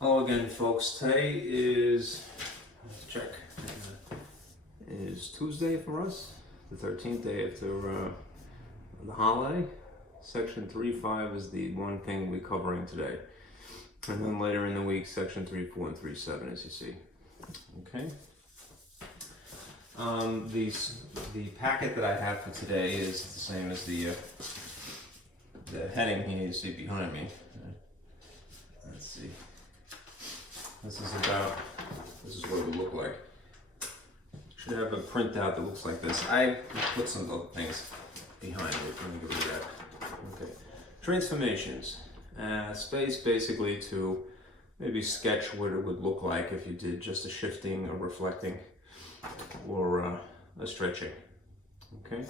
Hello again, folks. Today is, let's check, is Tuesday for us, the 13th day after the holiday. Section 3.5 is the one thing we're covering today. And then later in the week, section 3.4 and 3.7, as you see. Okay. The packet that I have for today is the same as the heading here you see behind me. Let's see. This is what it would look like. Should have a printout that looks like this. I put some other things behind it. Let me get rid of that. Okay. Transformations. Space basically to maybe sketch what it would look like if you did just a shifting, a reflecting, or a stretching. Okay.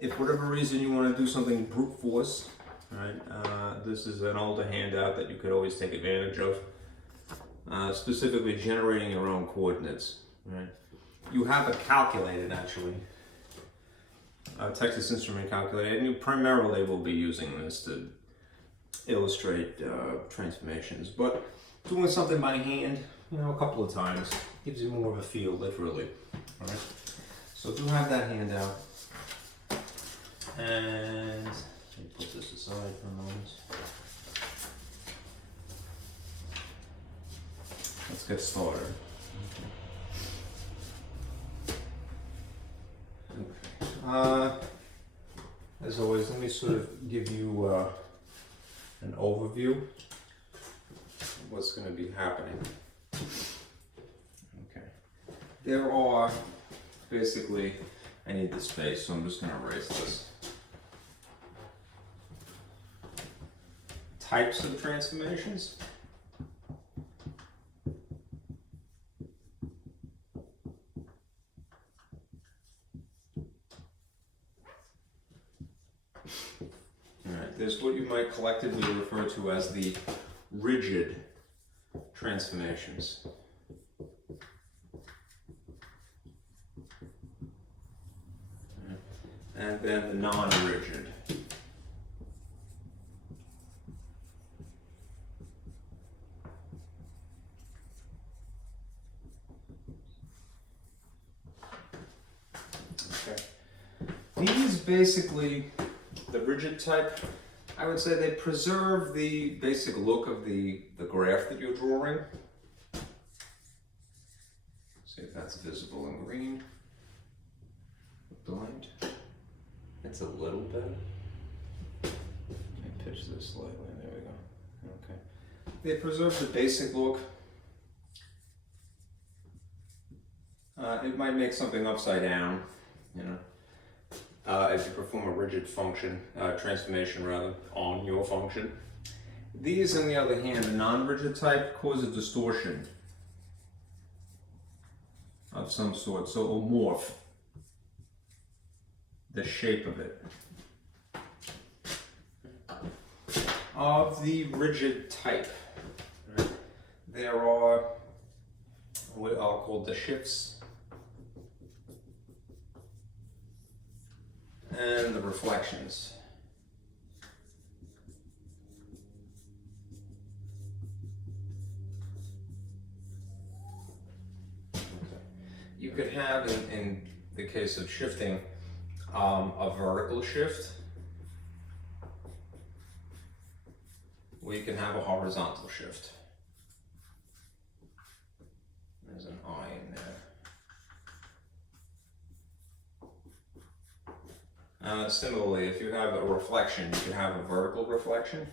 If for whatever reason you want to do something brute force, right? This is an older handout that you could always take advantage of. Specifically generating your own coordinates. Right? You have a calculated actually, a Texas Instrument calculator, and you primarily will be using this to illustrate transformations. But doing something by hand, a couple of times gives you more of a feel, literally. All right. So do have that handout, and let me put this aside for a moment. Let's get started. Okay. As always, let me sort of give you an overview of what's going to be happening. Okay. There are basically, I need the space, so I'm just going to erase this. Types of transformations. Alright, there's what you might collectively refer to as the rigid transformations. And then the non-rigid. These basically, the rigid type, I would say they preserve the basic look of the graph that you're drawing. See if that's visible in green. Blind. It's a little bit. Let me pitch this slightly. There we go. Okay. They preserve the basic look. It might make something upside down, as you perform a rigid function, transformation rather, on your function. These, on the other hand, the non-rigid type, cause a distortion of some sort, so it'll morph the shape of it. Of the rigid type, right, there are what are called the shifts and the reflections. Okay. You could have, in the case of shifting, a vertical shift, or you can have a horizontal shift. There's an I in there. Similarly, if you have a reflection, you can have a vertical reflection.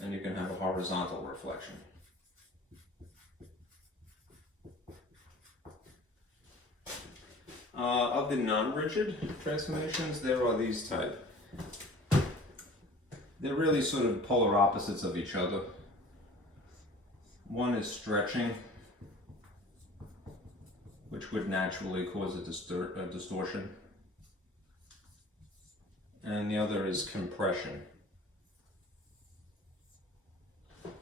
And you can have a horizontal reflection. Of the non-rigid transformations, there are these type. They're really sort of polar opposites of each other. One is stretching, which would naturally cause a distortion. And the other is compression. At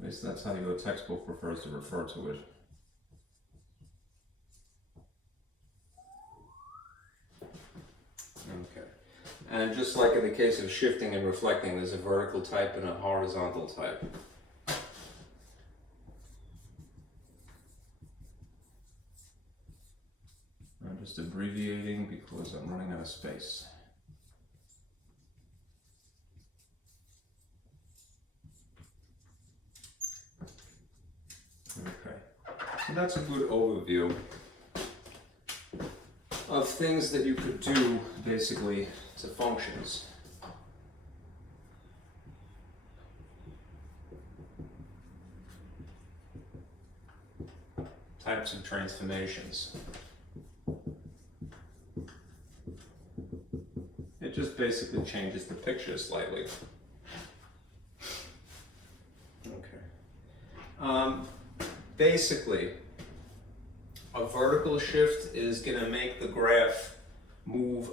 least that's how your textbook prefers to refer to it. And just like in the case of shifting and reflecting, there's a vertical type and a horizontal type. I'm just abbreviating because I'm running out of space. Okay, so that's a good overview of things that you could do basically to functions. Types of transformations. It just basically changes the picture slightly. Okay. Basically, a vertical shift is going to make the graph move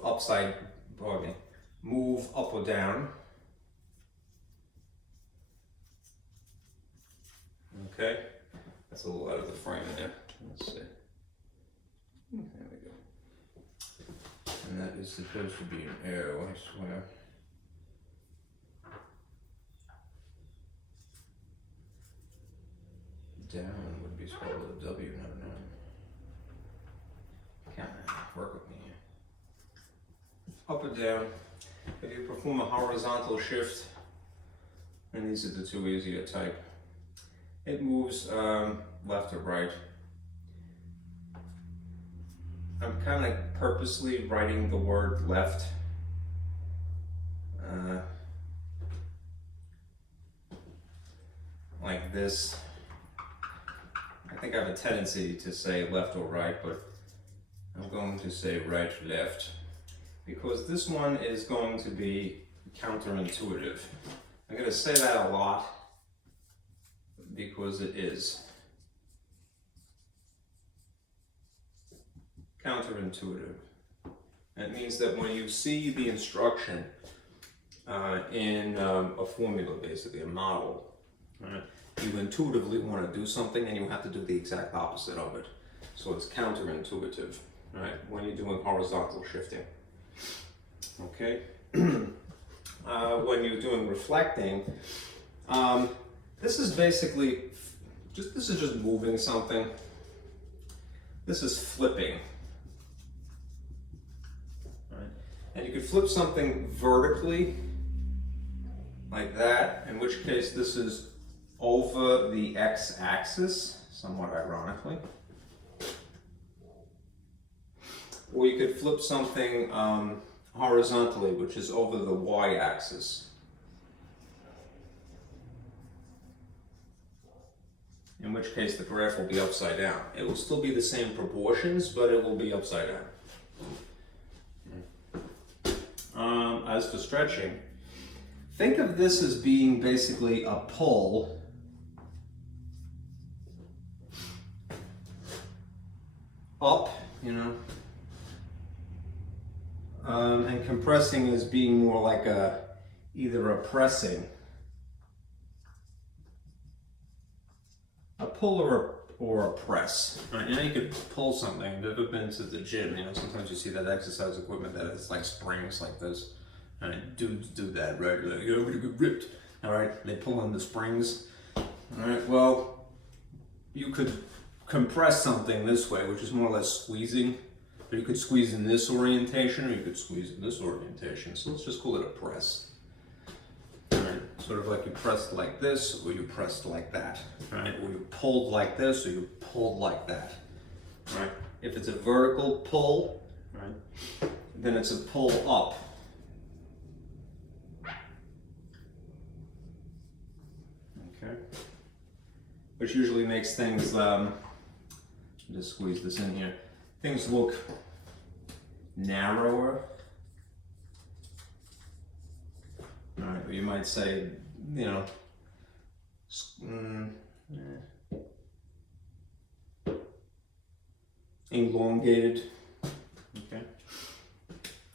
move up or down. Okay, that's a little out of the frame there. Let's see. There we go. And that is supposed to be an arrow, I swear. Down would be spelled with a W, not an M. Come on, work with me here. Up or down. If you perform a horizontal shift, and these are the two easier type, it moves left or right. I'm kind of purposely writing the word left. Like this. I think I have a tendency to say left or right, but I'm going to say right, left, because this one is going to be counterintuitive. I'm going to say that a lot because it is counterintuitive. That means that when you see the instruction in a formula, basically a model, right, you intuitively want to do something and you have to do the exact opposite of it. So it's counterintuitive, right, when you're doing horizontal shifting. Okay? When you're doing reflecting, this is basically just moving something. This is flipping. Right? And you could flip something vertically like that, in which case this is over the x-axis, somewhat ironically. Or you could flip something horizontally, which is over the y-axis. In which case the graph will be upside down. It will still be the same proportions, but it will be upside down. As for stretching, think of this as being basically a pull up, you know, and compressing as being more like either a pressing, a pull or a press. Right? You know, you could pull something. I've ever been to the gym, you know, sometimes you see that exercise equipment that is like springs like this. And dudes do that, right? Like, you're gonna get ripped. All right, they pull in the springs. All right, well, you could compress something this way, which is more or less squeezing. But you could squeeze in this orientation, or you could squeeze in this orientation. So let's just call it a press. All right, sort of like you pressed like this, or you pressed like that. Right, or you pulled like this, or you pulled like that. Right. If it's a vertical pull, right, then it's a pull up. Okay. Which usually makes things, just squeeze this in here, things look narrower. All right, or you might say, you know, elongated. Okay.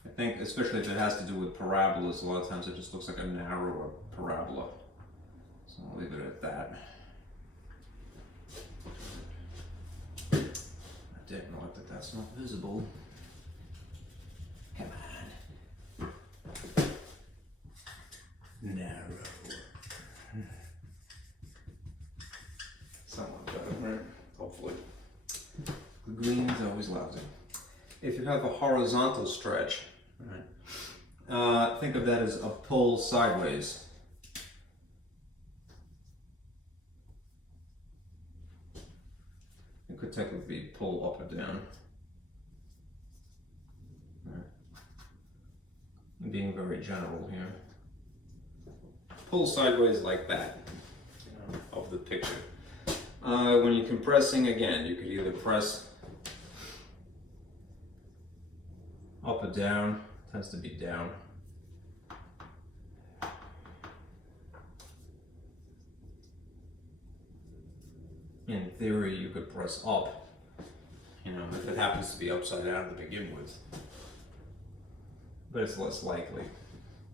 I think, especially if it has to do with parabolas, a lot of times it just looks like a narrower parabola. So I'll leave it at that. I didn't know that that's not visible. Come on. if you have a horizontal stretch, right, think of that as a pull sideways. It could technically be pull up or down. Right. I'm being very general here. Pull sideways like that, of the picture. When you're compressing, again, you could either press up or down. Tends to be down. In theory, you could press up, if it happens to be upside down to begin with. But it's less likely.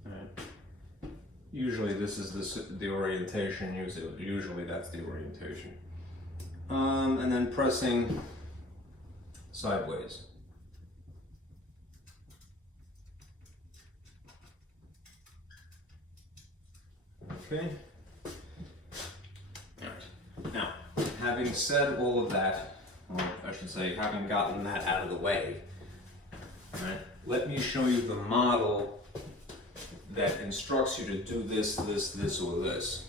Right. Usually this is the orientation, usually that's the orientation. And then pressing sideways. Okay. All right. Now, having said all of that, or I should say, having gotten that out of the way, right, let me show you the model that instructs you to do this, this, or this.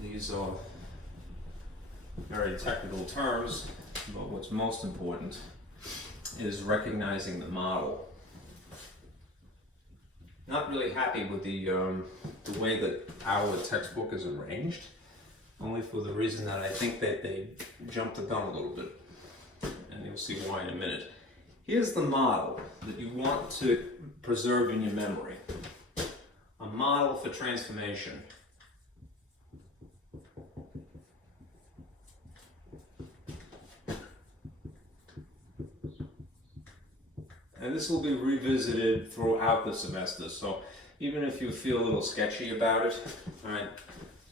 These are very technical terms, but what's most important is recognizing the model. Not really happy with the way that our textbook is arranged, only for the reason that I think that they jumped the gun a little bit, and you'll see why in a minute. Here's the model that you want to preserve in your memory. A model for transformation. And this will be revisited throughout the semester, so even if you feel a little sketchy about it, all right,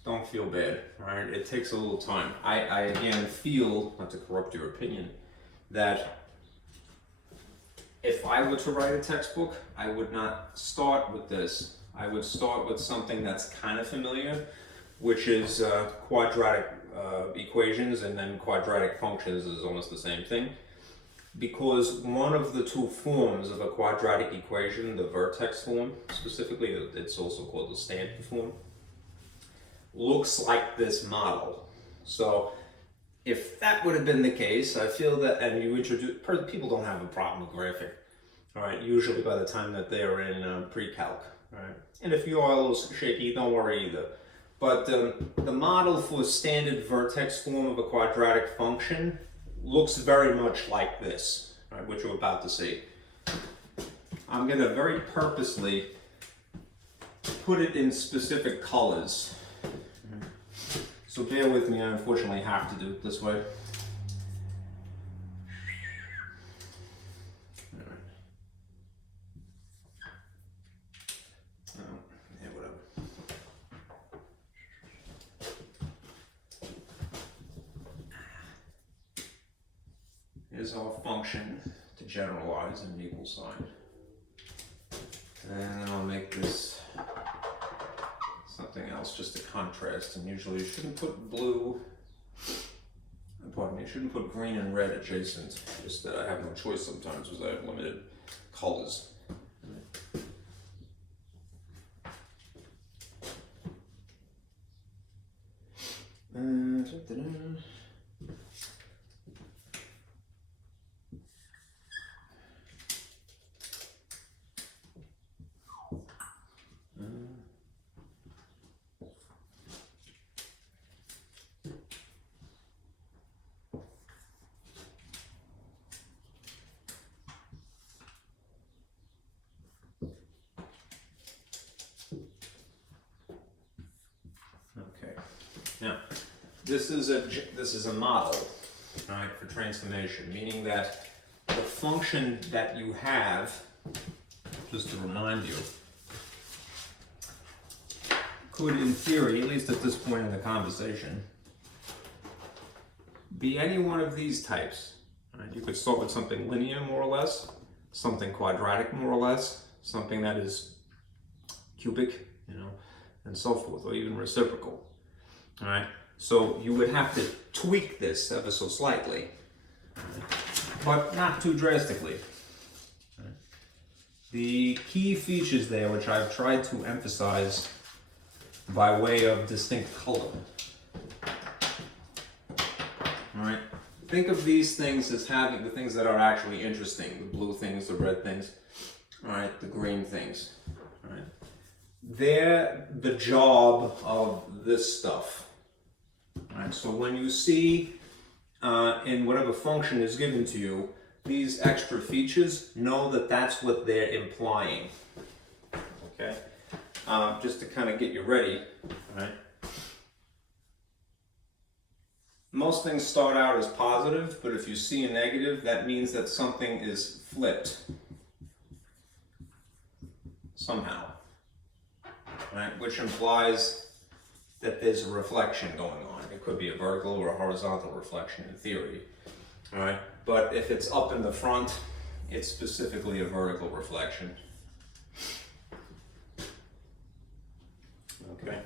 don't feel bad, all right? It takes a little time. I again feel, not to corrupt your opinion, that if I were to write a textbook, I would not start with this. I would start with something that's kind of familiar, which is quadratic equations, and then quadratic functions is almost the same thing. Because one of the two forms of a quadratic equation, the vertex form specifically, it's also called the standard form, looks like this model. So if that would have been the case, I feel that, and you introduce, people don't have a problem with graphic, all right, usually by the time that they're in pre-calc, right? And if you are a little shaky, don't worry either. But the model for standard vertex form of a quadratic function looks very much like this, right, which you're about to see. I'm going to very purposely put it in specific colors. So bear with me, I unfortunately have to do it this way. Is our function to generalize an equal sign. And then I'll make this something else, just a contrast. And usually you shouldn't put blue, pardon me, you shouldn't put green and red adjacent. Just that I have no choice sometimes because I have limited colors. Now, this is a model, right, for transformation, meaning that the function that you have, just to remind you, could, in theory, at least at this point in the conversation, be any one of these types. Right? You could start with something linear, more or less, something quadratic, more or less, something that is cubic, and so forth, or even reciprocal. All right, so you would have to tweak this ever so slightly, but not too drastically. The key features there, which I've tried to emphasize by way of distinct color. All right. Think of these things as having the things that are actually interesting, the blue things, the red things, all right, the green things. All right. They're the job of this stuff. All right. So when you see in whatever function is given to you, these extra features, know that that's what they're implying. Okay? Just to kind of get you ready, all right? Most things start out as positive, but if you see a negative, that means that something is flipped somehow, right? Which implies that there's a reflection going on. It could be a vertical or a horizontal reflection in theory, all right? But if it's up in the front, it's specifically a vertical reflection. Okay.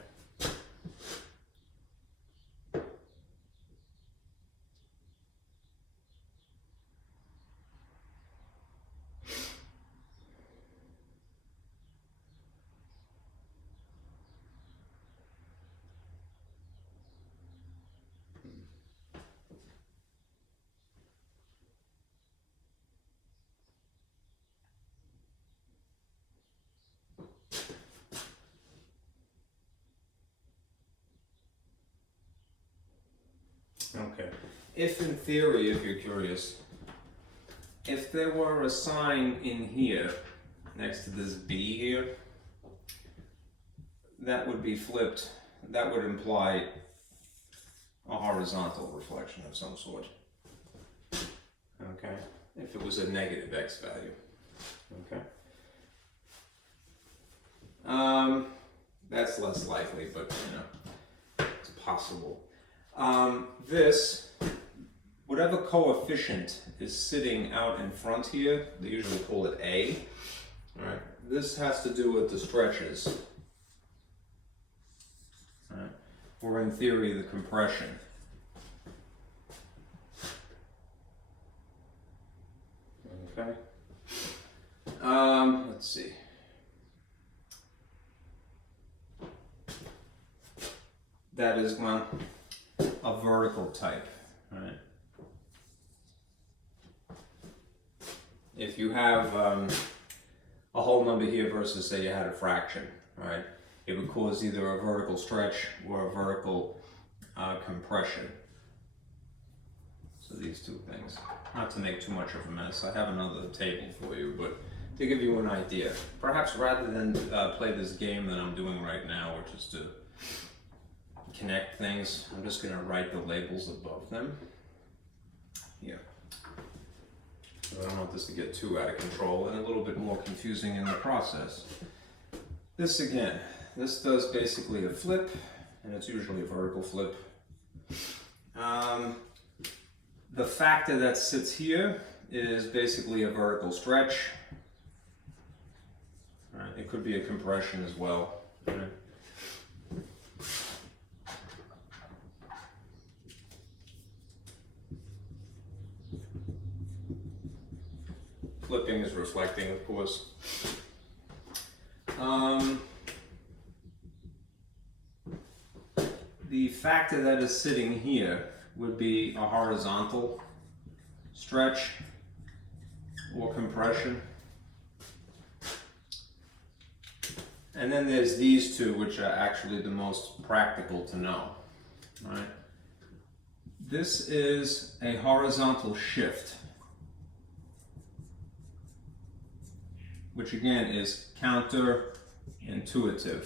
Okay. If in theory, if you're curious, if there were a sign in here next to this B here, that would be flipped. That would imply a horizontal reflection of some sort. Okay. If it was a negative X value. Okay. That's less likely, but you know, it's possible. This, whatever coefficient is sitting out in front here, they usually call it A. All right. This has to do with the stretches. All right. Or in theory, the compression. Okay. Let's see. That is, well, a vertical type, right? If you have a whole number here versus say you had a fraction, right? It would cause either a vertical stretch or a vertical compression. So these two things. Not to make too much of a mess, I have another table for you, but to give you an idea. Perhaps rather than play this game that I'm doing right now, which is to connect things, I'm just going to write the labels above them. Here. I don't want this to get too out of control and a little bit more confusing in the process. This again, this does basically a flip, and it's usually a vertical flip. The factor that sits here is basically a vertical stretch. All right, it could be a compression as well. Right? Flipping is reflecting, of course. The factor that is sitting here would be a horizontal stretch or compression. And then there's these two, which are actually the most practical to know. All right? This is a horizontal shift, which again is counterintuitive.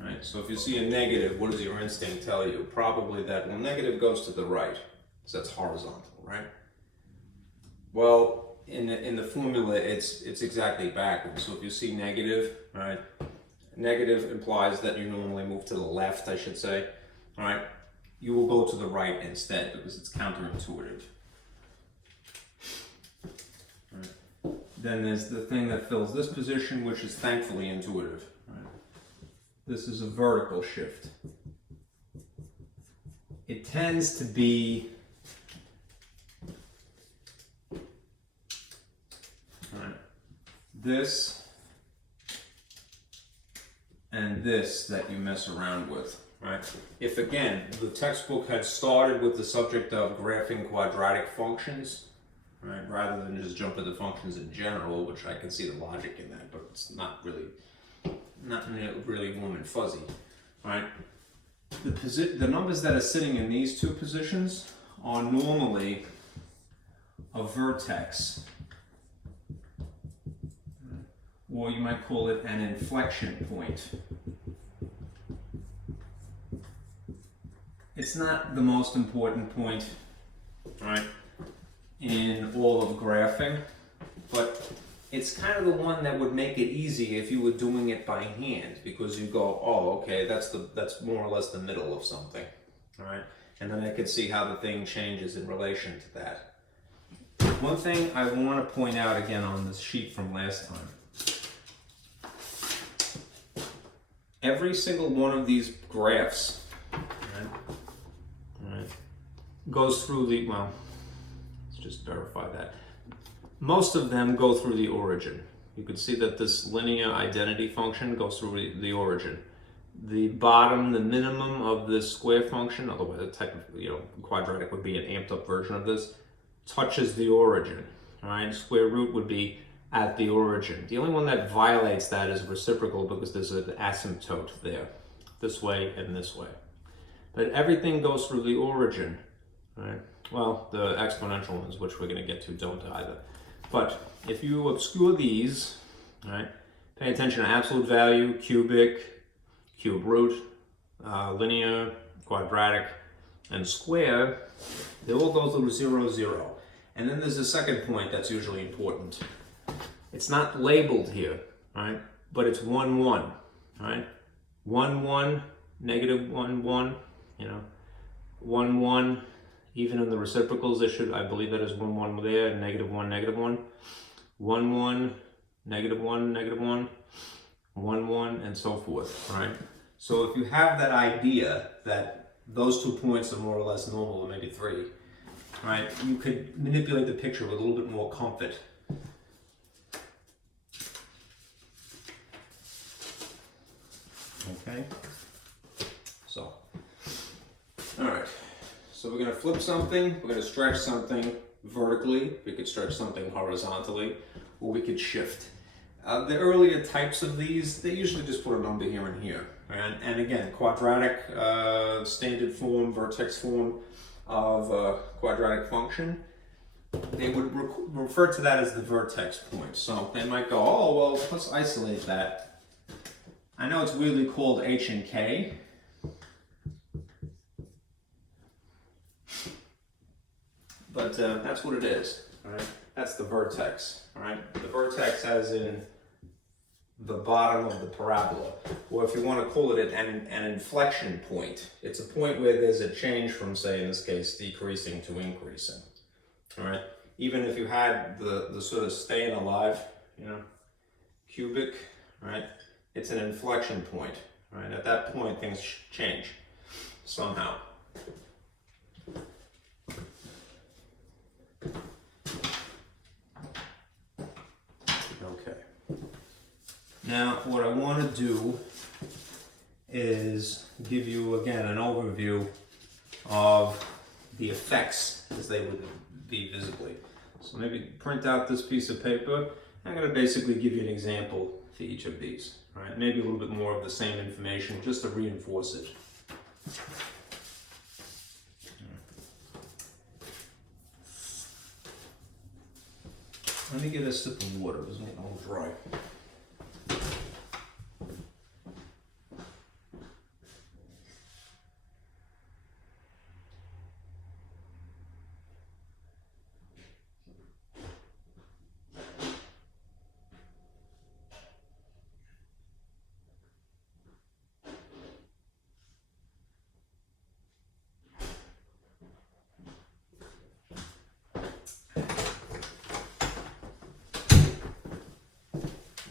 All right, so if you see a negative, what does your instinct tell you? Probably that, well, negative goes to the right, so that's horizontal, right? Well, in the formula, it's exactly backwards. So if you see negative, right, negative implies that you normally move to the left, I should say, all right? You will go to the right instead because it's counterintuitive. Then there's the thing that fills this position, which is thankfully intuitive. Right? This is a vertical shift. it tends to be this and this that you mess around with, right? If again, the textbook had started with the subject of graphing quadratic functions, right, rather than just jump into functions in general, which I can see the logic in that, but it's not really warm and fuzzy, right? The numbers that are sitting in these two positions are normally a vertex, or you might call it an inflection point. It's not the most important point, right, in all of graphing, but it's kind of the one that would make it easy if you were doing it by hand, because you go, oh, okay, that's more or less the middle of something, all right? And then I could see how the thing changes in relation to that. One thing I want to point out again on this sheet from last time. Every single one of these graphs, right, goes through the, well, let's just verify that. Most of them go through the origin. You can see that this linear identity function goes through the origin. The bottom, the minimum of this square function, otherwise the type of, quadratic would be an amped up version of this, touches the origin, all right? Square root would be at the origin. The only one that violates that is reciprocal, because there's an asymptote there, this way and this way. But everything goes through the origin, right? Well, the exponential ones, which we're gonna get to, don't either. But if you obscure these, right, pay attention to absolute value, cubic, cube root, linear, quadratic, and square, they all go through 0, 0. And then there's a second point that's usually important. It's not labeled here, right, but it's 1, 1, right? 1, 1, negative 1, 1, 1, 1. Even in the reciprocals, there should, I believe that is 1, 1 there, and negative 1, negative 1. 1, 1, negative 1, negative 1, 1, 1, and so forth, right? So if you have that idea that those 2 points are more or less normal, or maybe 3, right, you could manipulate the picture with a little bit more comfort. Okay, so, all right. So we're going to flip something, we're going to stretch something vertically, we could stretch something horizontally, or we could shift. The earlier types of these, they usually just put a number here and here. And again, quadratic standard form, vertex form of a quadratic function, they would refer to that as the vertex point. So they might go, oh, well, let's isolate that. I know it's weirdly called H and K. But that's what it is, all right? That's the vertex, all right? The vertex as in the bottom of the parabola. Or if you want to call it an inflection point, it's a point where there's a change from, say, in this case, decreasing to increasing, all right? Even if you had the sort of staying alive, cubic, right? It's an inflection point, right? At that point, things change somehow. Now, what I want to do is give you, again, an overview of the effects as they would be visibly. So maybe print out this piece of paper. I'm going to basically give you an example for each of these, right? Maybe a little bit more of the same information just to reinforce it. Let me get a sip of water, it's getting all dry.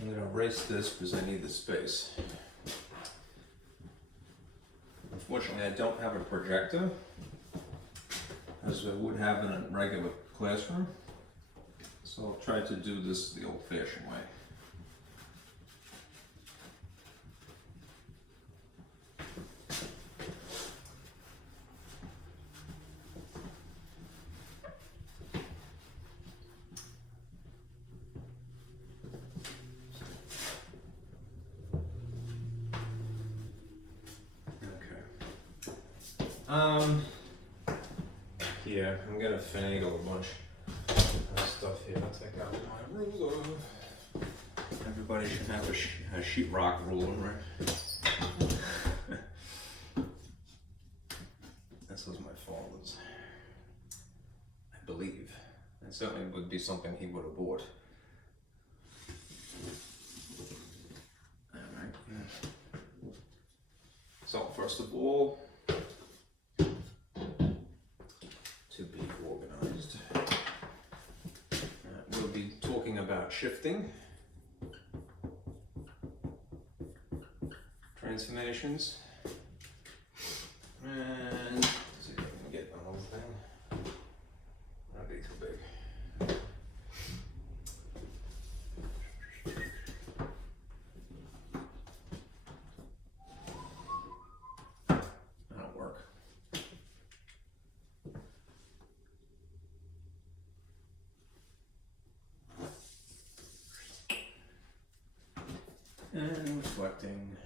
I'm going to erase this because I need the space. Unfortunately, Unfortunately, I don't have a projector, as I would have in a regular classroom. So I'll try to do this the old-fashioned way. Yeah, I'm gonna finagle a bunch of stuff here. I'll take out my ruler. Everybody should have a sheetrock ruler, right? This was my father's, I believe. It certainly would be something he would have bought. Alright. So, first of all, to be organized, we'll be talking about shifting, transformations, and let's see if I can get the whole thing. Not be too big. That'll work. And reflecting.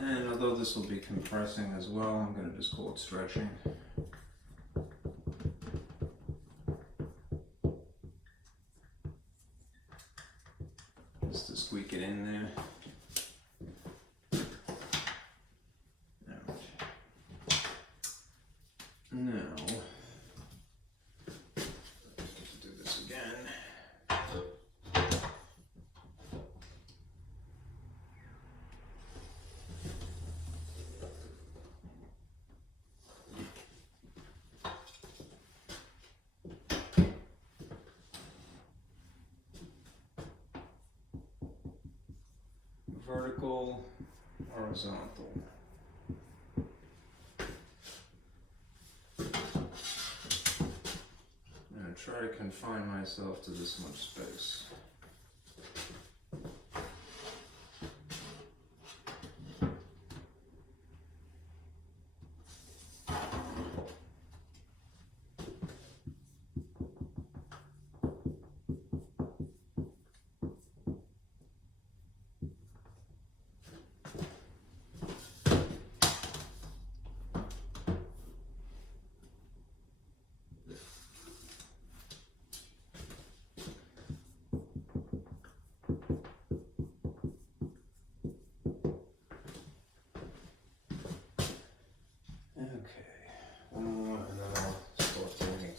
And although this will be compressing as well, I'm going to just call it stretching. Just to squeak it in there. Now, let's do this again. Vertical, horizontal. I'm going to try to confine myself to this much space.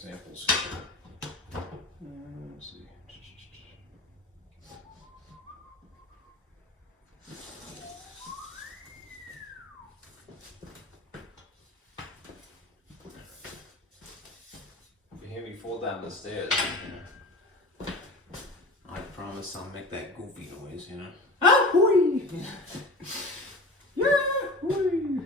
Examples here. Let's see. If you hear me fall down the stairs, I promise I'll make that goofy noise, you know. Ah, hooey! Yeah, hooey!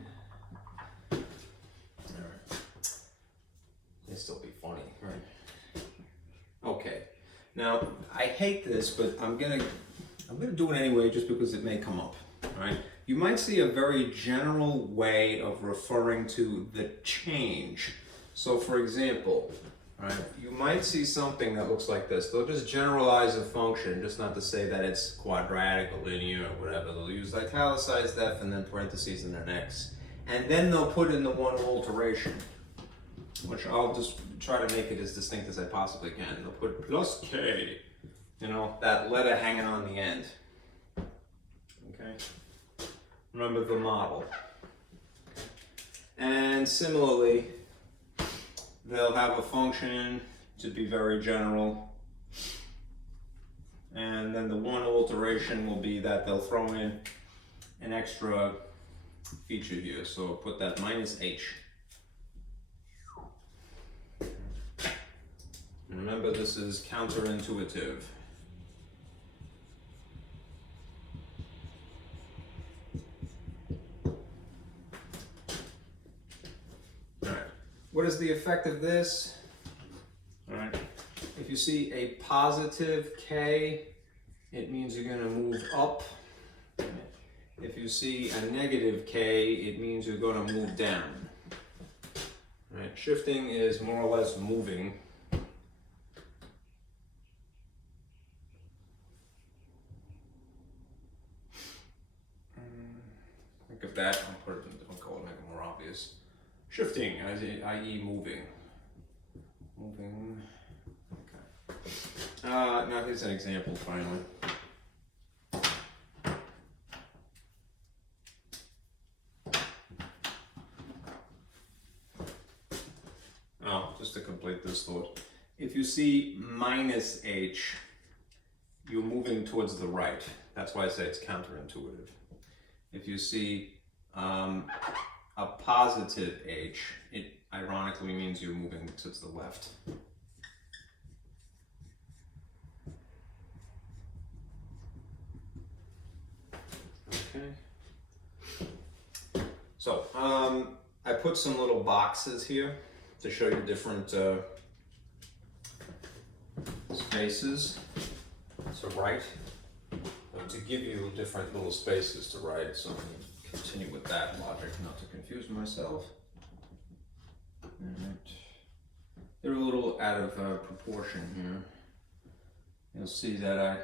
It'd still be funny, right? Okay. Now, I hate this, but I'm gonna do it anyway just because it may come up, right? You might see a very general way of referring to the change. So for example, right, you might see something that looks like this. They'll just generalize a function, just not to say that it's quadratic or linear or whatever. They'll use italicized f and then parentheses and an x. And then they'll put in the one alteration, which I'll just try to make it as distinct as I possibly can. They'll put plus k, you know, that letter hanging on the end. Okay? Remember the model. And similarly, they'll have a function to be very general. And then the one alteration will be that they'll throw in an extra feature here. So I'll put that minus h. And remember, this is counterintuitive. What is the effect of this? All right. If you see a positive k, it means you're going to move up. If you see a negative k, it means you're going to move down. All right. Shifting is more or less moving. Think of that. I'll put it in a different color, make it more obvious. Shifting, i.e. moving. Moving. Okay. Now here's an example finally. Oh, just to complete this thought. If you see minus h, you're moving towards the right. That's why I say it's counterintuitive. If you see a positive h, it ironically means you're moving to the left. Okay. So I put some little boxes here to show you different spaces to write, to give you different little spaces to write. So continue with that logic, not to confuse myself. Alright. They're a little out of proportion here. You'll see that I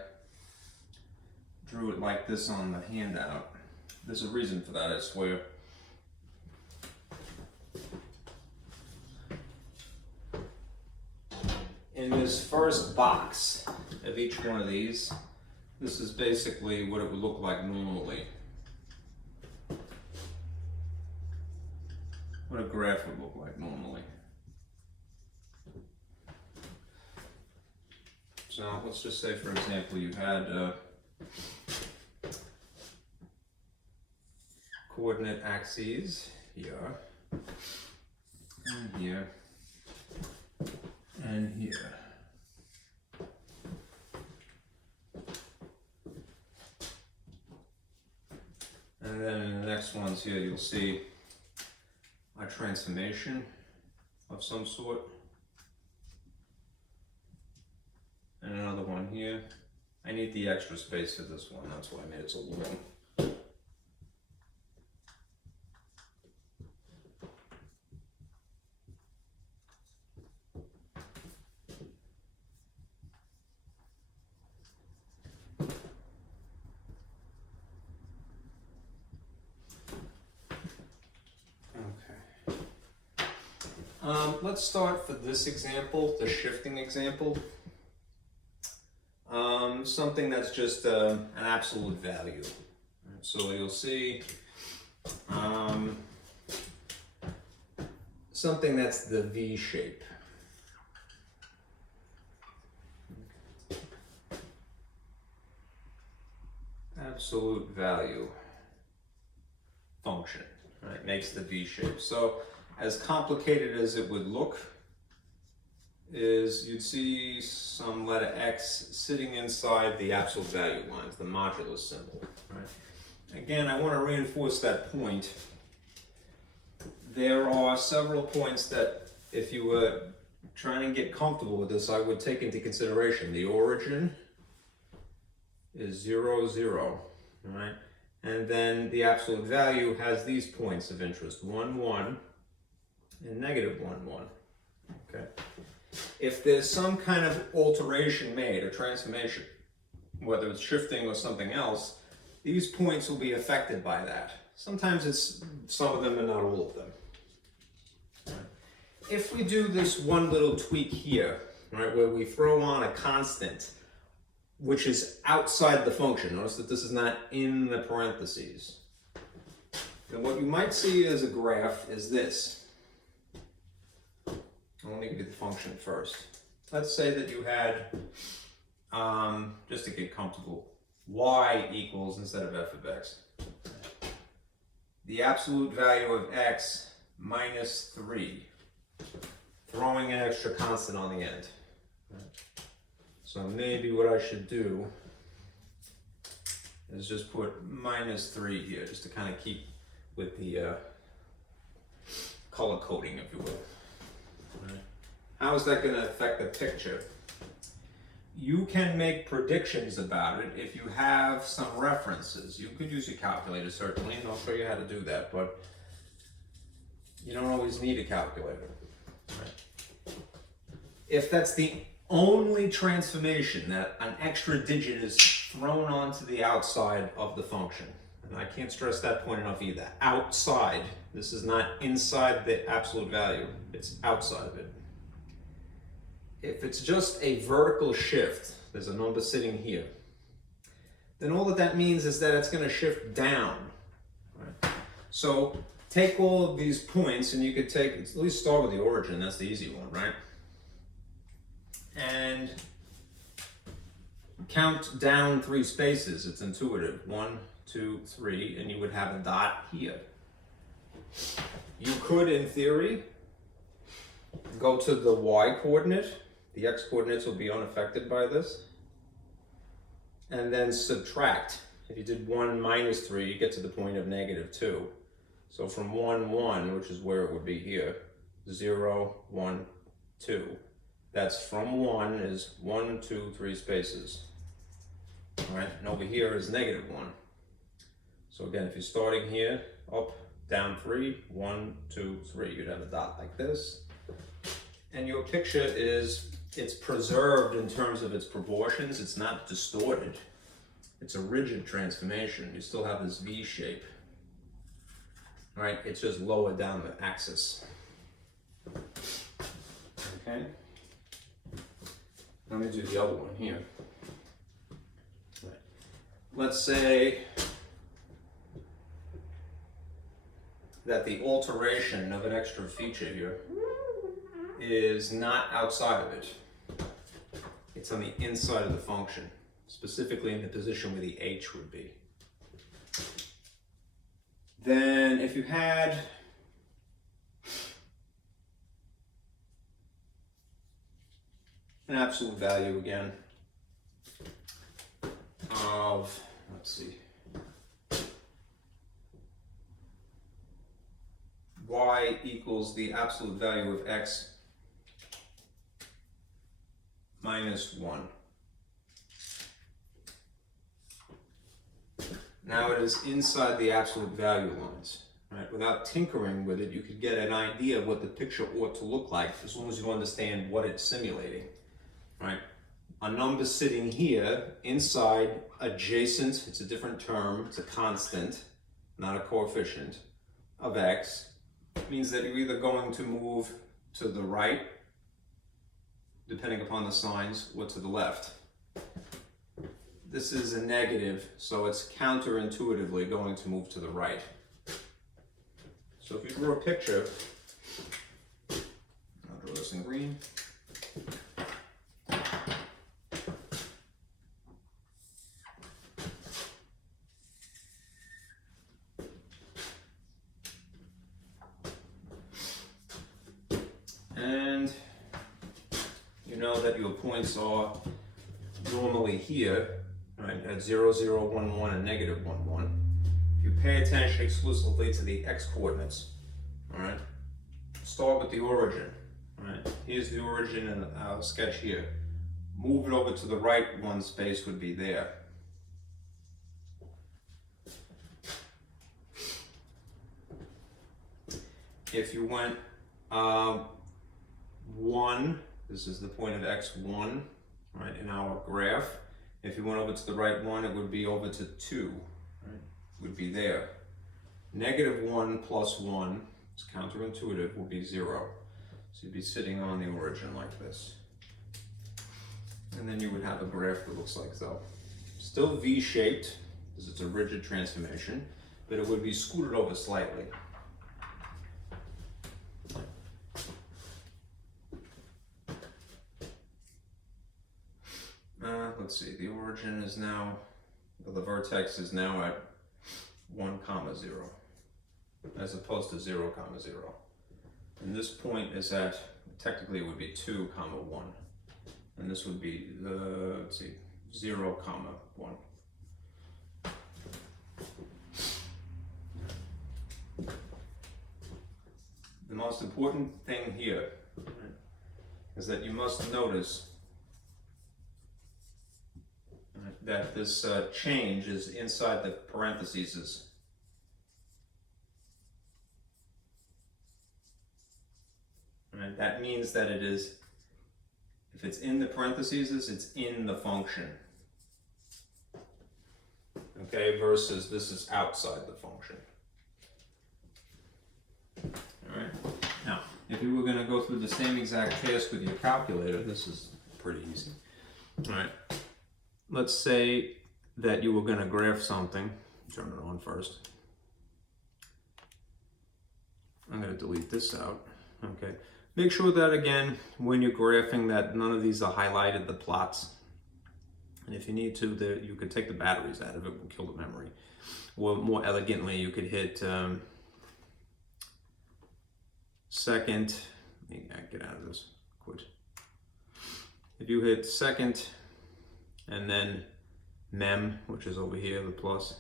drew it like this on the handout. There's a reason for that, I swear. In this first box of each one of these, this is basically what it would look like normally. What a graph would look like normally. So let's just say, for example, you had coordinate axes here, and here, and here. And then in the next ones here, you'll see a transformation of some sort. And another one here. I need the extra space for this one, that's why I made it so long. Let's start for this example, the shifting example. Something that's just an absolute value. So you'll see something that's the V shape. Absolute value function, right, makes the V shape. So as complicated as it would look, is you'd see some letter X sitting inside the absolute value lines, the modulus symbol. Right? Again, I want to reinforce that point. There are several points that, if you were trying to get comfortable with this, I would take into consideration. The origin is 0, 0, right? And then the absolute value has these points of interest, 1, 1, and negative 1, 1. Okay. If there's some kind of alteration made, or transformation, whether it's shifting or something else, these points will be affected by that. Sometimes it's some of them and not all of them. If we do this one little tweak here, right, where we throw on a constant, which is outside the function, notice that this is not in the parentheses, then what you might see as a graph is this. Let me give you the function first. Let's say that you had just to get comfortable, y equals, instead of f of x, the absolute value of x minus 3, throwing an extra constant on the end. So maybe what I should do is just put minus 3 here, just to kind of keep with the color coding, if you will. Right. How is that going to affect the picture? You can make predictions about it if you have some references. You could use your calculator, certainly, and I'll show you how to do that, but you don't always need a calculator. Right. If that's the only transformation, that an extra digit is thrown onto the outside of the function, and I can't stress that point enough either, outside. This is not inside the absolute value, it's outside of it. If it's just a vertical shift, there's a number sitting here, then all that means is that it's going to shift down. Right? So take all of these points, and you could take, at least start with the origin, that's the easy one, right? And count down 3 spaces, it's intuitive. 1, 2, 3, and you would have a dot here. You could, in theory, go to the y coordinate. The x coordinates will be unaffected by this. And then subtract. If you did 1 minus 3, you get to the point of negative 2. So from 1, 1, which is where it would be here, 0, 1, 2. That's from 1 is 1, 2, 3 spaces. All right, and over here is negative 1. So again, if you're starting here, up, down 3, 1, 2, 3, you'd have a dot like this. And your picture is, it's preserved in terms of its proportions. It's not distorted. It's a rigid transformation. You still have this V shape. All right, it's just lower down the axis. Okay. Let me do the other one here. Right. Let's say that the alteration of an extra feature here is not outside of it. It's on the inside of the function, specifically in the position where the h would be. Then if you had an absolute value again of, let's see, y equals the absolute value of x minus 1. Now it is inside the absolute value lines. Right? Without tinkering with it, you could get an idea of what the picture ought to look like as long as you understand what it's simulating. Right? A number sitting here inside adjacent, it's a different term, it's a constant, not a coefficient, of x, means that you're either going to move to the right, depending upon the signs, or to the left. This is a negative, so it's counterintuitively going to move to the right. So if you draw a picture, I'll draw this in green. And you know that your points are normally here, right, at 0, 0, 1, 1, and negative 1, 1. If you pay attention exclusively to the x coordinates, all right, start with the origin. All right, here's the origin in our sketch here. Move it over to the right, 1 space would be there. If you went 1, this is the point of x1, right, in our graph. If you went over to the right 1, it would be over to 2, right, would be there. Negative 1 plus 1, it's counterintuitive, will be 0. So you'd be sitting on the origin like this. And then you would have a graph that looks like so. Still V-shaped, because it's a rigid transformation, but it would be scooted over slightly. let's see, the origin is now, the vertex is now at 1, 0, as opposed to 0, 0. And this point is at, technically it would be 2, 1. And this would be, let's see, 0, 1. The most important thing here is that you must notice that this change is inside the parentheses. Right? That means that it is, if it's in the parentheses, it's in the function. Okay, versus this is outside the function. All right. Now, if you were going to go through the same exact task with your calculator, this is pretty easy. All right. Let's say that you were going to graph something. Turn it on first. I'm going to delete this out. Okay. Make sure that, again, when you're graphing, that none of these are highlighted, the plots. And if you need to, you could take the batteries out of it and kill the memory. Or more elegantly, you could hit second. Let me get out of this. Quit. If you hit second and then mem, which is over here, the plus,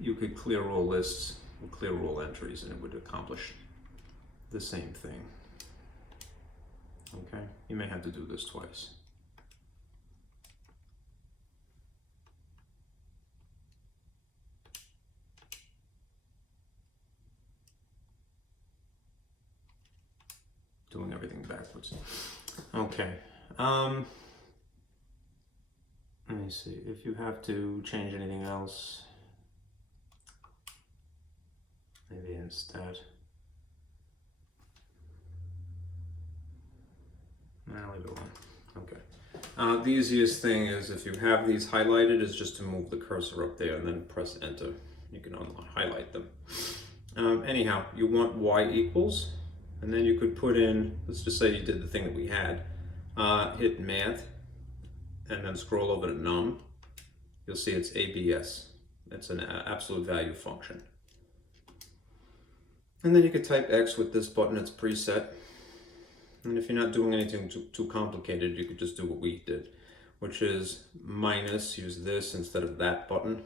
you could clear all lists, or clear all entries, and it would accomplish the same thing. Okay, you may have to do this twice. Doing everything backwards. Okay. Let me see if you have to change anything else. Maybe instead. Nah, leave it alone. Okay. The easiest thing is, if you have these highlighted, is just to move the cursor up there and then press enter. You can highlight them. Anyhow, you want y equals, and then you could put in, let's just say you did the thing that we had. Hit math, and then scroll over to num. You'll see it's ABS. It's an absolute value function. And then you could type X with this button, it's preset. And if you're not doing anything too complicated, you could just do what we did, which is minus, use this instead of that button,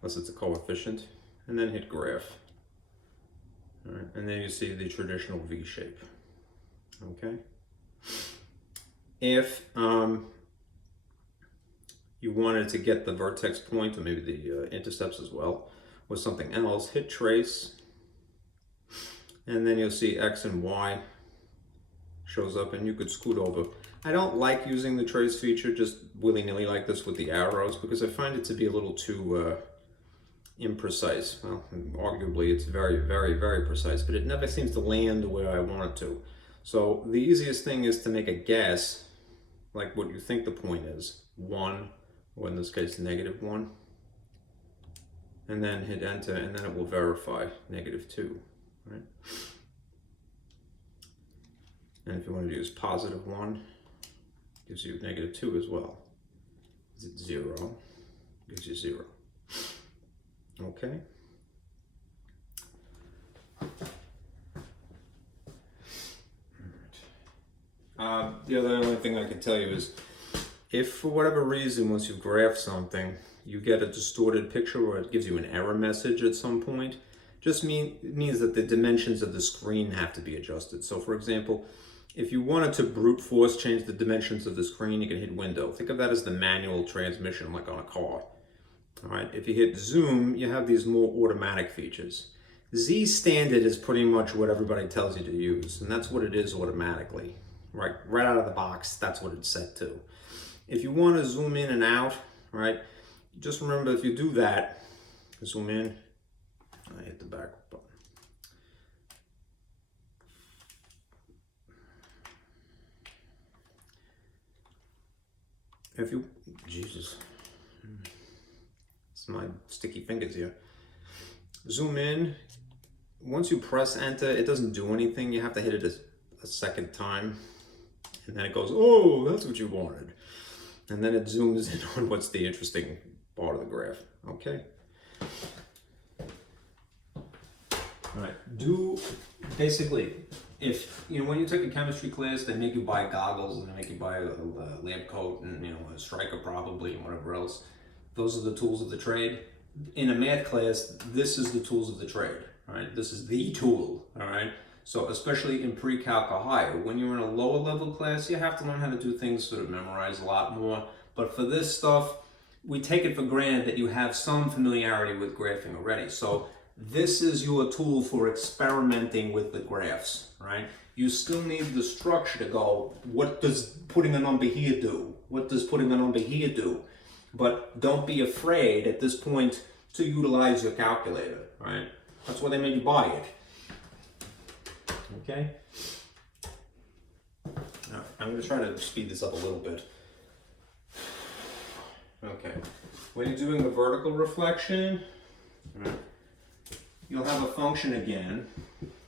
unless it's a coefficient, and then hit graph. All right, and then you see the traditional V shape. Okay. If you wanted to get the vertex point, or maybe the intercepts as well, with something else, hit trace, and then you'll see X and Y shows up, and you could scoot over. I don't like using the trace feature just willy-nilly like this with the arrows, because I find it to be a little too imprecise. Well, arguably it's very, very, very precise, but it never seems to land where I want it to. So the easiest thing is to make a guess, like what you think the point is, 1, or in this case -1, and then hit enter, and then it will verify -2, right? And if you want to use +1, gives you -2 as well. Is it 0? Gives you 0. Okay. The only thing I can tell you is, if for whatever reason, once you've graphed something, you get a distorted picture or it gives you an error message at some point, just means that the dimensions of the screen have to be adjusted. So for example, if you wanted to brute force change the dimensions of the screen, you can hit window. Think of that as the manual transmission, like on a car. All right, if you hit zoom, you have these more automatic features. Z standard is pretty much what everybody tells you to use, and that's what it is automatically. Right out of the box, that's what it's set to. If you want to zoom in and out, right, just remember, if you do that, zoom in, I hit the back button. If you, Jesus, it's my sticky fingers here. Zoom in. Once you press enter, it doesn't do anything. You have to hit it a second time, and then it goes, oh, that's what you wanted. and then it zooms in on what's the interesting part of the graph. Okay. All right. Basically, if when you take a chemistry class, they make you buy goggles and they make you buy a lab coat and a striker probably and whatever else. Those are the tools of the trade. In a math class, this is the tools of the trade. All right. This is the tool. All right. So especially in pre-calc or higher, when you're in a lower level class, you have to learn how to do things, sort of memorize a lot more. But for this stuff, we take it for granted that you have some familiarity with graphing already. So this is your tool for experimenting with the graphs, right? You still need the structure to go, what does putting a number here do? What does putting a number here do? But don't be afraid at this point to utilize your calculator, right? That's why they made you buy it. Okay? Now, I'm going to try to speed this up a little bit. Okay. When you're doing a vertical reflection, right, you'll have a function again,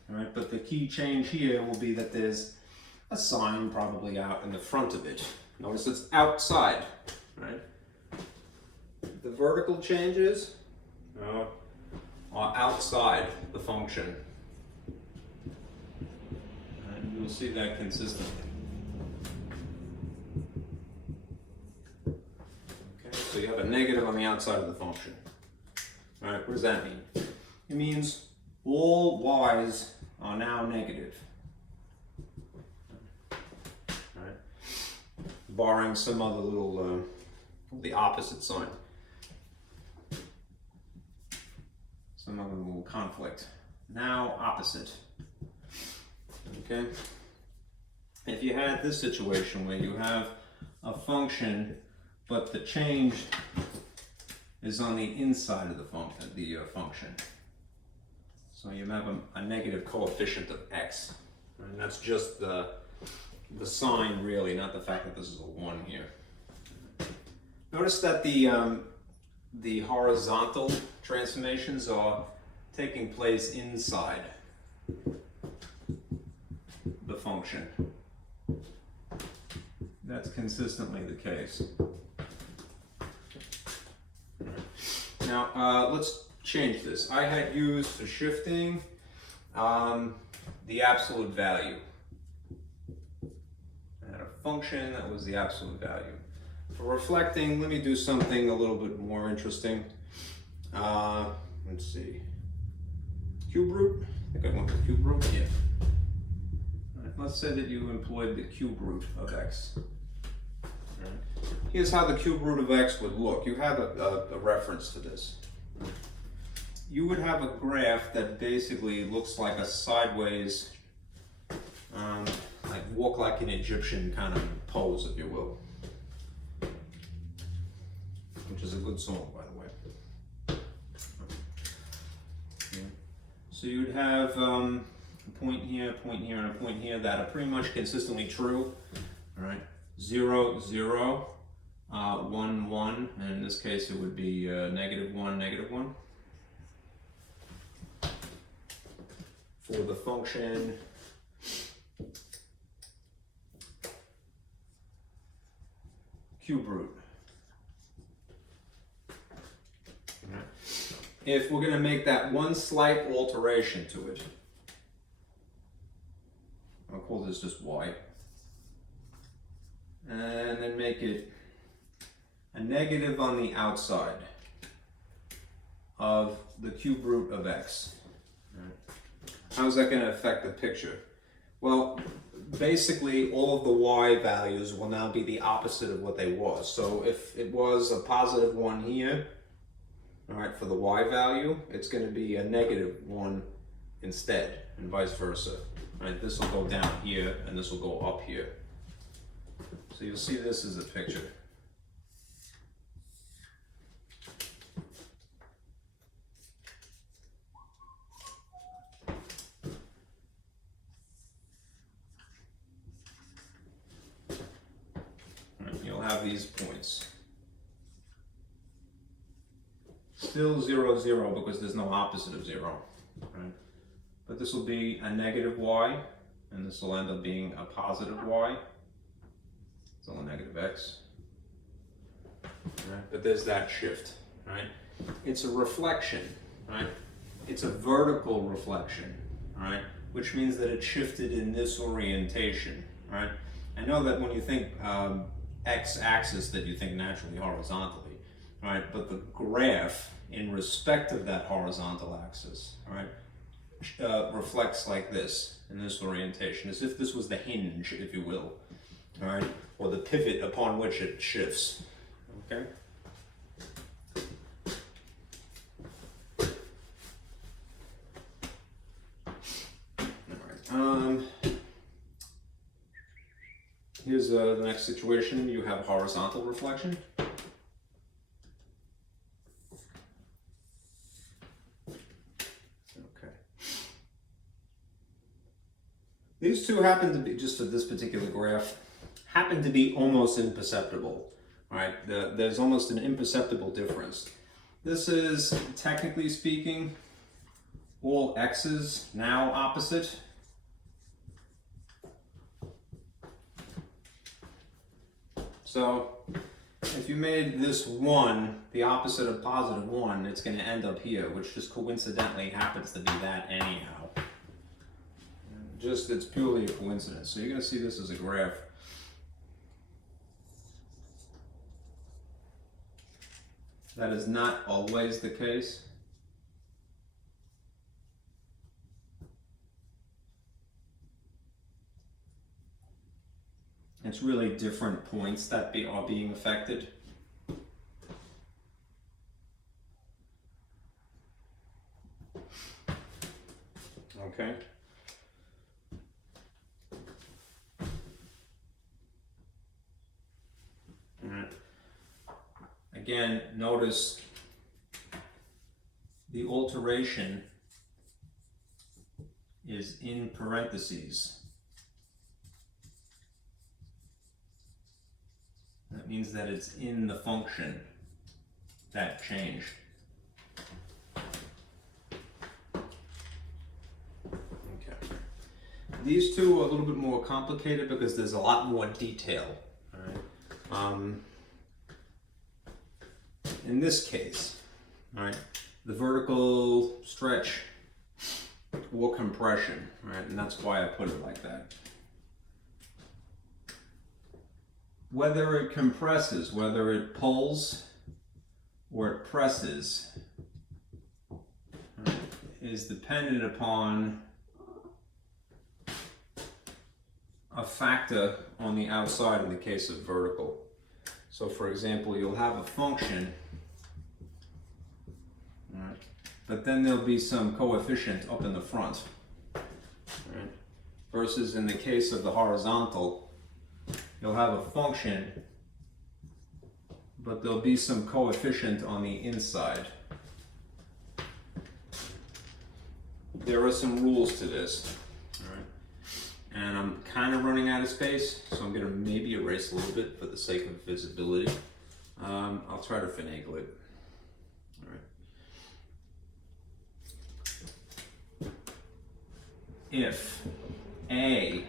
right? But the key change here will be that there's a sign probably out in the front of it. Notice it's outside, right? The vertical changes are outside the function. And you'll see that consistently. Okay, so you have a negative on the outside of the function. All right, what does that mean? It means all y's are now negative. All right. Barring some other little, the opposite sign. Some other little conflict. Now opposite. Okay? If you had this situation where you have a function, but the change is on the inside of the function. So you have a negative coefficient of x. And that's just the sign really, not the fact that this is a 1 here. Notice that the horizontal transformations are taking place inside the function. That's consistently the case. Now, let's change this. I had used for shifting the absolute value. I had a function that was the absolute value. For reflecting, let me do something a little bit more interesting. Let's see. Cube root? I think I went with cube root. Yeah. All right, let's say that you employed the cube root of x. All right. Here's how the cube root of x would look. You have a reference to this. You would have a graph that basically looks like a sideways, like walk like an Egyptian kind of pose, if you will. Which is a good song, by the way. Yeah. So you'd have a point here, and a point here that are pretty much consistently true. All right, 0, 0, 1, 1, and in this case it would be -1, -1. For the function cube root. If we're going to make that one slight alteration to it, I'll call this just y, and then make it a negative on the outside of the cube root of x. How's that going to affect the picture? Well, basically all of the y values will now be the opposite of what they was. So if it was a +1 here, all right, for the y value, it's going to be a -1 instead, and vice versa. All right, this will go down here, and this will go up here. So you'll see this as a picture. Have these points. Still 0, 0 because there's no opposite of 0. Right? But this will be a -y, and this will end up being a +y. So a -x. right? But there's that shift, right? It's a reflection, right? It's a vertical reflection, right? Which means that it shifted in this orientation, right? I know that when you think x-axis, that you think naturally horizontally, right? But the graph in respect of that horizontal axis, right, reflects like this in this orientation, as if this was the hinge, if you will, all right, or the pivot upon which it shifts. Okay. All right. Here's the next situation. You have horizontal reflection. Okay. These two happen to be, just for this particular graph, happen to be almost imperceptible. Right? There's almost an imperceptible difference. This is, technically speaking, all x's now opposite. So if you made this 1 the opposite of positive 1, it's going to end up here, which just coincidentally happens to be that anyhow. Just, it's purely a coincidence. So you're going to see this as a graph. That is not always the case. It's really different points that are being affected. Okay. All right. Again, notice the alteration is in parentheses. That means that it's in the function that changed. Okay. These two are a little bit more complicated because there's a lot more detail. All right. In this case, all right, the vertical stretch or compression, right, and that's why I put it like that. Whether it compresses, whether it pulls or it presses, right, is dependent upon a factor on the outside in the case of vertical. So for example, you'll have a function, right, but then there'll be some coefficient up in the front, right, versus in the case of the horizontal, you'll have a function, but there'll be some coefficient on the inside. There are some rules to this, all right? And I'm kind of running out of space, so I'm going to maybe erase a little bit for the sake of visibility. I'll try to finagle it. All right. If A,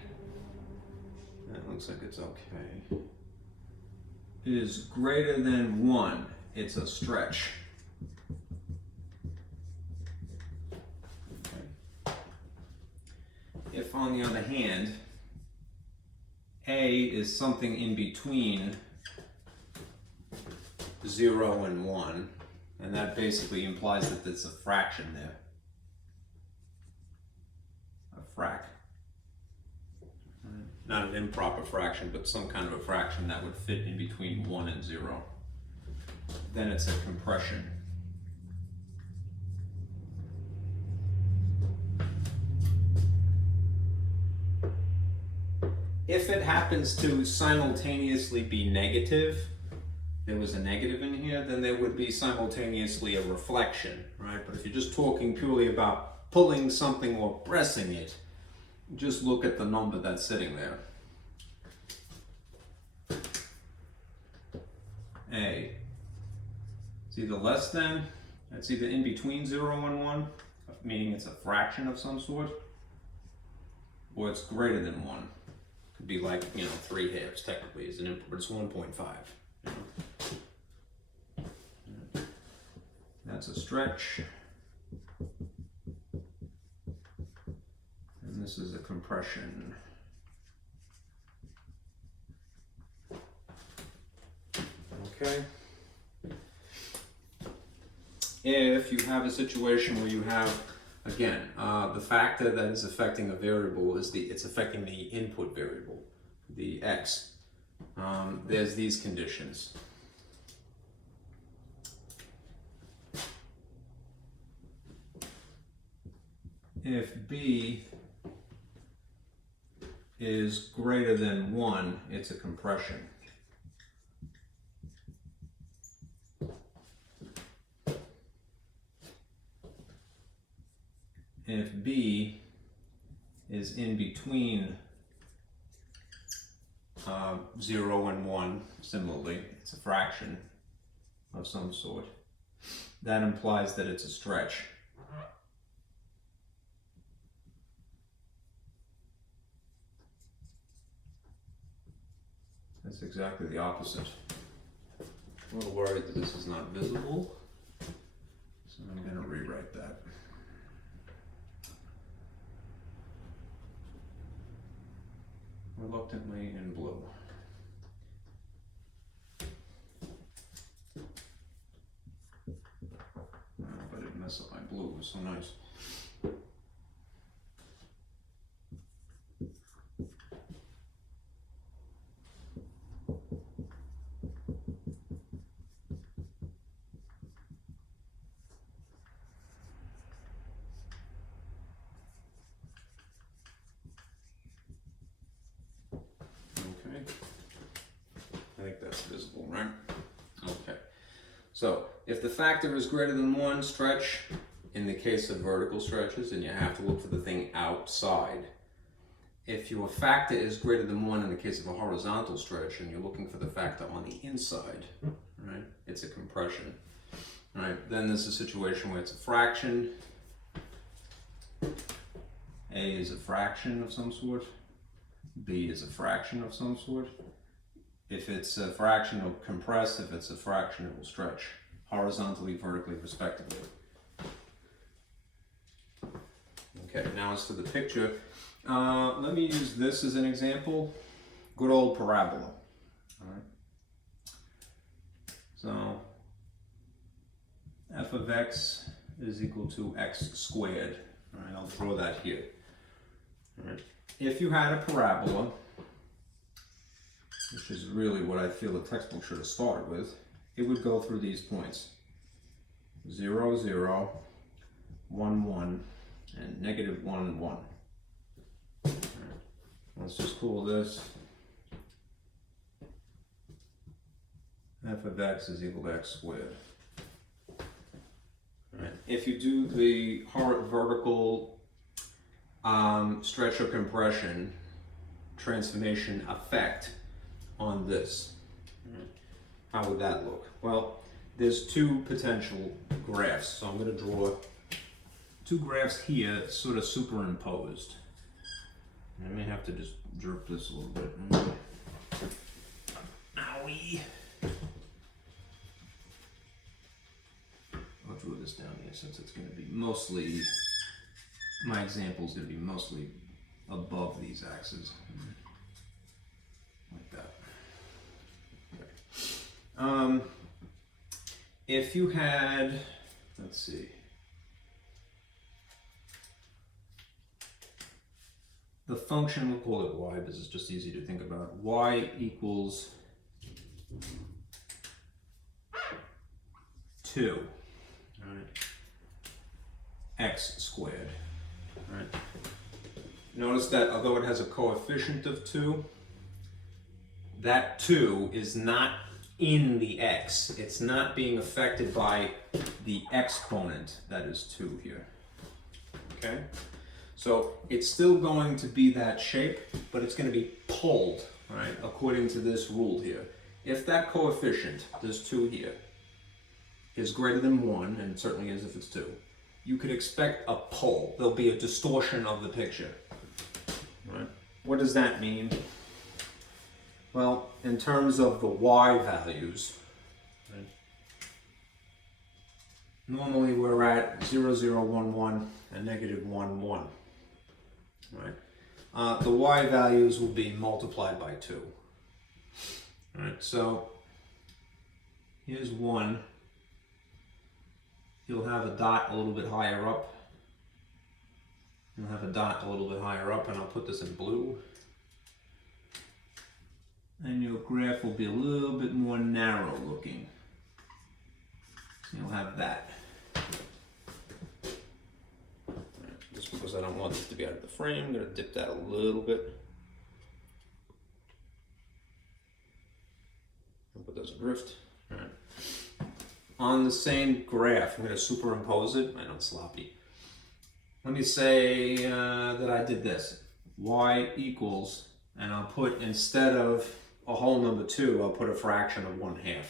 that looks like it's okay, is greater than 1, it's a stretch. Okay. If, on the other hand, A is something in between 0 and 1, and that basically implies that there's a fraction there. A frac. Not an improper fraction, but some kind of a fraction that would fit in between 1 and 0. Then it's a compression. If it happens to simultaneously be negative, there was a negative in here, then there would be simultaneously a reflection, right? But if you're just talking purely about pulling something or pressing it, just look at the number that's sitting there. A. It's either less than, it's either in between 0 and 1, meaning it's a fraction of some sort, or it's greater than 1. Could be like, 3 halves technically is an input, but it's 1.5. That's a stretch. And this is a compression. Okay. If you have a situation where you have, again, the factor that is affecting a variable is it's affecting the input variable, the x. There's these conditions. If b is greater than 1, it's a compression. If b is in between 0 and 1, similarly, it's a fraction of some sort, that implies that it's a stretch. That's exactly the opposite. I'm a little worried that this is not visible, so I'm going to rewrite that. Reluctantly in blue. But it messed up my blue, it was so nice. I think that's visible, right? Okay. So if the factor is greater than 1, stretch, in the case of vertical stretches, and you have to look for the thing outside. If your factor is greater than 1 in the case of a horizontal stretch, and you're looking for the factor on the inside, right? It's a compression, right? Then there's a situation where it's a fraction. A is a fraction of some sort. B is a fraction of some sort. If it's a fraction, it'll compress. If it's a fraction, it will stretch horizontally, vertically, respectively. Okay, now as to the picture, let me use this as an example. Good old parabola. All right. So f of x is equal to x squared. All right, I'll draw that here. All right. If you had a parabola, which is really what I feel the textbook should have started with, it would go through these points. 0, 0, 1, 1, and negative 1, 1. Right. Let's just call this f of x is equal to x squared. Right. If you do the vertical stretch or compression transformation effect on this, how would that look? Well, there's two potential graphs, so I'm going to draw two graphs here sort of superimposed. I may have to just jerk this a little bit. Owie! I'll draw this down here since it's going to be mostly, my example is going to be mostly above these axes. Like that. Okay. If you had, let's see, the function, we'll call it y because it's just easy to think about. Y equals 2, right? X squared, right? Notice that although it has a coefficient of 2, that 2 is not in the x. It's not being affected by the exponent that is 2 here. Okay? So it's still going to be that shape, but it's going to be pulled, right, according to this rule here. If that coefficient, this 2 here, is greater than 1, and it certainly is if it's 2, you could expect a pull. There'll be a distortion of the picture. Right? What does that mean? Well, in terms of the y values, right, Normally we're at 0, 0, 1, 1 and negative 1, 1. Right? The y values will be multiplied by 2. All right, so here's 1. You'll have a dot a little bit higher up. You'll have a dot a little bit higher up, and I'll put this in blue. And your graph will be a little bit more narrow looking. So you'll have that. Just because I don't want this to be out of the frame, I'm going to dip that a little bit. I'll put those adrift. All right. On the same graph, I'm going to superimpose it. I know it's sloppy. Let me say that I did this. Y equals, and I'll put, instead of a whole number 2, I'll put a fraction of 1/2.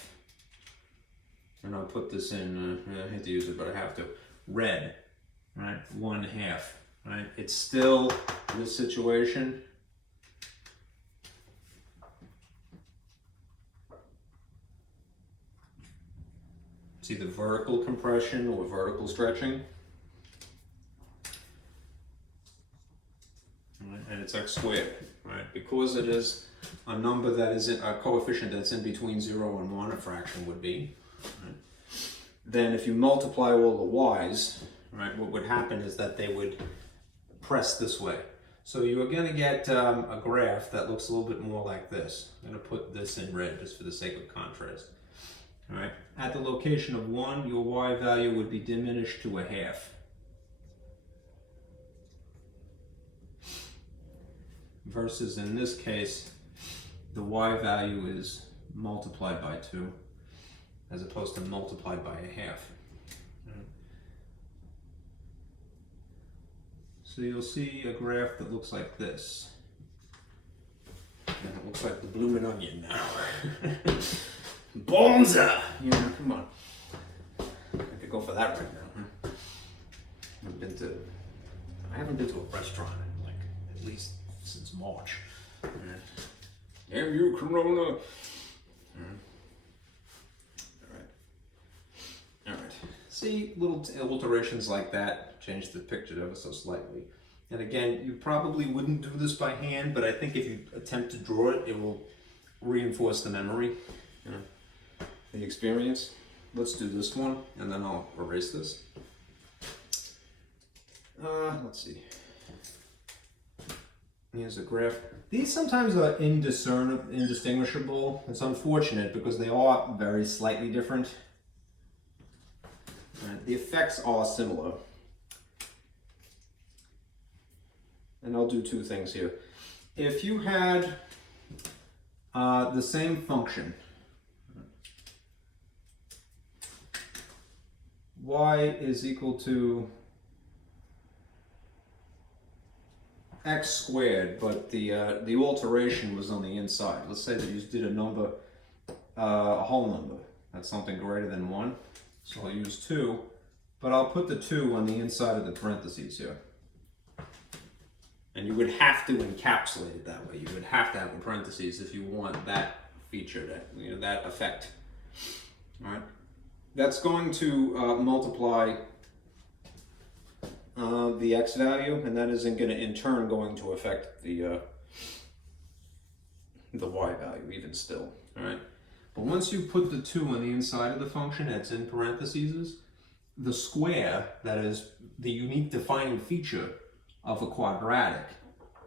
And I'll put this in, I hate to use it, but I have to, red, right, 1/2, right? It's still this situation. See the vertical compression or vertical stretching? Right, and it's x squared, right? Because it is a number that is a coefficient that's in between 0 and 1, a fraction would be. Right? Then if you multiply all the y's, right, what would happen is that they would press this way. So you're going to get a graph that looks a little bit more like this. I'm going to put this in red just for the sake of contrast. All right. At the location of 1, your y value would be diminished to 1/2. Versus in this case, the y value is multiplied by 2 as opposed to multiplied by 1/2. Right. So you'll see a graph that looks like this. And it looks like the blooming onion now. Bonza! You know, come on. I could go for that right now. Huh? I haven't been to a restaurant in like at least since March. Damn you, Corona! Alright. See, little alterations like that change the picture ever so slightly. And again, you probably wouldn't do this by hand, but I think if you attempt to draw it, it will reinforce the memory. You know, the experience. Let's do this one, and then I'll erase this. Let's see. Here's a graph. These sometimes are indistinguishable. It's unfortunate because they are very slightly different. The effects are similar. And I'll do 2 things here. If you had the same function, y is equal to x squared, but the alteration was on the inside. Let's say that you did a number, a whole number. That's something greater than 1. So I'll use 2, but I'll put the 2 on the inside of the parentheses here. And you would have to encapsulate it that way. You would have to have the parentheses if you want that feature, that effect. All right. That's going to multiply the x value, and that isn't going to in turn going to affect the y value even still. All right. But once you put the 2 on the inside of the function that's in parentheses, the square, that is the unique defining feature of a quadratic,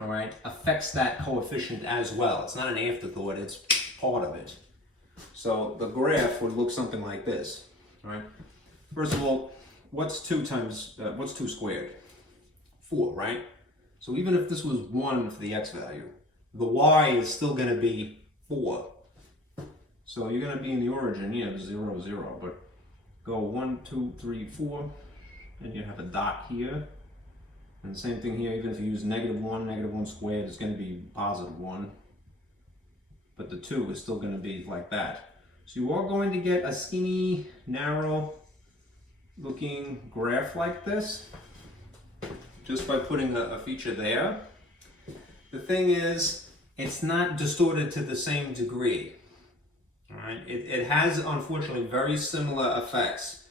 all right, affects that coefficient as well. It's not an afterthought, it's part of it. So the graph would look something like this, all right? First of all, what's 2 squared? 4, right? So even if this was 1 for the x value, the y is still going to be 4. So you're going to be in the origin, 0, 0, but go 1, 2, 3, 4, and you have a dot here. And the same thing here, even if you use -1, -1 squared, it's going to be +1. But the 2 is still going to be like that. So you are going to get a skinny, narrow looking graph like this, just by putting a feature there. The thing is, it's not distorted to the same degree. All right? It has, unfortunately, very similar effects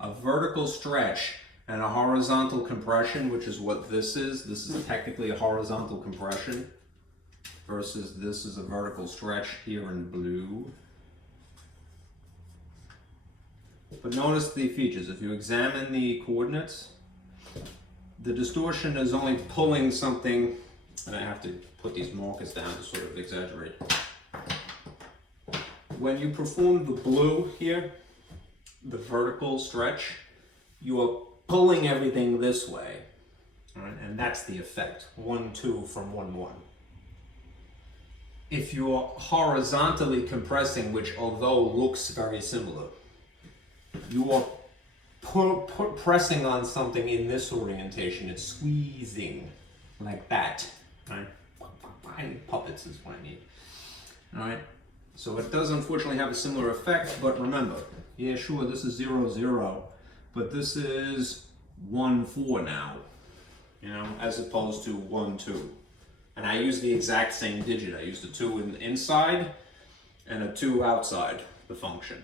a vertical stretch and a horizontal compression, which is what this is. This is technically a horizontal compression versus this is a vertical stretch here in blue. But notice the features. If you examine the coordinates, the distortion is only pulling something, and I have to put these markers down to sort of exaggerate. When you perform the blue here, the vertical stretch, you are pulling everything this way, right? And that's the effect, 1, 2 from 1, 1. If you're horizontally compressing, which although looks very similar, you are pressing on something in this orientation. It's squeezing like that, right? Puppets is what I need. All right. So it does unfortunately have a similar effect, but remember, yeah, sure, this is 0, 0, but this is 1, 4 now, you know, as opposed to 1, 2. And I use the exact same digit. I used a 2 in the inside and a 2 outside the function.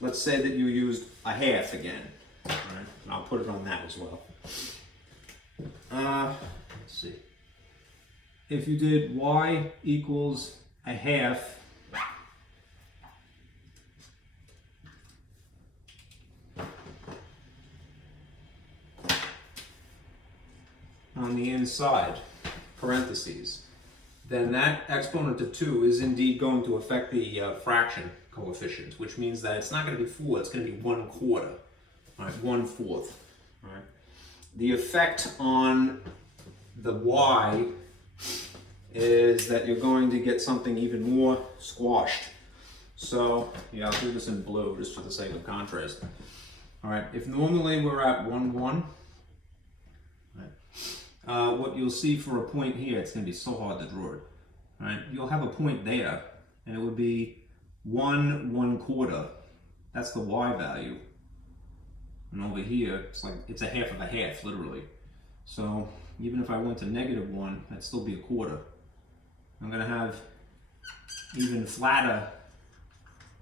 Let's say that you used a half again, all right? And I'll put it on that as well. Let's see. If you did y equals a half, on the inside, parentheses, then that exponent of 2 is indeed going to affect the fraction coefficient, which means that it's not going to be 4, it's going to be 1/4, right? 1/4, right? The effect on the y is that you're going to get something even more squashed. So, yeah, I'll do this in blue just for the sake of contrast. All right, if normally we're at 1, 1, right, what you'll see for a point here, it's going to be so hard to draw it, right? You'll have a point there, and it would be 1, 1/4. That's the y value. And over here, it's a half of a half, literally. So even if I went to -1, that'd still be a quarter. I'm going to have even flatter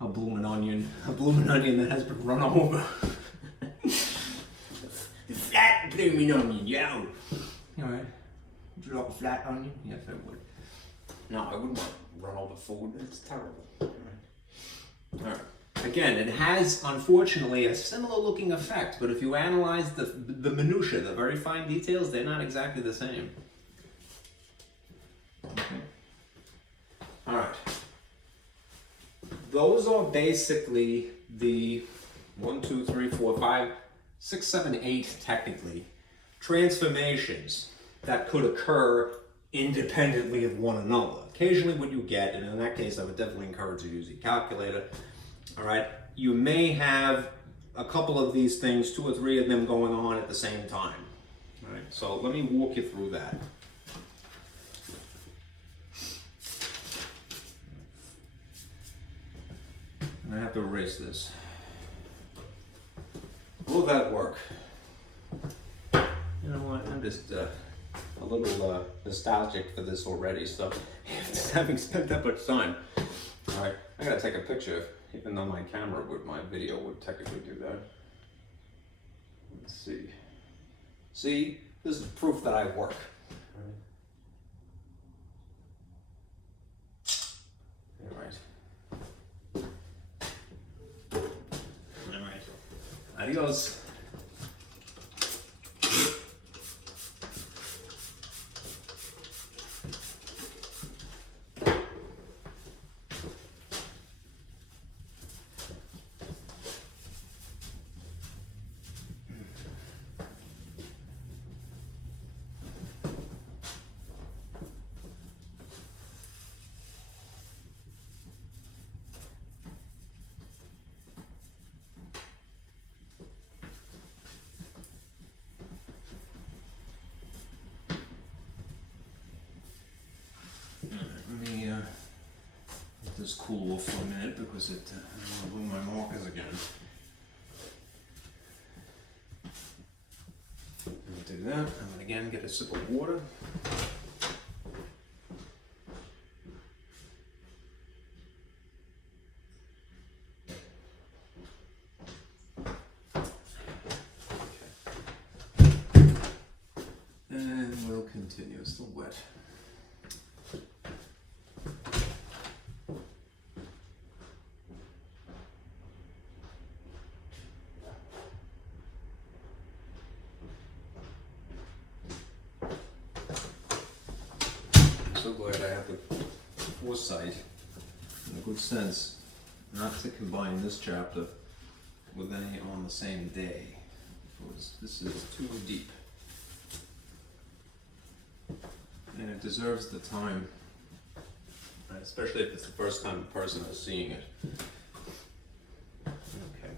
a bloomin' onion that has been run over. Flat bloomin' onion, yo! Alright, would you like a flat onion? Yes, I would. No, I wouldn't want to run over food, it's terrible. Alright. Again, it has, unfortunately, a similar looking effect, but if you analyze the minutiae, the very fine details, they're not exactly the same. Okay. Alright. Those are basically the 1, 2, 3, 4, 5, 6, 7, 8, technically, transformations that could occur independently of one another. Occasionally what you get, and in that case I would definitely encourage you to use your calculator, all right, you may have a couple of these things, 2 or 3 of them going on at the same time. All right, so let me walk you through that. And I have to erase this. Will that work? You know what, I'm just a little nostalgic for this already, so having spent that much time. All right, I gotta take a picture, even though my camera would, my video would technically do that. Let's see. See, this is proof that I work. All right. All right. Adios. This cool off for a minute because it I don't want to ruin my markers again. I'll do that, and then again get a sip of water. We'll continue, it's still wet. I'm so glad I have the foresight and the good sense not to combine this chapter with any on the same day, because this is too deep. And it deserves the time, right? Especially if it's the first time a person is seeing it. Okay.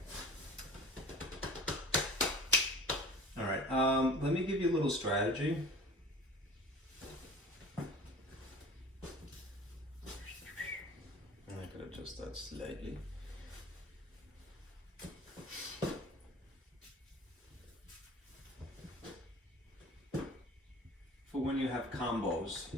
All right, let me give you a little strategy. I could adjust that slightly. For when you have combos,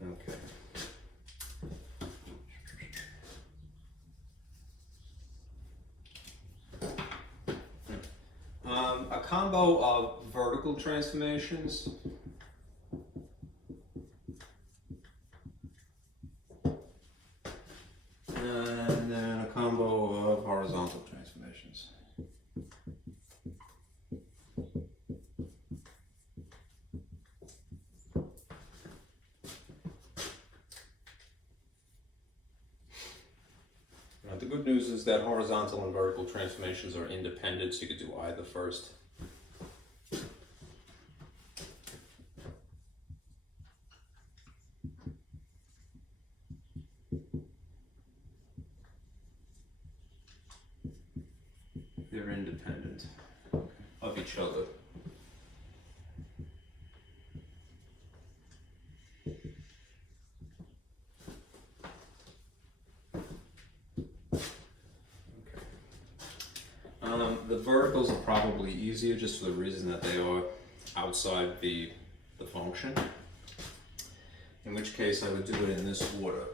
okay. A combo of vertical transformations and then a combo of horizontal transformations. Now, the good news is that horizontal and vertical transformations are independent, so you could do either first. They're independent of each other. The verticals are probably easier just for the reason that they are outside the function, in which case I would do it in this order.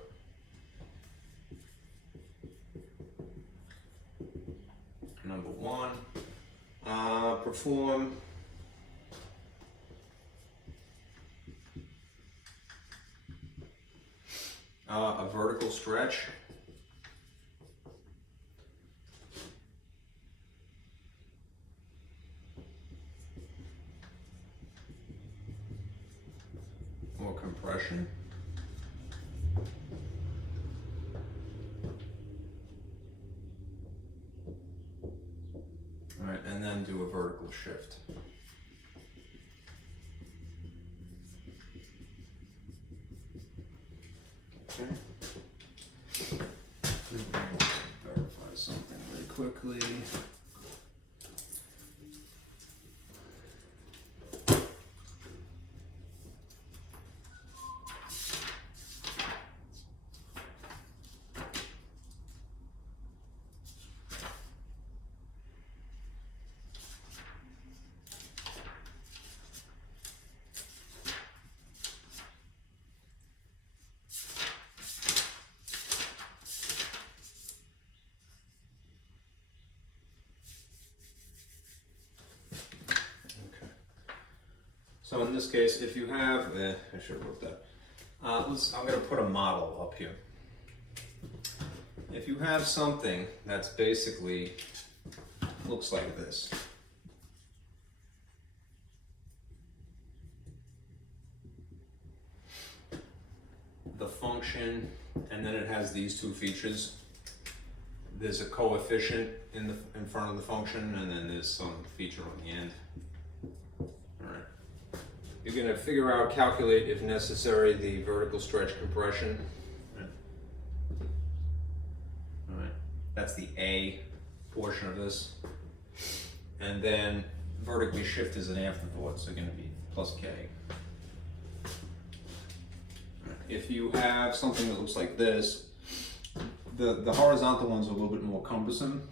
Number one, perform a vertical stretch. Or compression. All right, and then do a vertical shift. Okay. Verify something really quickly. So in this case, if you have, I should have wrote that. I'm going to put a model up here. If you have something that's basically looks like this. The function, and then it has these two features. There's a coefficient in front of the function, and then there's some feature on the end. You're going to figure out, calculate if necessary, the vertical stretch compression. All right. That's the A portion of this. And then vertically shift is an afterthought, so going to be plus K. If you have something that looks like this, the horizontal ones are a little bit more cumbersome.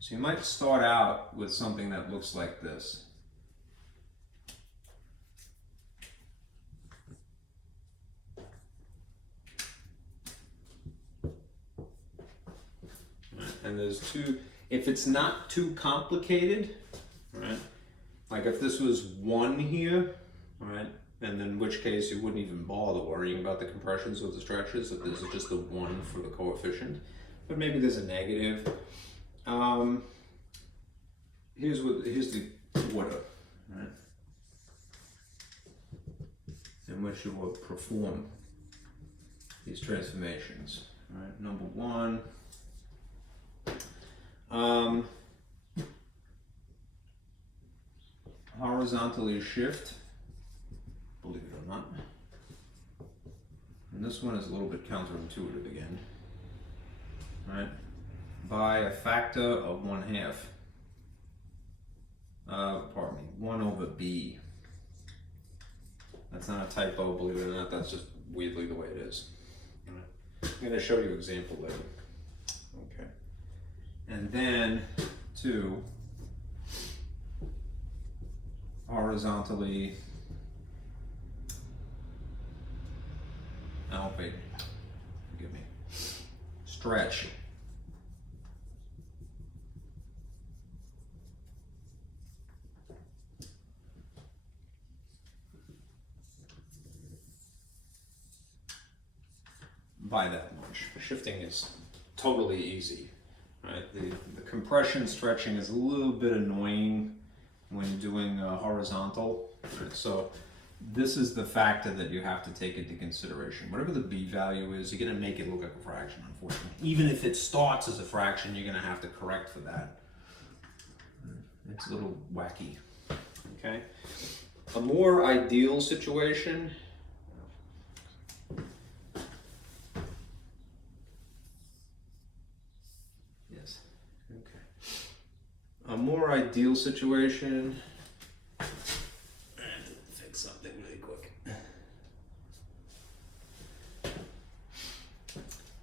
So you might start out with something that looks like this. And there's two, if it's not too complicated, right? Like if this was 1 here, right? And then in which case you wouldn't even bother worrying about the compressions or the stretches if this is just a 1 for the coefficient. But maybe there's a negative. Here's the order, right? In which you will perform these transformations. Right? Number 1. Horizontally shift, believe it or not. And this one is a little bit counterintuitive again, right? By a factor of 1/2. Pardon me, 1 over b. That's not a typo, believe it or not, that's just weirdly the way it is. I'm going to show you an example later. Okay. And then 2, horizontally, oh wait, forgive me, stretch. By that much. Shifting is totally easy, right? The compression stretching is a little bit annoying when doing horizontal, right? So this is the factor that you have to take into consideration. Whatever the b value is, you're going to make it look like a fraction, unfortunately. Even if it starts as a fraction, you're going to have to correct for that. It's a little wacky, okay? A more ideal situation, a more ideal situation, I have to fix something really quick,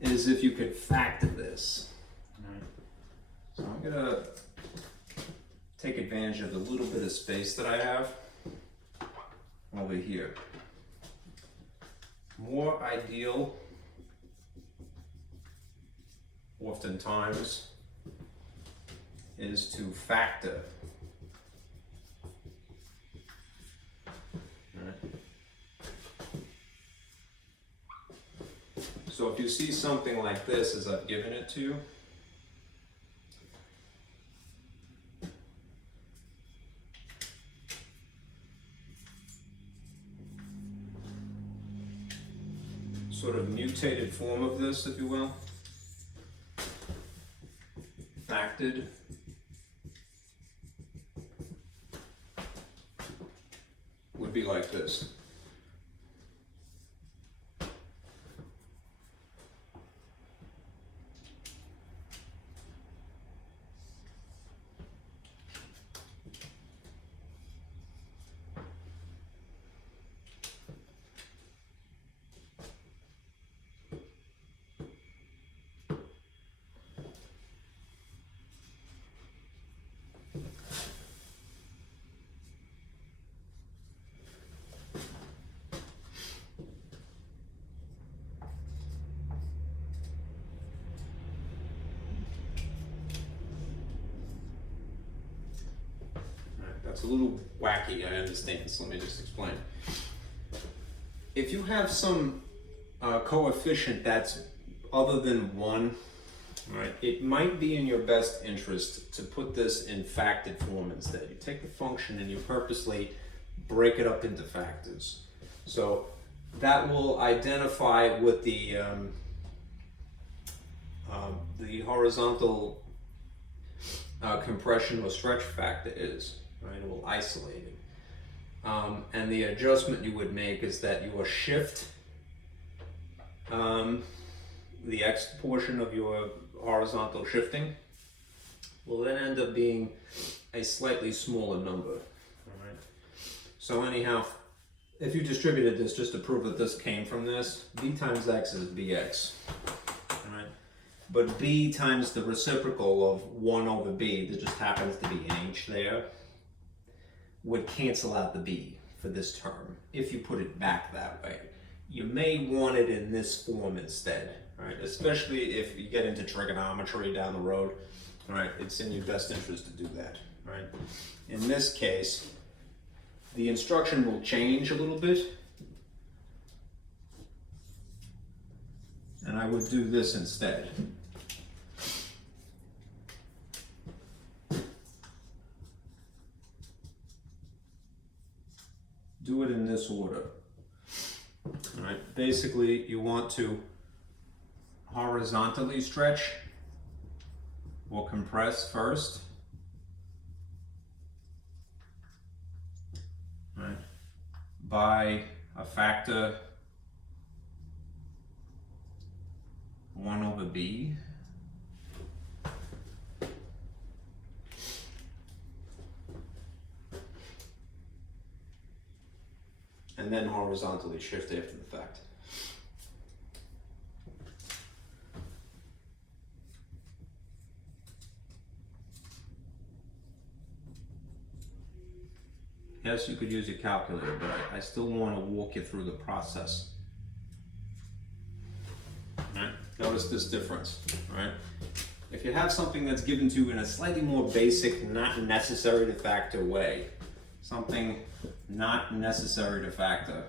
is if you could factor this. So I'm gonna take advantage of the little bit of space that I have over here. More ideal, oftentimes, is to factor. Right. So if you see something like this as I've given it to you, sort of mutated form of this, if you will, factored, would be like this. That's a little wacky, I understand, so let me just explain. If you have some coefficient that's other than 1, right, it might be in your best interest to put this in factored form instead. You take the function and you purposely break it up into factors. So that will identify what the horizontal compression or stretch factor is. Right, it will isolate it. And the adjustment you would make is that your shift, the x portion of your horizontal shifting, will then end up being a slightly smaller number. All right. So anyhow, if you distributed this, just to prove that this came from this, b times x is bx. All right. But b times the reciprocal of 1 over b, there just happens to be an h there, would cancel out the b for this term if you put it back that way. You may want it in this form instead, right? Especially if you get into trigonometry down the road, right? It's in your best interest to do that, right? In this case, the instruction will change a little bit, and I would do this instead. Do it in this order. All right, basically you want to horizontally stretch or compress first. All right, by a factor 1/b. And then horizontally shift after the fact. Yes, you could use your calculator, but I still want to walk you through the process. Right? Notice this difference, right? If you have something that's given to you in a slightly more basic, not necessary to factor way, something not necessary to factor,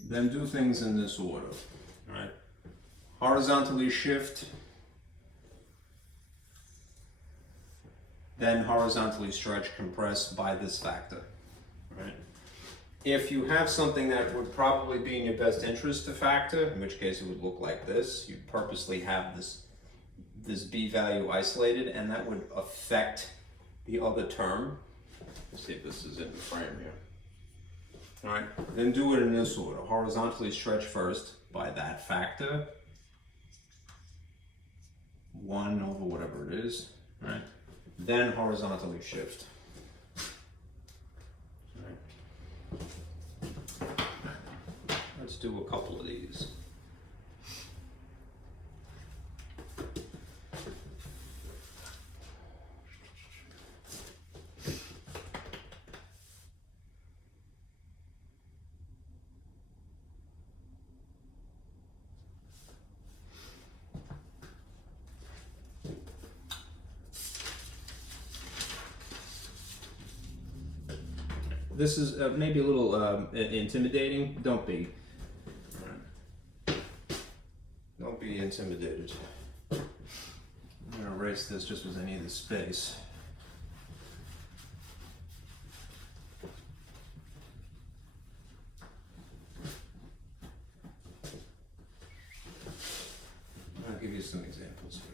then do things in this order, right? Horizontally shift, then horizontally stretch, compress by this factor, right? If you have something that would probably be in your best interest to factor, in which case it would look like this, you purposely have this b value isolated, and that would affect the other term. Let's see if this is in the frame here. All right, then do it in this order. Horizontally stretch first by that factor, 1 over whatever it is, right? Then horizontally shift. All right. Let's do a couple of these. This is maybe a little intimidating. Don't be. Don't be intimidated. I'm going to erase this just because I need the space. I'll give you some examples here.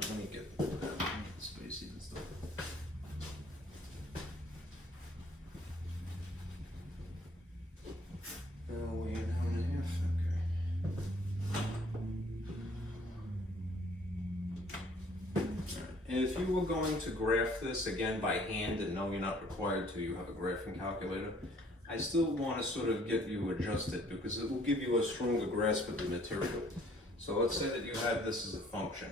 Let me get the space even still. We an hour and a half. Okay. And if you were going to graph this again by hand, and no, you're not required to, you have a graphing calculator, I still want to sort of get you adjusted because it will give you a stronger grasp of the material. So let's say that you have this as a function.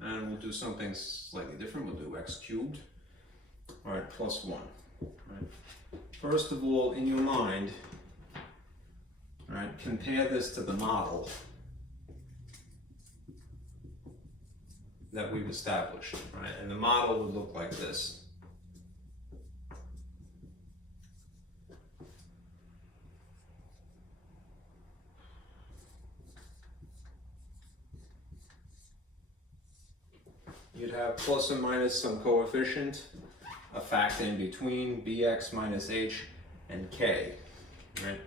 And we'll do something slightly different. We'll do x cubed, all right, plus 1. Right. First of all, in your mind, all right, compare this to the model that we've established, right? And the model would look like this. You'd have plus or minus some coefficient, a factor in between, bx minus h, and k. Right?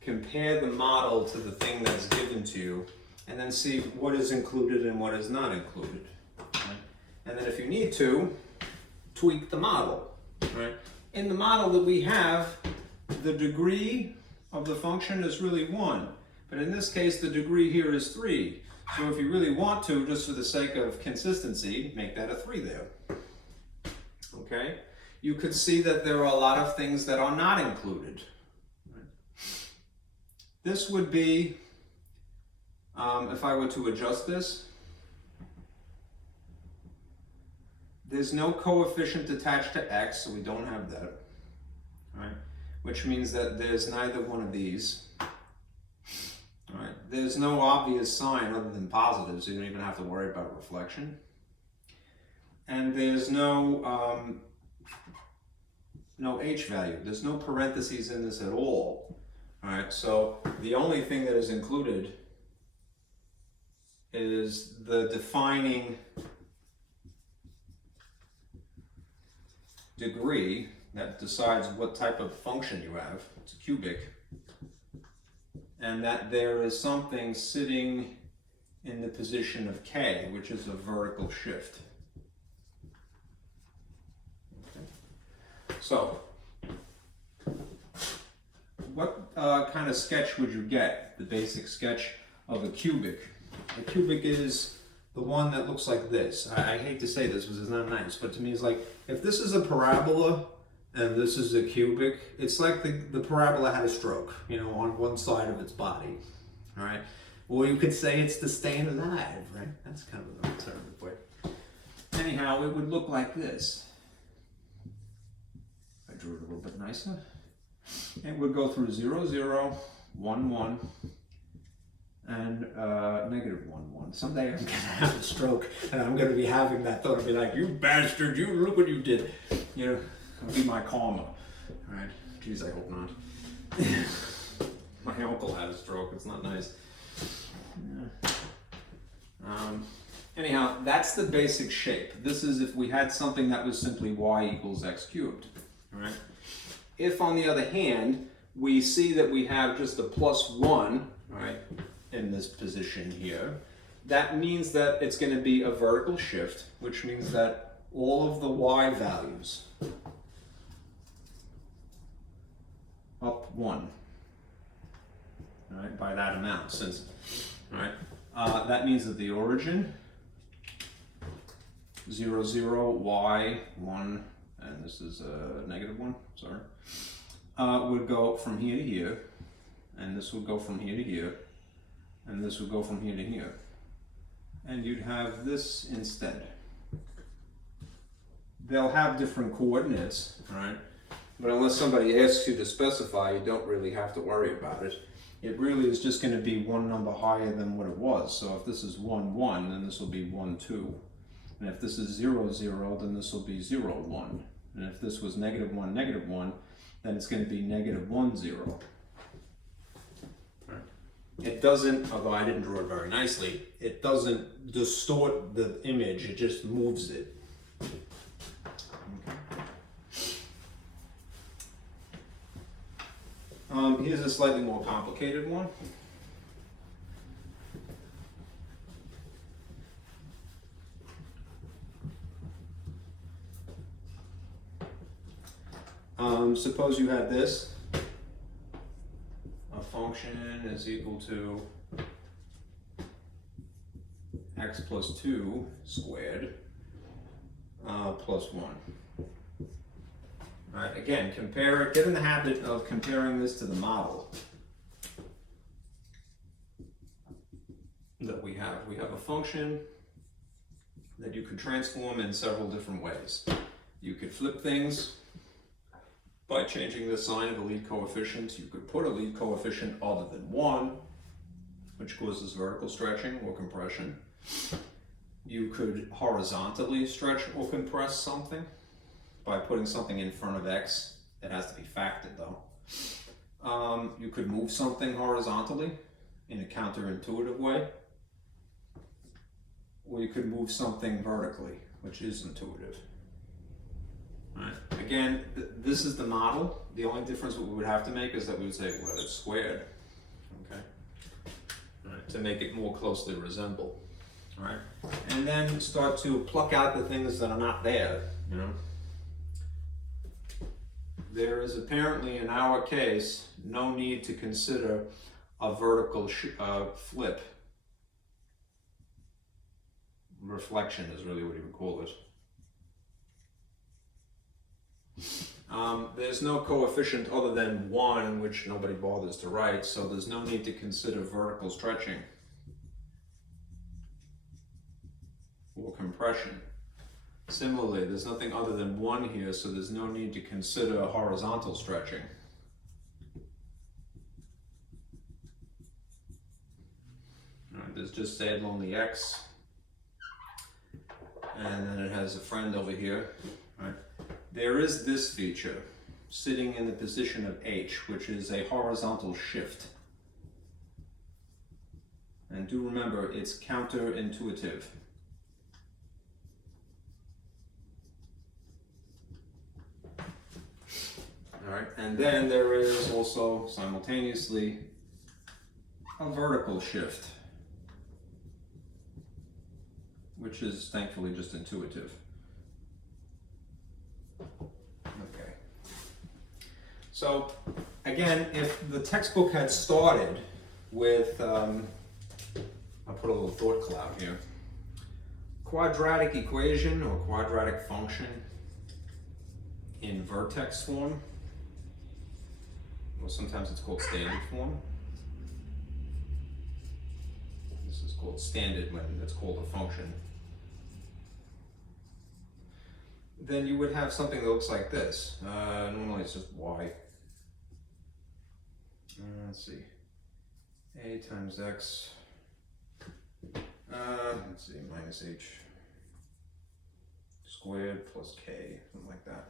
Compare the model to the thing that's given to you, and then see what is included and what is not included. Right? And then if you need to, tweak the model. Right? In the model that we have, the degree of the function is really 1, but in this case the degree here is 3. So if you really want to, just for the sake of consistency, make that a 3 there. Okay? you could see that there are a lot of things that are not included. Right? This would be, if I were to adjust this, there's no coefficient attached to x, so we don't have that, right? Which means that there's neither one of these. Right. There's no obvious sign other than positive, so you don't even have to worry about reflection. And there's no h value. There's no parentheses in this at all. All right. So the only thing that is included is the defining degree that decides what type of function you have. It's a cubic. And that there is something sitting in the position of k, which is a vertical shift. Okay. So, what kind of sketch would you get? The basic sketch of a cubic. A cubic is the one that looks like this. I hate to say this because it's not nice, but to me it's like, if this is a parabola, and this is a cubic, it's like the parabola had a stroke, you know, on one side of its body, all right? Or you could say it's the staying alive, right? That's kind of an alternative way. Anyhow, it would look like this. I drew it a little bit nicer. It would go through 0, 0, 1, 1, and negative 1, 1. Someday I'm gonna have a stroke, and I'm gonna be having that thought and be like, you bastard, you look what you did, you know? It'll be my karma. Alright. Geez, I hope not. My uncle had a stroke. It's not nice. Yeah. Anyhow, that's the basic shape. This is if we had something that was simply y equals x cubed. Alright. If, on the other hand, we see that we have just a +1, right, in this position here, that means that it's going to be a vertical shift, which means that all of the y values up 1, all right, by that amount, since, all right, that means that the origin, 0, 0, y, 1, and this is a negative 1, sorry, would go from here to here, and this would go from here to here, and this would go from here to here. And you'd have this instead. They'll have different coordinates, all right? But unless somebody asks you to specify, you don't really have to worry about it. It really is just going to be one number higher than what it was. So if this is 1, 1, then this will be 1, 2. And if this is 0, 0, then this will be 0, 1. And if this was negative 1, negative 1, then it's going to be negative 1, 0. It doesn't, although I didn't draw it very nicely, it doesn't distort the image, it just moves it. Here's a slightly more complicated one. Suppose you had this. A function is equal to x plus 2 squared plus 1. All right, again, compare it, get in the habit of comparing this to the model that we have. We have a function that you could transform in several different ways. You could flip things by changing the sign of a lead coefficient. You could put a lead coefficient other than 1, which causes vertical stretching or compression. You could horizontally stretch or compress something by putting something in front of x. It has to be factored though. You could move something horizontally in a counterintuitive way, or you could move something vertically, which is intuitive. Right. Again, this is the model. The only difference what we would have to make is that we would say, well, it's squared, okay, right, to make it more closely resemble. All right, and then start to pluck out the things that are not there. You know, there is apparently, in our case, no need to consider a vertical flip. Reflection is really what you would call it. There's no coefficient other than 1, which nobody bothers to write, so there's no need to consider vertical stretching or compression. Similarly, there's nothing other than 1 here, so there's no need to consider horizontal stretching. All right, there's just sad lonely x, and then it has a friend over here. All right. There is this feature sitting in the position of h, which is a horizontal shift. And do remember, it's counterintuitive. All right, and then there is also simultaneously a vertical shift, which is thankfully just intuitive. Okay. So again, if the textbook had started with, I'll put a little thought cloud here, quadratic equation or quadratic function in vertex form, or sometimes it's called standard form. This is called standard when it's called a function. Then you would have something that looks like this. Normally it's just y. Let's see. A times x. Let's see, minus h squared plus k, something like that.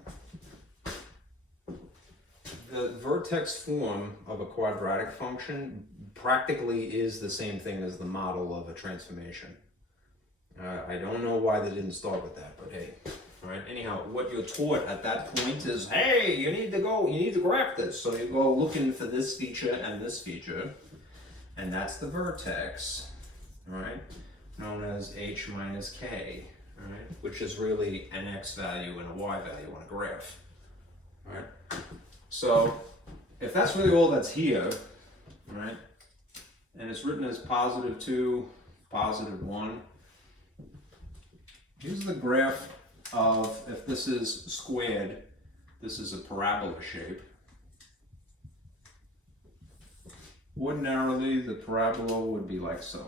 The vertex form of a quadratic function practically is the same thing as the model of a transformation. I don't know why they didn't start with that, but hey. All right, anyhow, what you're taught at that point is, hey, you need to graph this. So you go looking for this feature and this feature, and that's the vertex, all right, known as h minus k, all right, which is really an x value and a y value on a graph, all right? So if that's really all that's here, all right, and it's written as positive 2, positive 1, here's the graph of, if this is squared, this is a parabola shape. Ordinarily, the parabola would be like so.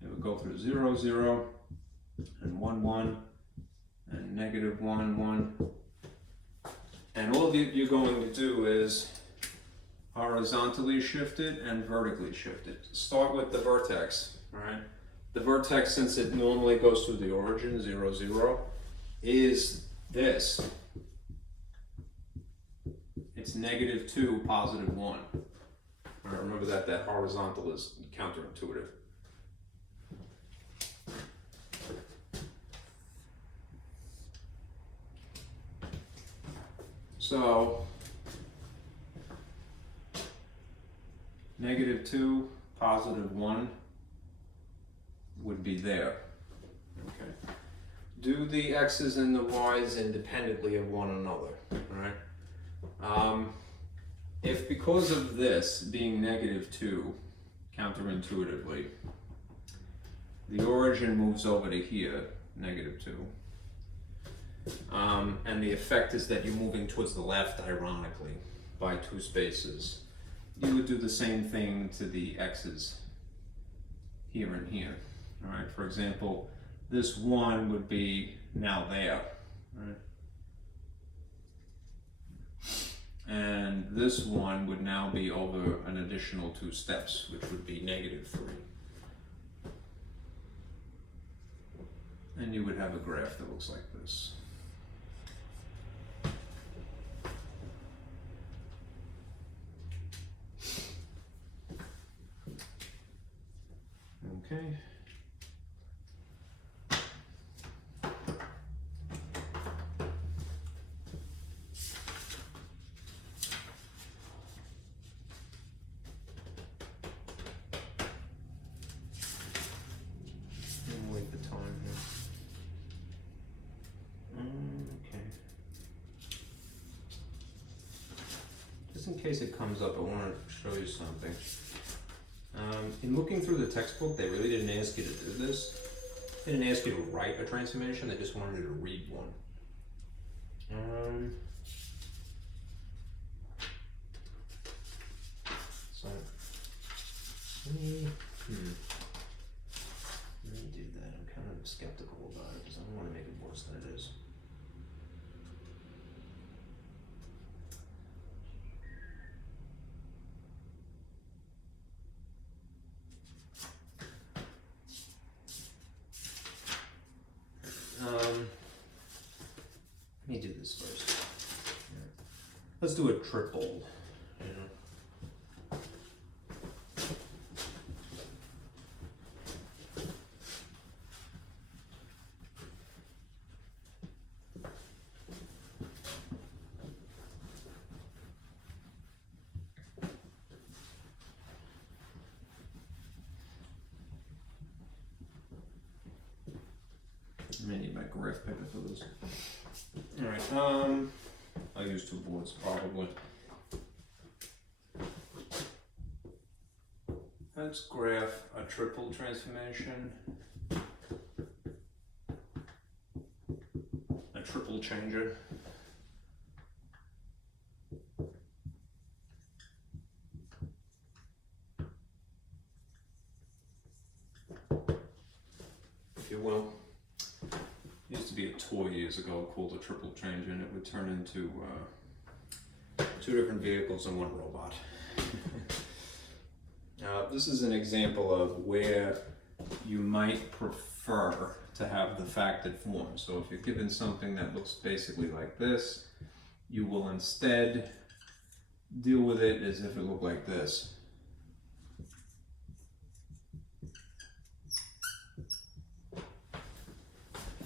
It would go through 0, 0, and 1, 1, and negative 1, 1. And all you're going to do is horizontally shift it and vertically shift it. Start with the vertex, all right? The vertex, since it normally goes through the origin, 0, 0, is this. It's negative 2, positive 1. All right, remember that horizontal is counterintuitive. So, negative 2, positive 1 would be there. Okay. Do the x's and the y's independently of one another. All right. If because of this being negative 2, counterintuitively, the origin moves over to here, negative 2, and the effect is that you're moving towards the left, ironically, by 2 spaces, you would do the same thing to the x's here and here. All right, for example, this 1 would be now there, right? And this 1 would now be over an additional 2 steps, which would be negative 3. And you would have a graph that looks like this. Okay. Wait the time here. Okay. Just in case it comes up, I want to show you something. In looking through the textbook, they really didn't ask you to do this, They didn't ask you to write a transformation, they just wanted you to read one. So, let me do that. I'm kind of skeptical about it because I don't want to make it worse than it is. Let me do this first. Let's do a triple. I need my graph paper for this. Alright, I'll use 2 boards probably. Let's graph a triple transformation. A triple changer. If you will. Used to be a toy years ago called a triple changer, and it would turn into 2 different vehicles and 1 robot. This is an example of where you might prefer to have the factored form. So if you're given something that looks basically like this, you will instead deal with it as if it looked like this.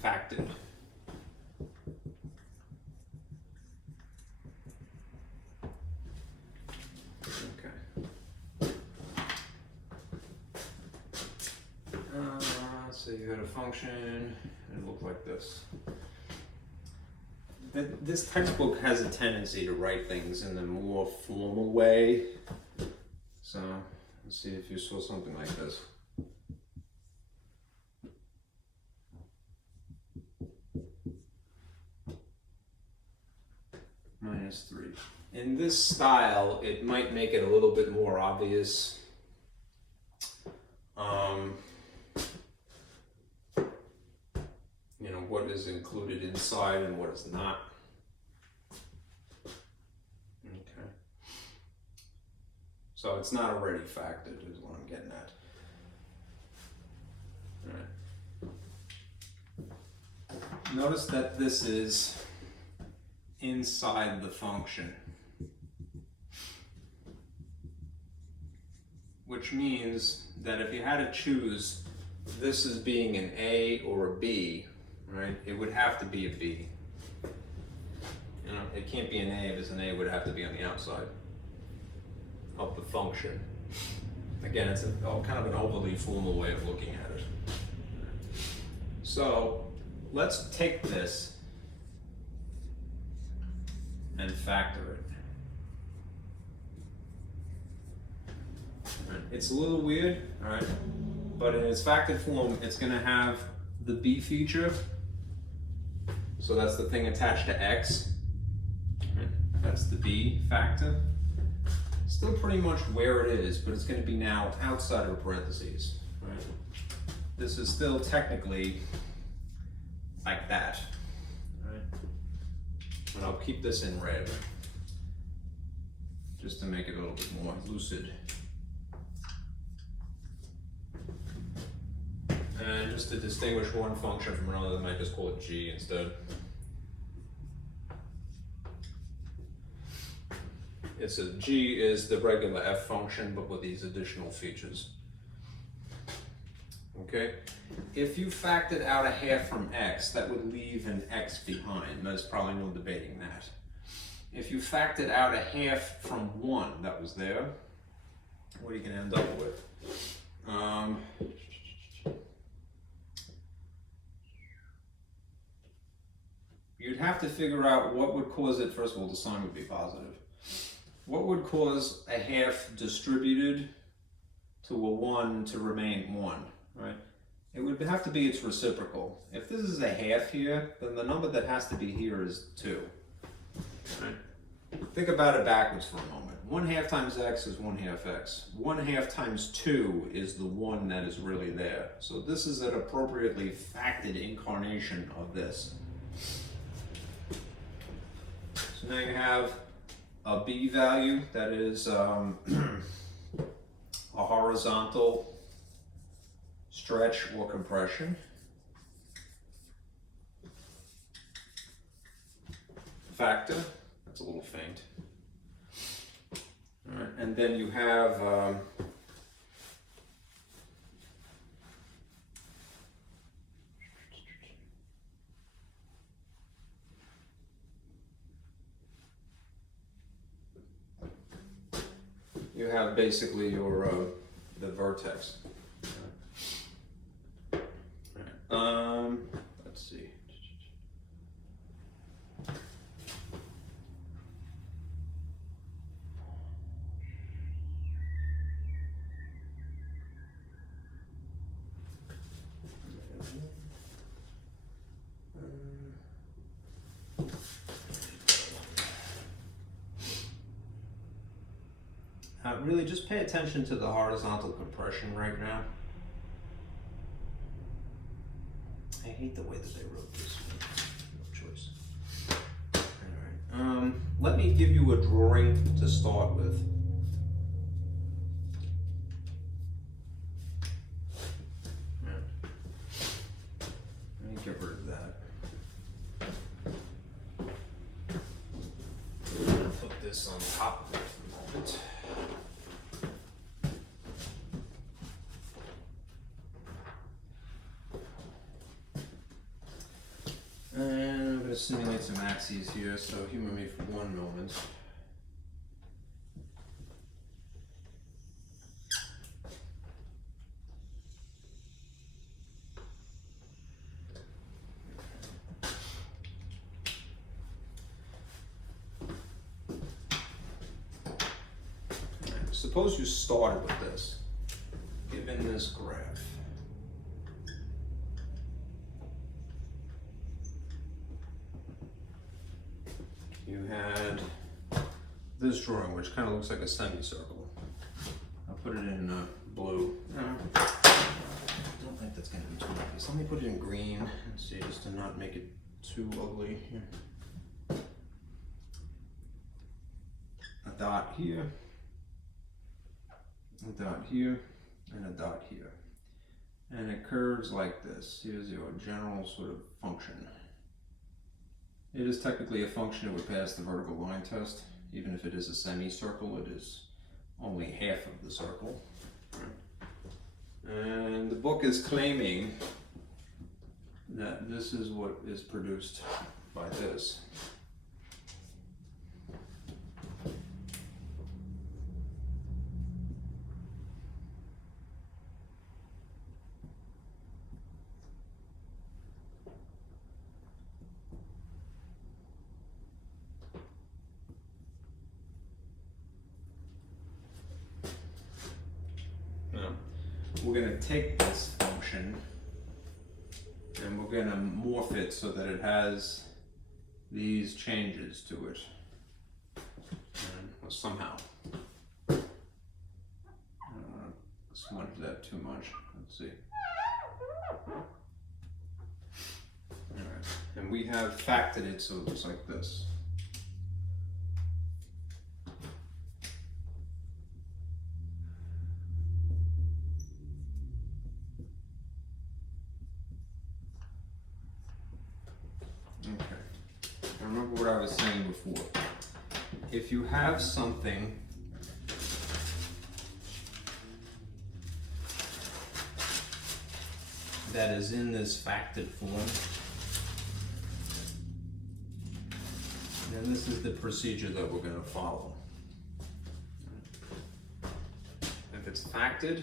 Factored. Okay. So you had a function, and it looked like this. This textbook has a tendency to write things in a more formal way. So let's see if you saw something like this. -3. In this style, it might make it a little bit more obvious. You know, what is included inside and what is not. Okay. So it's not already factored is what I'm getting at. All right. Notice that this is inside the function, which means that if you had to choose this as being an A or a B, right, it would have to be a B. You know, it can't be an A. If it's an A, it would have to be on the outside of the function. Again, it's kind of an overly formal way of looking at it. So let's take this and factor it. Right. It's a little weird, all right, but in its factored form, it's going to have the B feature. So that's the thing attached to X. Right. That's the B factor. Still pretty much where it is, but it's going to be now outside of parentheses. Right. This is still technically like that. And I'll keep this in red just to make it a little bit more lucid. And just to distinguish one function from another, I might just call it G instead. It's a G is the regular F function, but with these additional features. Okay? If you factored out a half from X, that would leave an X behind. There's probably no debating that. If you factored out a half from 1 that was there, what are you going to end up with? You'd have to figure out what would cause it. First of all, the sign would be positive. What would cause a half distributed to a 1 to remain 1, right? it would have to be its reciprocal. If this is a half here, then the number that has to be here is 2. Right? Think about it backwards for a moment. 1/2 times x is 1/2 x. 1/2 times 2 is the 1 that is really there. So this is an appropriately factored incarnation of this. So now you have a b value that is a horizontal stretch or compression. Factor, that's a little faint. All right, and then you have basically your the vertex. Let's see. Really just pay attention to the horizontal compression right now. I hate the way that they wrote this. No choice. All right. Let me give you a drawing to start with. Let me get rid of that. I'll put this on top of it for a moment. And I'm going to simulate some axes here, so humor me for one moment. Suppose you started with this, given this graph. You had this drawing, which kind of looks like a semicircle. I'll put it in blue. I don't think that's going to be too obvious. Let me put it in green, and see, just to not make it too ugly here. A dot here, a dot here, and a dot here. And it curves like this. Here's your general sort of function. It is technically a function that would pass the vertical line test. Even if it is a semicircle, it is only half of the circle. And the book is claiming that this is what is produced by this. We're going to take this function and we're going to morph it so that it has these changes to it. Well, somehow. I don't want to smudge that too much. Let's see. All right. And we have factored it so it looks like this. Remember what I was saying before. If you have something that is in this factored form, then this is the procedure that we're going to follow. If it's factored,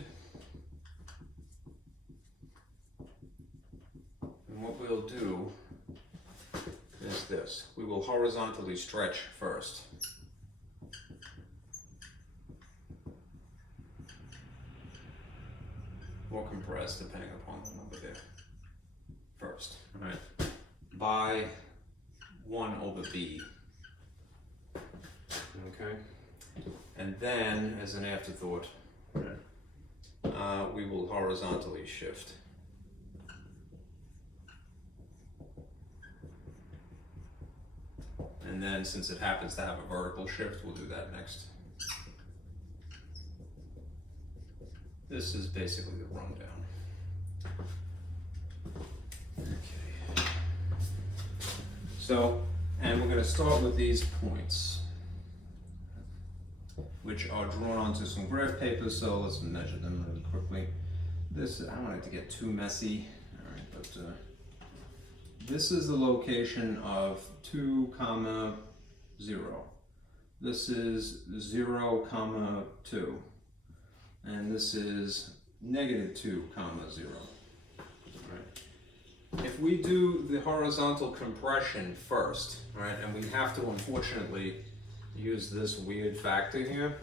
then what we'll do is this. We will horizontally stretch first. or compressed, depending upon the number there, first, right? By 1 over b. Okay? And then, as an afterthought, we will horizontally shift. And then, since it happens to have a vertical shift, we'll do that next. This is basically the rundown. Okay. So, and we're going to start with these points, which are drawn onto some graph paper, so let's measure them really quickly. This, I don't want it to get too messy, all right, but this is the location of 2, 0. This is 0, 2. And this is -2, 0. Right. If we do the horizontal compression first, right, and we have to unfortunately use this weird factor here,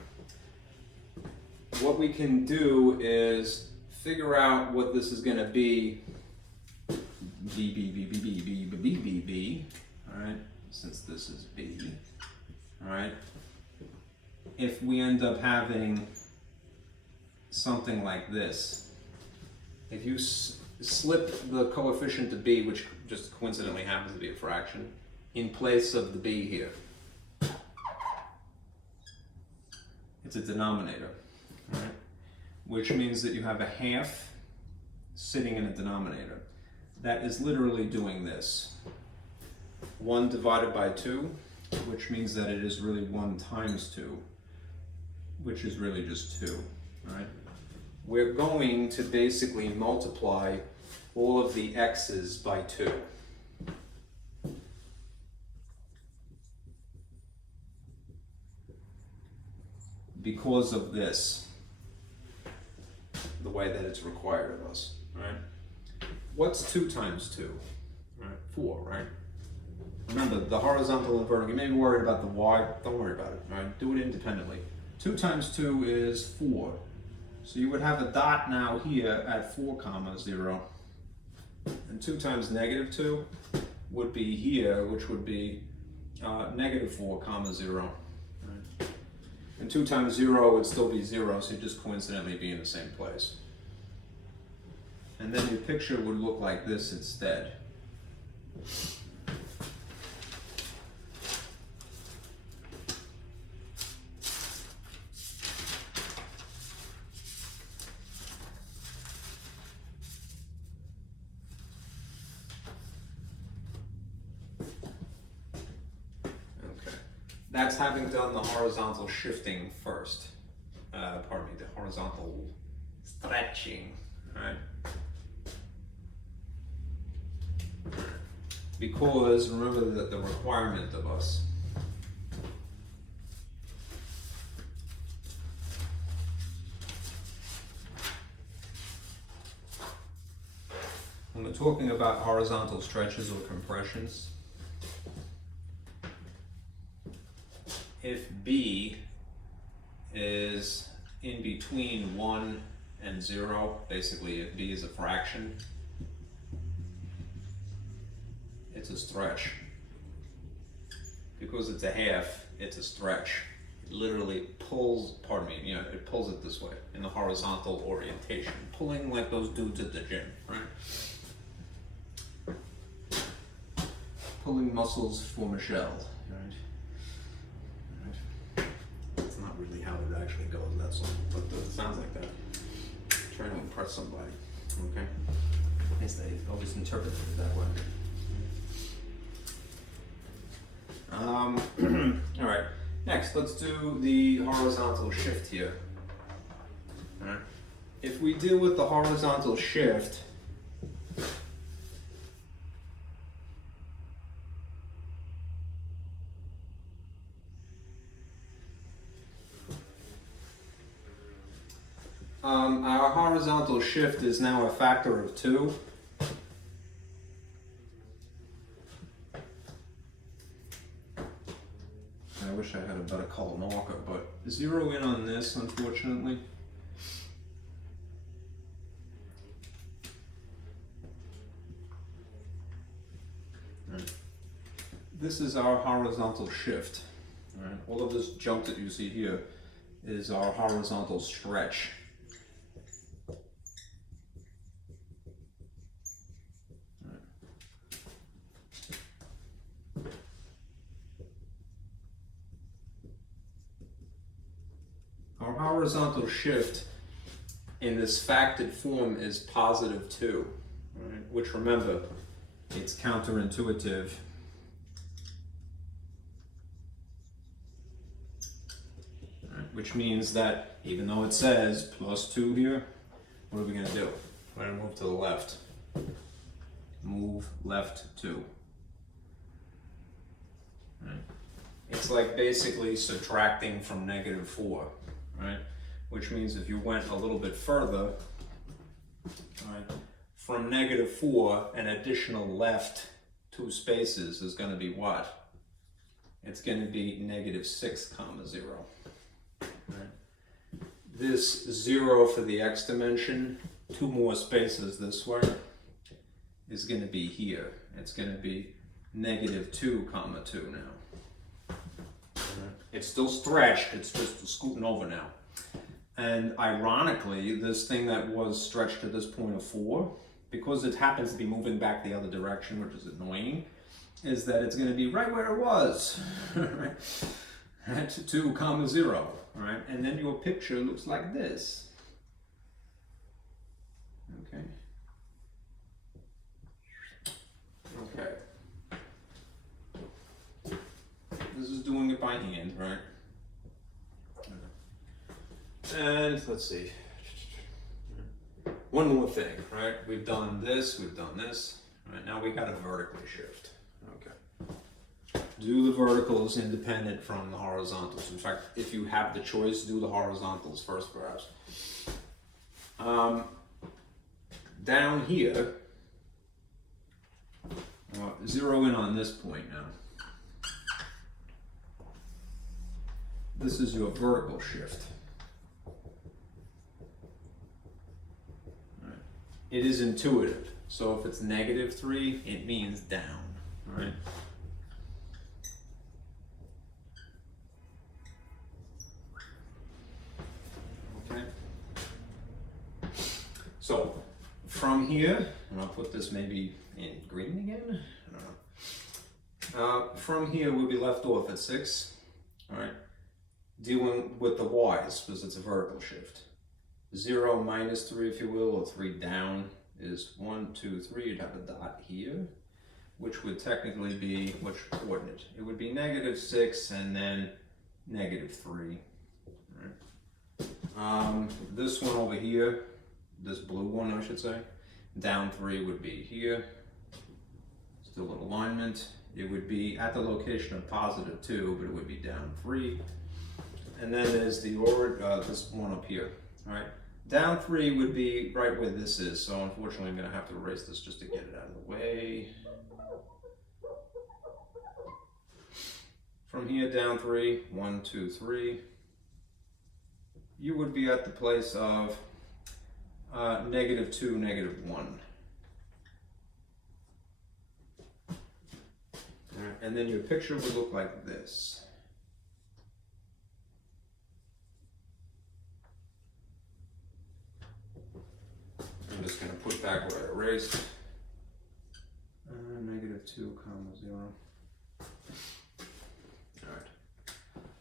what we can do is figure out what this is going to be, B, all right, since this is B, all right, if we end up having something like this. If you slip the coefficient to b, which just coincidentally happens to be a fraction, in place of the b here, it's a denominator, right? Which means that you have a half sitting in a denominator. That is literally doing this. 1 divided by 2, which means that it is really 1 times 2, which is really just 2, right? We're going to basically multiply all of the x's by 2. Because of this, the way that it's required of us, right? What's 2 times 2? Right? 4, right? Remember, the horizontal and vertical, you may be worried about the y, don't worry about it, right? Do it independently. 2 times 2 is 4. So you would have a dot now here at 4, 0. And 2 times -2 would be here, which would be -4, 0. Right? And 2 times 0 would still be 0, so you'd just coincidentally be in the same place. And then your picture would look like this instead. That's having done the horizontal shifting first. Pardon me, the horizontal stretching, right? Because remember that the requirement of us when we're talking about horizontal stretches or compressions, if B is in between 1 and 0, basically if B is a fraction, it's a stretch. Because it's a half, it's a stretch. It literally pulls, pardon me, it pulls it this way in the horizontal orientation, pulling like those dudes at the gym, right? Pulling muscles for Michelle, right? That's not really how it actually goes, that song, but it sounds like that. Trying to impress somebody, okay? At least they always interpreted it that way. All right, next let's do the horizontal shift here. All right. If we deal with the horizontal shift, our horizontal shift is now a factor of 2. I wish I had a better color marker, but zero in on this, unfortunately. this is our horizontal shift. All right? All of this junk that you see here is our horizontal stretch. Our horizontal shift in this factored form is positive 2, right? Which, remember, it's counterintuitive. Right? Which means that even though it says plus 2 here, what are we going to do? We're going to move to the left. Move left 2. Right? It's like basically subtracting from negative 4. Right? Which means if you went a little bit further, right, from negative 4, an additional left 2 spaces is going to be what? It's going to be negative 6 comma 0. Right? This 0 for the x dimension, 2 more spaces this way, is going to be here. It's going to be negative 2 comma 2 now. It's still stretched, it's just scooting over now. And ironically, this thing that was stretched to this point of 4, because it happens to be moving back the other direction, which is annoying, is that it's going to be right where it was, right? At 2 comma 0, right? And then your picture looks like this. Okay. Okay. This is doing it by hand, right? And let's see. One more thing, right? We've done this, we've done this. Right, now we got to vertically shift. Okay. Do the verticals independent from the horizontals. In fact, if you have the choice, do the horizontals first, perhaps. Down here, zero in on this point now. This is your vertical shift. Right. It is intuitive. So if it's negative 3, it means down. Right? Okay. So from here, and I'll put this maybe in green again. I don't know. From here, we'll be left off at 6. All right. Dealing with the y's because it's a vertical shift. 0 minus 3, if you will, or 3 down is 1, 2, 3. You'd have a dot here, which would technically be which coordinate? It would be negative 6 and then negative 3. Right. This one over here, this blue one, I should say, down 3 would be here. Still in alignment. It would be at the location of positive 2, but it would be down 3. And then there's the this one up here, all right? Down 3 would be right where this is, so unfortunately I'm gonna have to erase this just to get it out of the way. From here, down 3, 1, 2, 3. You would be at the place of negative 2, negative 1. All right, and then your picture would look like this. I'm just going to put back what I erased. Negative 2 comma 0. All right.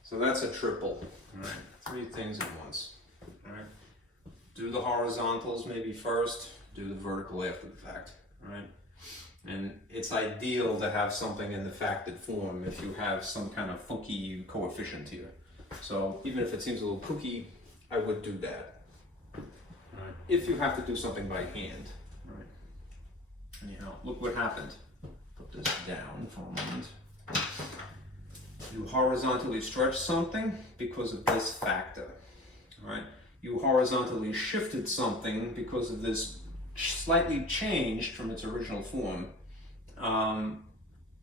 So that's a triple. All right. 3 things at once. All right. Do the horizontals maybe first. Do the vertical after the fact. All right. And it's ideal to have something in the factored form if you have some kind of funky coefficient here. So even if it seems a little kooky, I would do that. Right. If you have to do something by hand. Right. Anyhow, look what happened. Put this down for a moment. You horizontally stretch something because of this factor. Right? You horizontally shifted something because of this slightly changed from its original form, a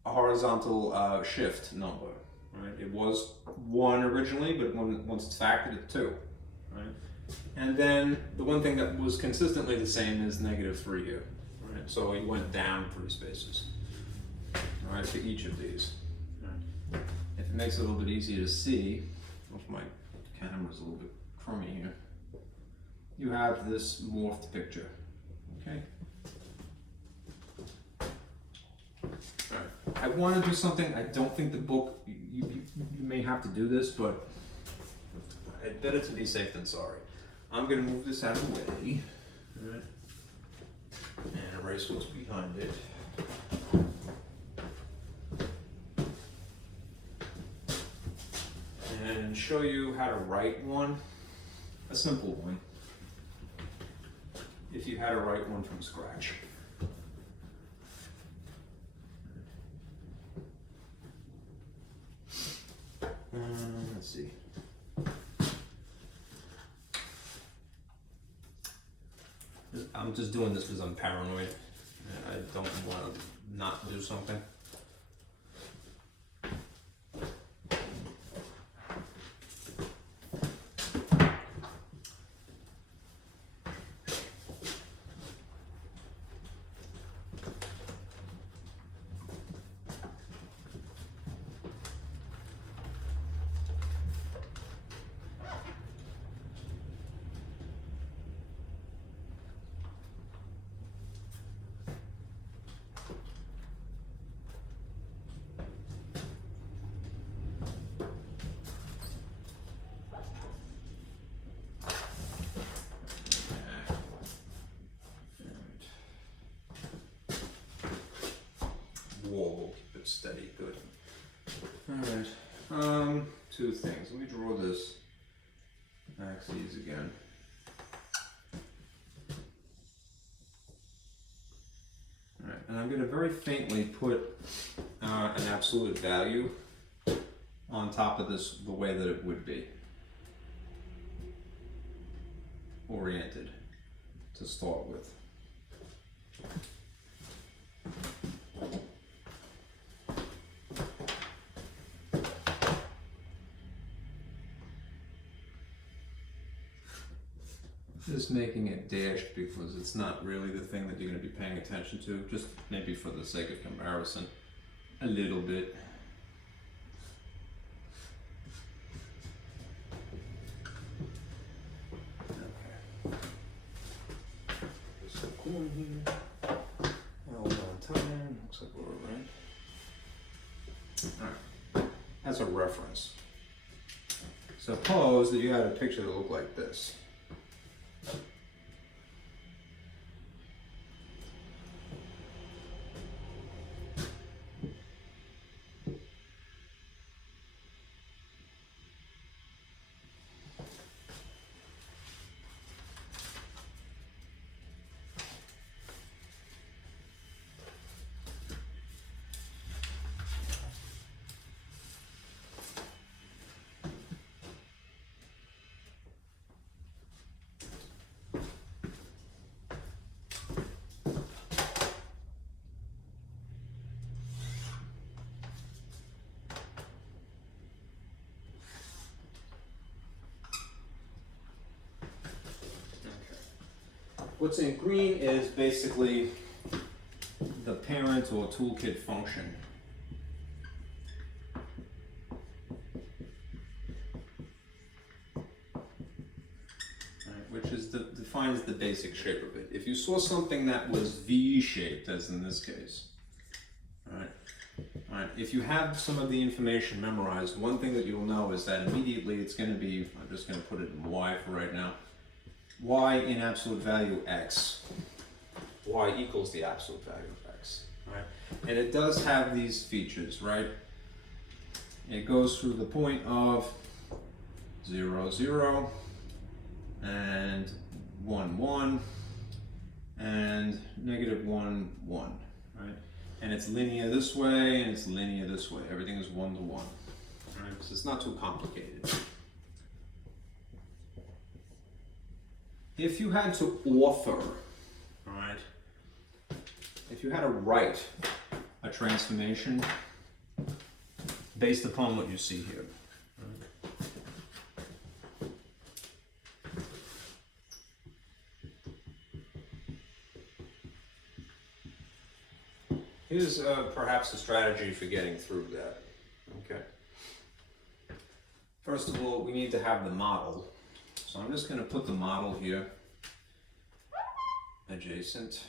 horizontal shift number. Right? It was 1 originally, but once it's factored, it's 2. Right? And then the one thing that was consistently the same is negative 3 here. Right? So you went down 3 spaces. All right, for each of these. makes it a little bit easier to see. If my camera's a little bit crummy here. You have this morphed picture. Okay. All right. I want to do something. I don't think the book. You may have to do this, but it's better to be safe than sorry. I'm going to move this out of the way. All right. And erase what's behind it. And show you how to write one, a simple one, if you had to write one from scratch. Let's see. I'm just doing this because I'm paranoid and I don't want to not do something. Whoa, keep it steady, good. Alright, two things. Let me draw this axes again. Alright, and I'm going to very faintly put an absolute value on top of this the way that it would be oriented to start with. Just making it dashed because it's not really the thing that you're going to be paying attention to, just maybe for the sake of comparison, a little bit. Okay. Just a corner here. Hold on time. Looks like we're right. Alright. That's a reference. Suppose that you had a picture that looked like this. What's in green is basically the parent or toolkit function. Which is defines the basic shape of it. If you saw something that was V-shaped, as in this case, all right, if you have some of the information memorized, one thing that you'll know is that immediately it's going to be, I'm just going to put it in Y for right now, Y in absolute value X. Y equals the absolute value of X, right? And it does have these features, right? It goes through the point of 0, 0, and 1, 1, and negative 1, 1, right? And it's linear this way, and it's linear this way. Everything is 1 to 1, right? So it's not too complicated. If you had to author, all right, if you had to write a transformation based upon what you see here, here's perhaps a strategy for getting through that, okay? first of all, we need to have the model. So I'm just going to put the model here, adjacent.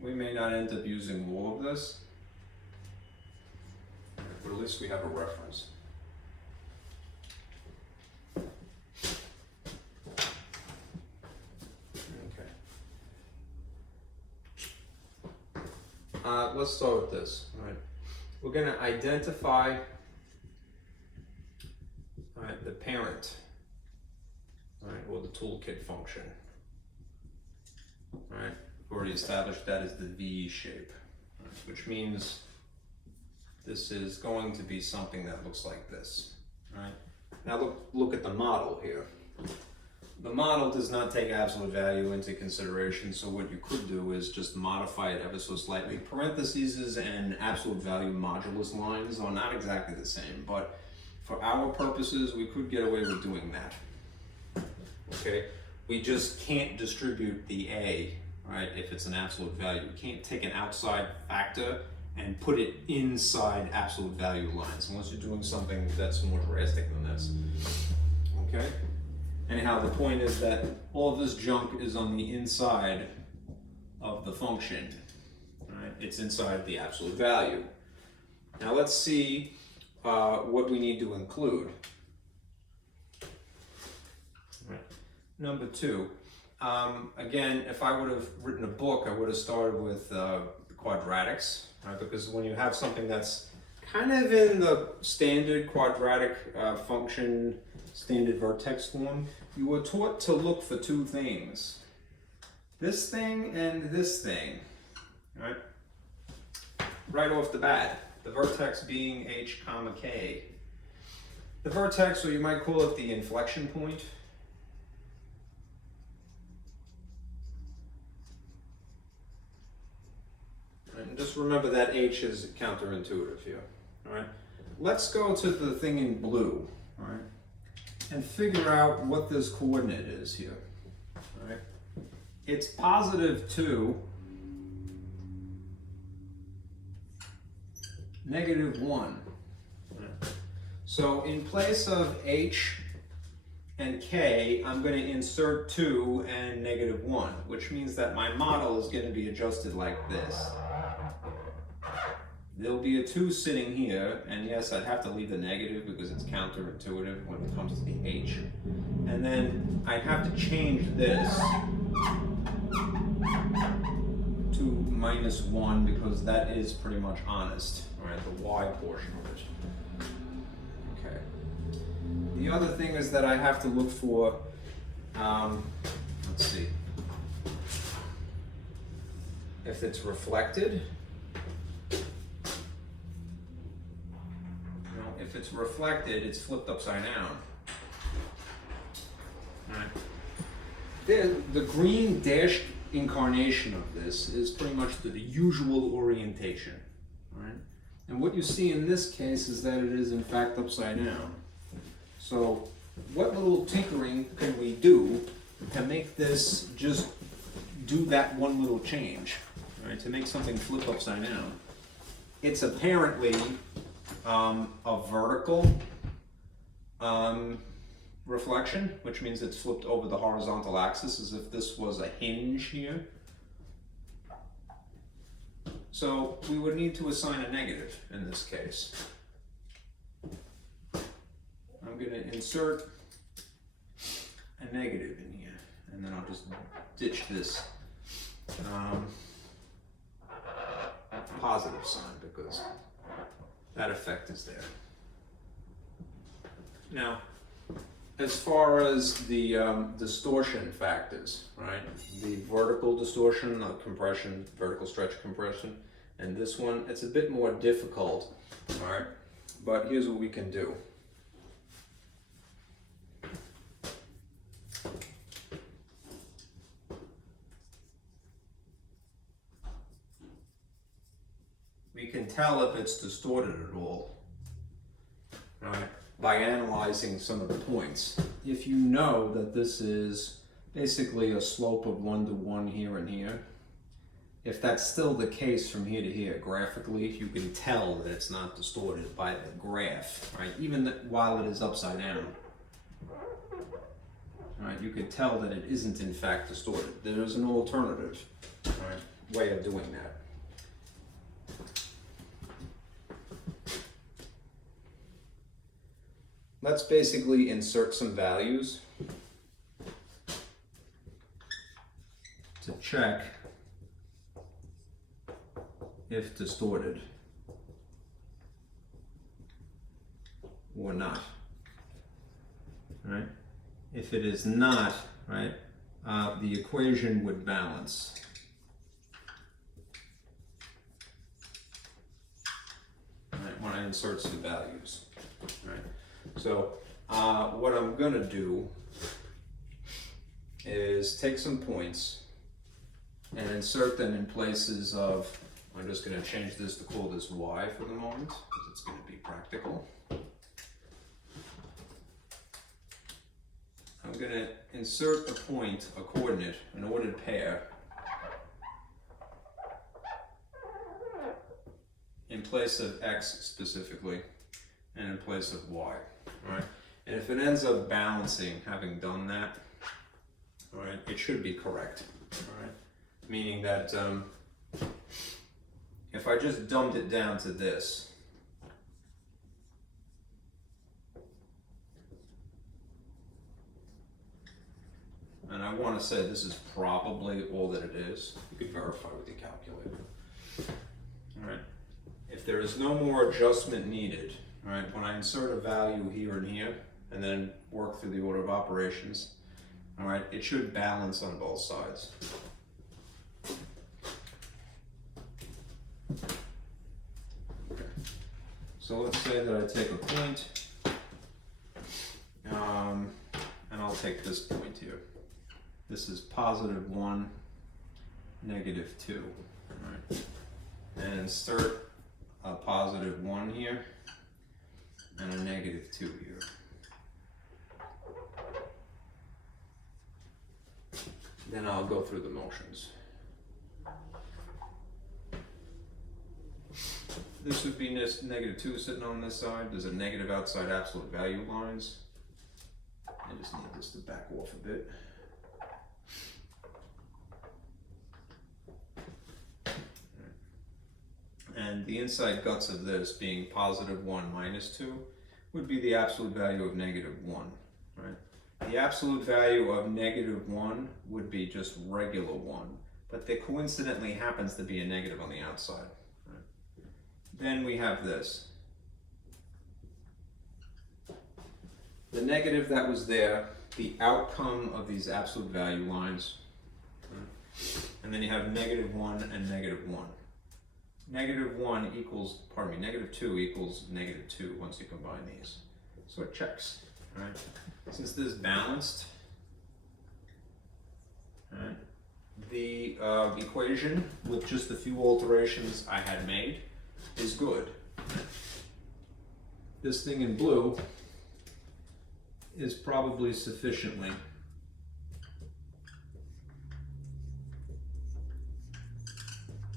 We may not end up using all of this, but at least we have a reference. Let's start with this. All right. We're going to identify the parent, or the toolkit function. All right. We've already established that is the V shape, which means this is going to be something that looks like this. All right. Now look at the model here. The model does not take absolute value into consideration, so what you could do is just modify it ever so slightly. Parentheses and absolute value modulus lines are not exactly the same, but for our purposes, we could get away with doing that. Okay, we just can't distribute the A, right, if it's an absolute value. You can't take an outside factor and put it inside absolute value lines, unless you're doing something that's more drastic than this. Okay? Anyhow, the point is that all of this junk is on the inside of the function. Right? It's inside the absolute value. Now let's see what we need to include. Right. Number 2. Again, if I would have written a book, I would have started with quadratics, right? Because when you have something that's kind of in the standard quadratic function, standard vertex form, you were taught to look for 2 things. This thing and this thing, right? Right off the bat, the vertex being h comma k. The vertex, or you might call it the inflection point. And just remember that h is counterintuitive here, all right? Let's go to the thing in blue, all right? And figure out what this coordinate is here. All right. It's positive 2, negative 1. Right. So in place of h and k, I'm going to insert 2 and negative 1, which means that my model is going to be adjusted like this. There'll be a 2 sitting here, and yes, I'd have to leave the negative because it's counterintuitive when it comes to the h. And then I'd have to change this to -1 because that is pretty much honest, right? The y portion of it. Okay. The other thing is that I have to look for, let's see, if it's reflected. If it's reflected, it's flipped upside down. All right. The green dashed incarnation of this is pretty much the usual orientation. All right? And what you see in this case is that it is in fact upside down. So what little tinkering can we do to make this just do that one little change, right? To make something flip upside down? It's apparently a vertical reflection, which means it's flipped over the horizontal axis as if this was a hinge here. So we would need to assign a negative in this case. I'm going to insert a negative in here, and then I'll just ditch this positive sign because that effect is there. Now, as far as the distortion factors, right? The vertical distortion, the compression, vertical stretch compression, and this one, it's a bit more difficult, all right? But here's what we can do. We can tell if it's distorted at all, right, by analyzing some of the points. If you know that this is basically a slope of 1 to 1 here and here. If that's still the case from here to here, graphically, you can tell that it's not distorted by the graph, right? Even while it is upside down. All right, you can tell that it isn't in fact distorted. There is an alternative, right, way of doing that. Let's basically insert some values to check if distorted or not, right? If it is not, right, the equation would balance. Right, when I insert some values, right? So what I'm gonna do is take some points and insert them in places of, I'm just going to change this to call this y for the moment, because it's going to be practical. I'm going to insert a point, a coordinate, an ordered pair, in place of x specifically, and in place of y, right? And if it ends up balancing, having done that, all right, it should be correct, all right? Meaning that if I just dumbed it down to this, and I want to say this is probably all that it is, you could verify with your calculator. All right. If there is no more adjustment needed, all right, when I insert a value here and here, and then work through the order of operations, all right, it should balance on both sides. Okay. So let's say that I take a point, and I'll take this point here. This is +1, -2, all right? And insert a +1 here and a -2 here. Then I'll go through the motions. This would be -2 sitting on this side. There's a negative outside absolute value lines. I just need this to back off a bit. And the inside guts of this being +1 -2 would be the absolute value of -1, right? The absolute value of -1 would be just regular 1, but there coincidentally happens to be a negative on the outside. Right? Then we have this. The negative that was there, the outcome of these absolute value lines, right? And then you have -1 and -1. -1 equals, pardon me, -2 equals -2 once you combine these. So it checks, right? Since this is balanced, right, the equation with just a few alterations I had made is good. This thing in blue is probably sufficiently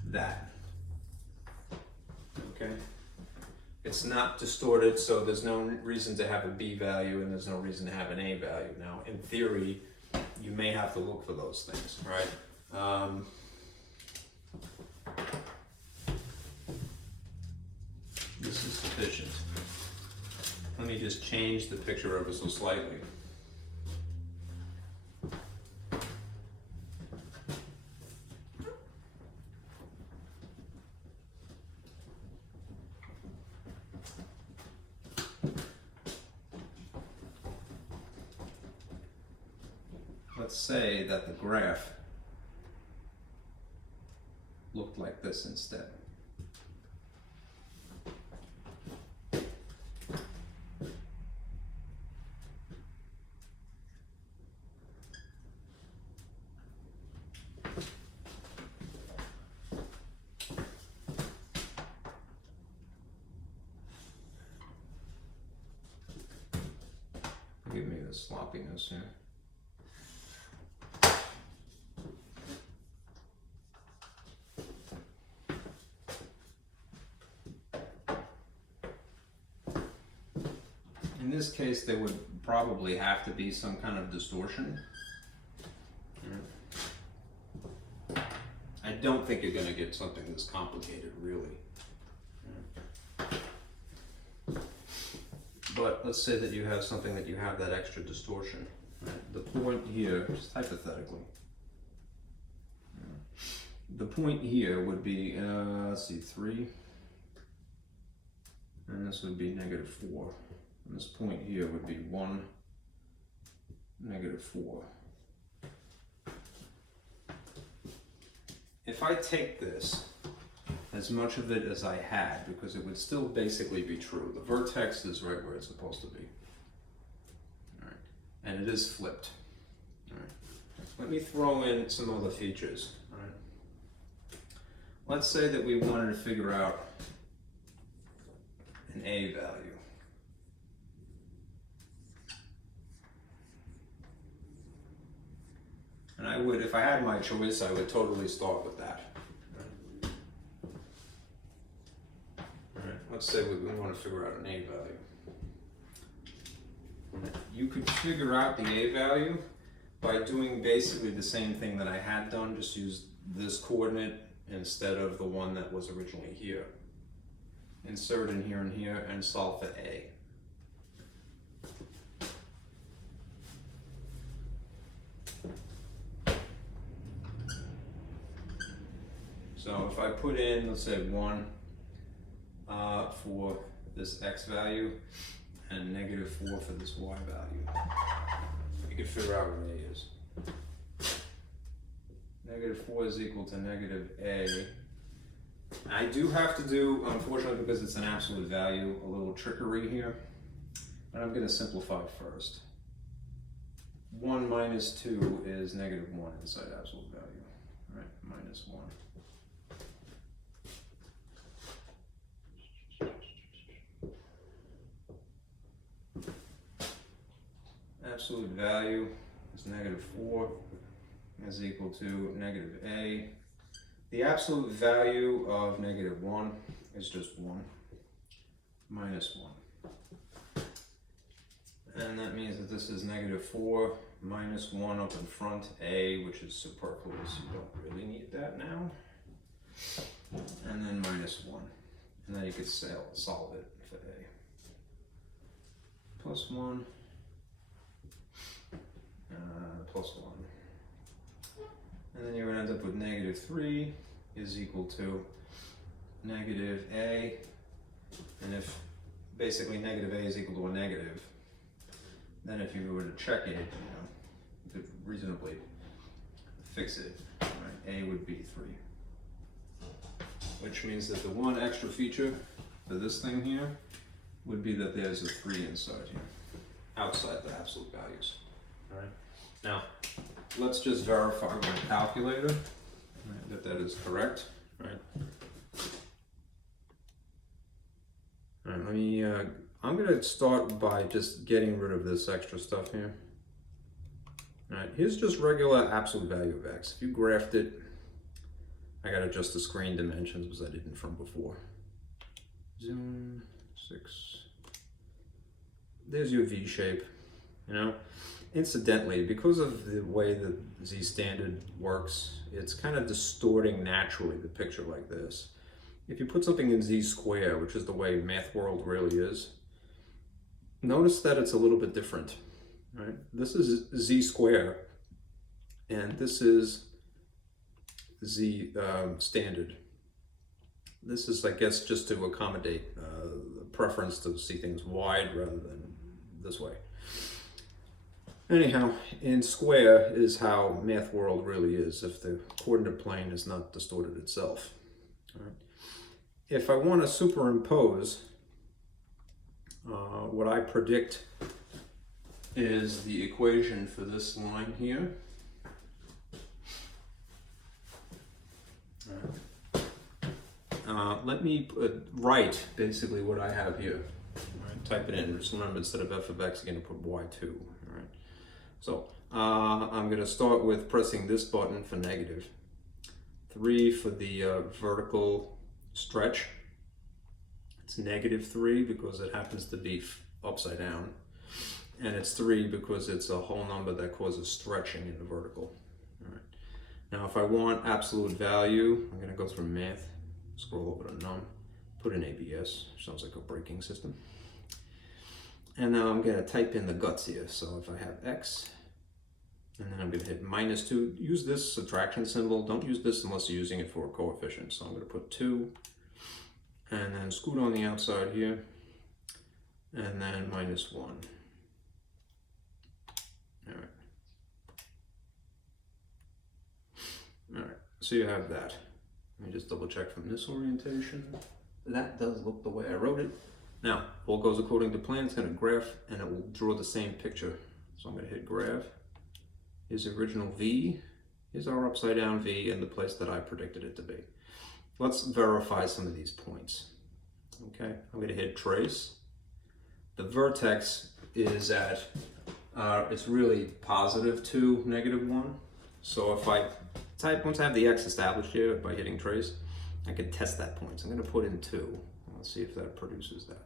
that. Okay? It's not distorted, so there's no reason to have a B value and there's no reason to have an A value. Now, in theory, you may have to look for those things, right? This is sufficient. Let me just change the picture ever so slightly. Let's say that the graph looked like this instead. Give me the sloppiness here. this case, there would probably have to be some kind of distortion. I don't think you're going to get something this complicated, really. But let's say that you have something that you have that extra distortion. Right? The point here, just hypothetically, the point here would be, let's see, 3, and this would be -4. And this point here would be 1, -4. If I take this, as much of it as I had, because it would still basically be true. The vertex is right where it's supposed to be. All right. And it is flipped. All right. Let me throw in some other features. All right. Let's say that we wanted to figure out an A value. And I would, if I had my choice, I would totally start with that. Let's say we want to figure out an A value. You could figure out the A value by doing basically the same thing that I had done, just use this coordinate instead of the one that was originally here. Insert in here and here and solve for A. So if I put in, let's say 1, for this x value and -4 for this y value, you can figure out what A is. -4 is equal to -A. I do have to do, unfortunately, because it's an absolute value, a little trickery here, but I'm going to simplify first. 1 minus 2 is -1 inside absolute value. All right, -1. Absolute value is -4 is equal to -A. The absolute value of -1 is just 1 minus 1. And that means that this is -4 minus 1 up in front, A, which is superfluous. You don't really need that now. And then -1. And then you could solve it for A. Plus 1. Plus 1. And then you're going to end up with -3 is equal to -A. And if basically -A is equal to a negative, then if you were to check it, you could reasonably fix it. Right? A would be 3. Which means that the one extra feature for this thing here would be that there's a 3 inside here, outside the absolute values. All right. Now, let's just verify with my calculator, right, that is correct. Right. All right. Let me. I'm going to start by just getting rid of this extra stuff here. All right. Here's just regular absolute value of x. If you graphed it, I got to adjust the screen dimensions because I didn't from before. Zoom 6. There's your V shape. Incidentally, because of the way the Z standard works, it's kind of distorting naturally the picture like this. If you put something in Z square, which is the way Math World really is, notice that it's a little bit different, right? This is Z square, and this is Z standard. This is, I guess, just to accommodate the preference to see things wide rather than this way. Anyhow, in square is how Math World really is, if the coordinate plane is not distorted itself. All right. If I want to superimpose, what I predict is the equation for this line here. Let me write basically what I have here. All right, type it in. Just remember, instead of f of x, you're going to put y2. All right. So I'm going to start with pressing this button for negative. 3 for the vertical stretch. It's -3 because it happens to be upside down. And it's 3 because it's a whole number that causes stretching in the vertical. All right. Now if I want absolute value, I'm going to go through math, scroll over to num, put in ABS, sounds like a braking system. And now I'm going to type in the guts here. So if I have x, and then I'm going to hit -2, use this subtraction symbol. Don't use this unless you're using it for a coefficient. So I'm going to put 2, and then scoot on the outside here, and then -1. All right. All right, so you have that. Let me just double check from this orientation. That does look the way I wrote it. Now, all goes according to plan. It's going to graph, and it will draw the same picture. So I'm going to hit graph. Here's the original V. Here's our upside down V in the place that I predicted it to be. Let's verify some of these points. Okay, I'm going to hit trace. The vertex is at, it's really +2, -1. So if I type, once I have the X established here by hitting trace, I can test that point. So I'm going to put in 2. Let's see if that produces that.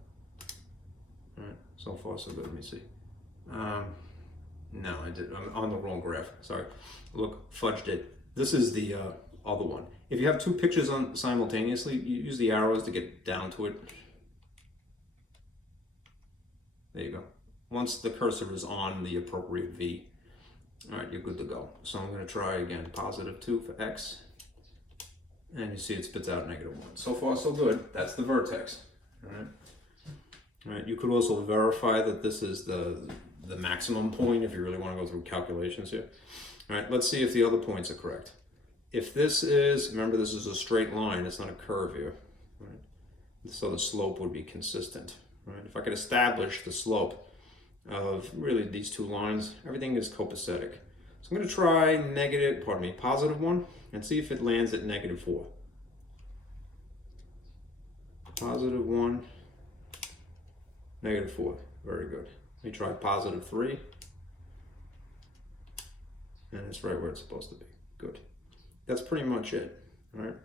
All right, so far so good. Let me see. No, I'm on the wrong graph. Sorry. Look, fudged it. This is the other one. If you have 2 pictures on simultaneously, you use the arrows to get down to it. There you go. Once the cursor is on the appropriate V, all right, you're good to go. So I'm going to try again, +2 for X. And you see it spits out -1. So far, so good. That's the vertex. All right. All right. You could also verify that this is the maximum point if you really want to go through calculations here. All right. Let's see if the other points are correct. If this is, remember, this is a straight line. It's not a curve here. Right? So the slope would be consistent. Right? If I could establish the slope of really these 2 lines, everything is copacetic. So I'm going to try +1 and see if it lands at -4. +1, -4. Very good. Let me try +3. And it's right where it's supposed to be. Good. That's pretty much it. All right.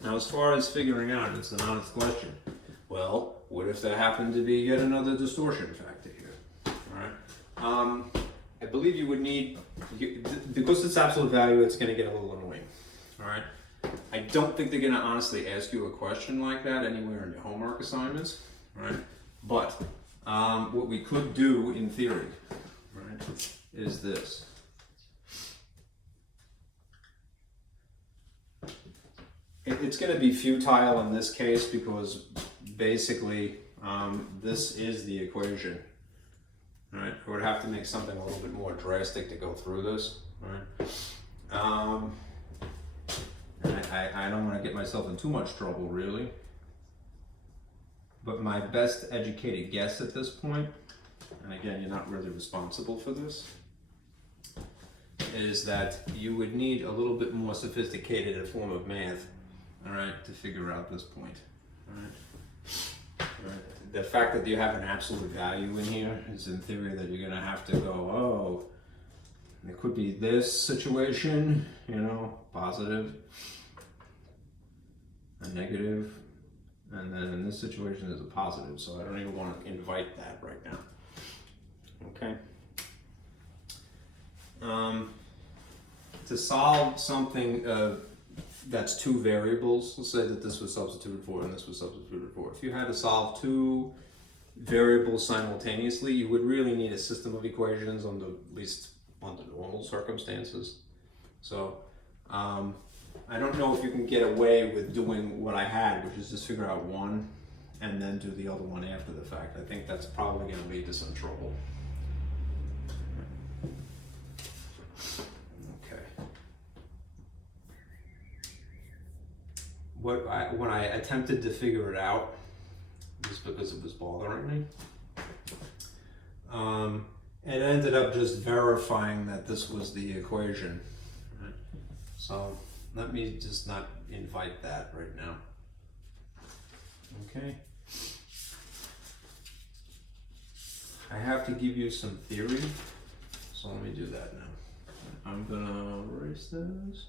Now, as far as figuring out, it's an honest question. Well, what if there happened to be yet another distortion factor here? All right. I believe you would need, because it's absolute value, it's going to get a little annoying. All right. I don't think they're going to honestly ask you a question like that anywhere in your homework assignments. Right. But what we could do in theory, right, is this. It's going to be futile in this case because basically this is the equation. Right? I would have to make something a little bit more drastic to go through this. Right? I don't want to get myself in too much trouble, really. But my best educated guess at this point, and again, you're not really responsible for this, is that you would need a little bit more sophisticated a form of math, all right, to figure out this point. All right. All right. The fact that you have an absolute value in here is in theory that you're going to have to go, oh, it could be this situation, you know, positive, a negative, and then in this situation there's a positive, so I don't even want to invite that right now. Okay. To solve something that's 2 variables, let's say that this was substituted for and this was substituted for. If you had to solve 2 variables simultaneously, you would really need a system of equations at least under normal circumstances. So I don't know if you can get away with doing what I had, which is just figure out one and then do the other one after the fact. I think that's probably going to lead to some trouble. When I attempted to figure it out, just because it was bothering me, it ended up just verifying that this was the equation. Right? So let me just not invite that right now. Okay. I have to give you some theory, so let me do that now. I'm gonna erase those.